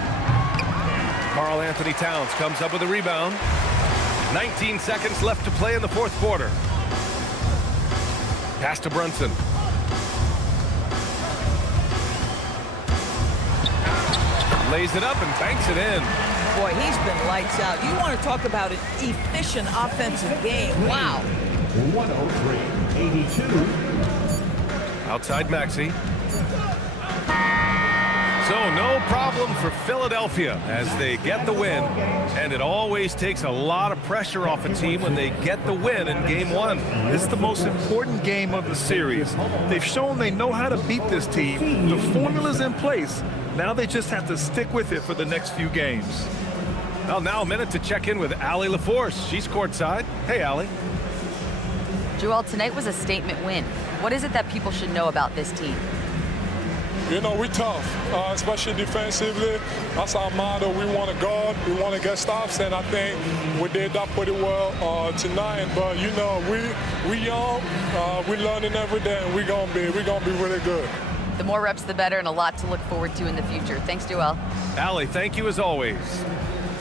Karl Anthony Towns comes up with a rebound. 19 seconds left to play in the fourth quarter. Pass to Brunson. Lays it up and banks it in. Boy, he's been lights out. You want to talk about an efficient offensive game. Wow. 103-82. Outside Maxey. So no problem for Philadelphia as they get the win. And it always takes a lot of pressure off a team when they get the win in game one. This is the most important game of the series. They've shown they know how to beat this team. The formula's in place. Now they just have to stick with it for the next few games. Well, now a minute to check in with Allie LaForce. She's courtside. Hey, Allie. Joel, tonight was a statement win. What is it that people should know about this team? You know, we tough, especially defensively. That's our motto. We want to guard, we want to get stops, and I think we did that pretty well tonight. But you know, we young, we learning every day, and we're gonna be really good. The more reps, the better, and a lot to look forward to in the future. Thanks, Joel. Allie, thank you as always.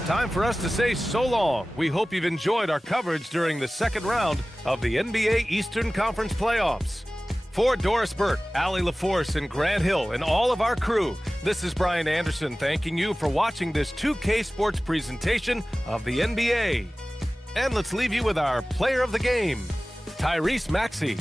Time for us to say so long. We hope you've enjoyed our coverage during the second round of the NBA Eastern Conference Playoffs. For Doris Burke, Allie LaForce, and Grant Hill, and all of our crew, this is Brian Anderson thanking you for watching this 2K Sports presentation of the NBA. And let's leave you with our player of the game, Tyrese Maxey.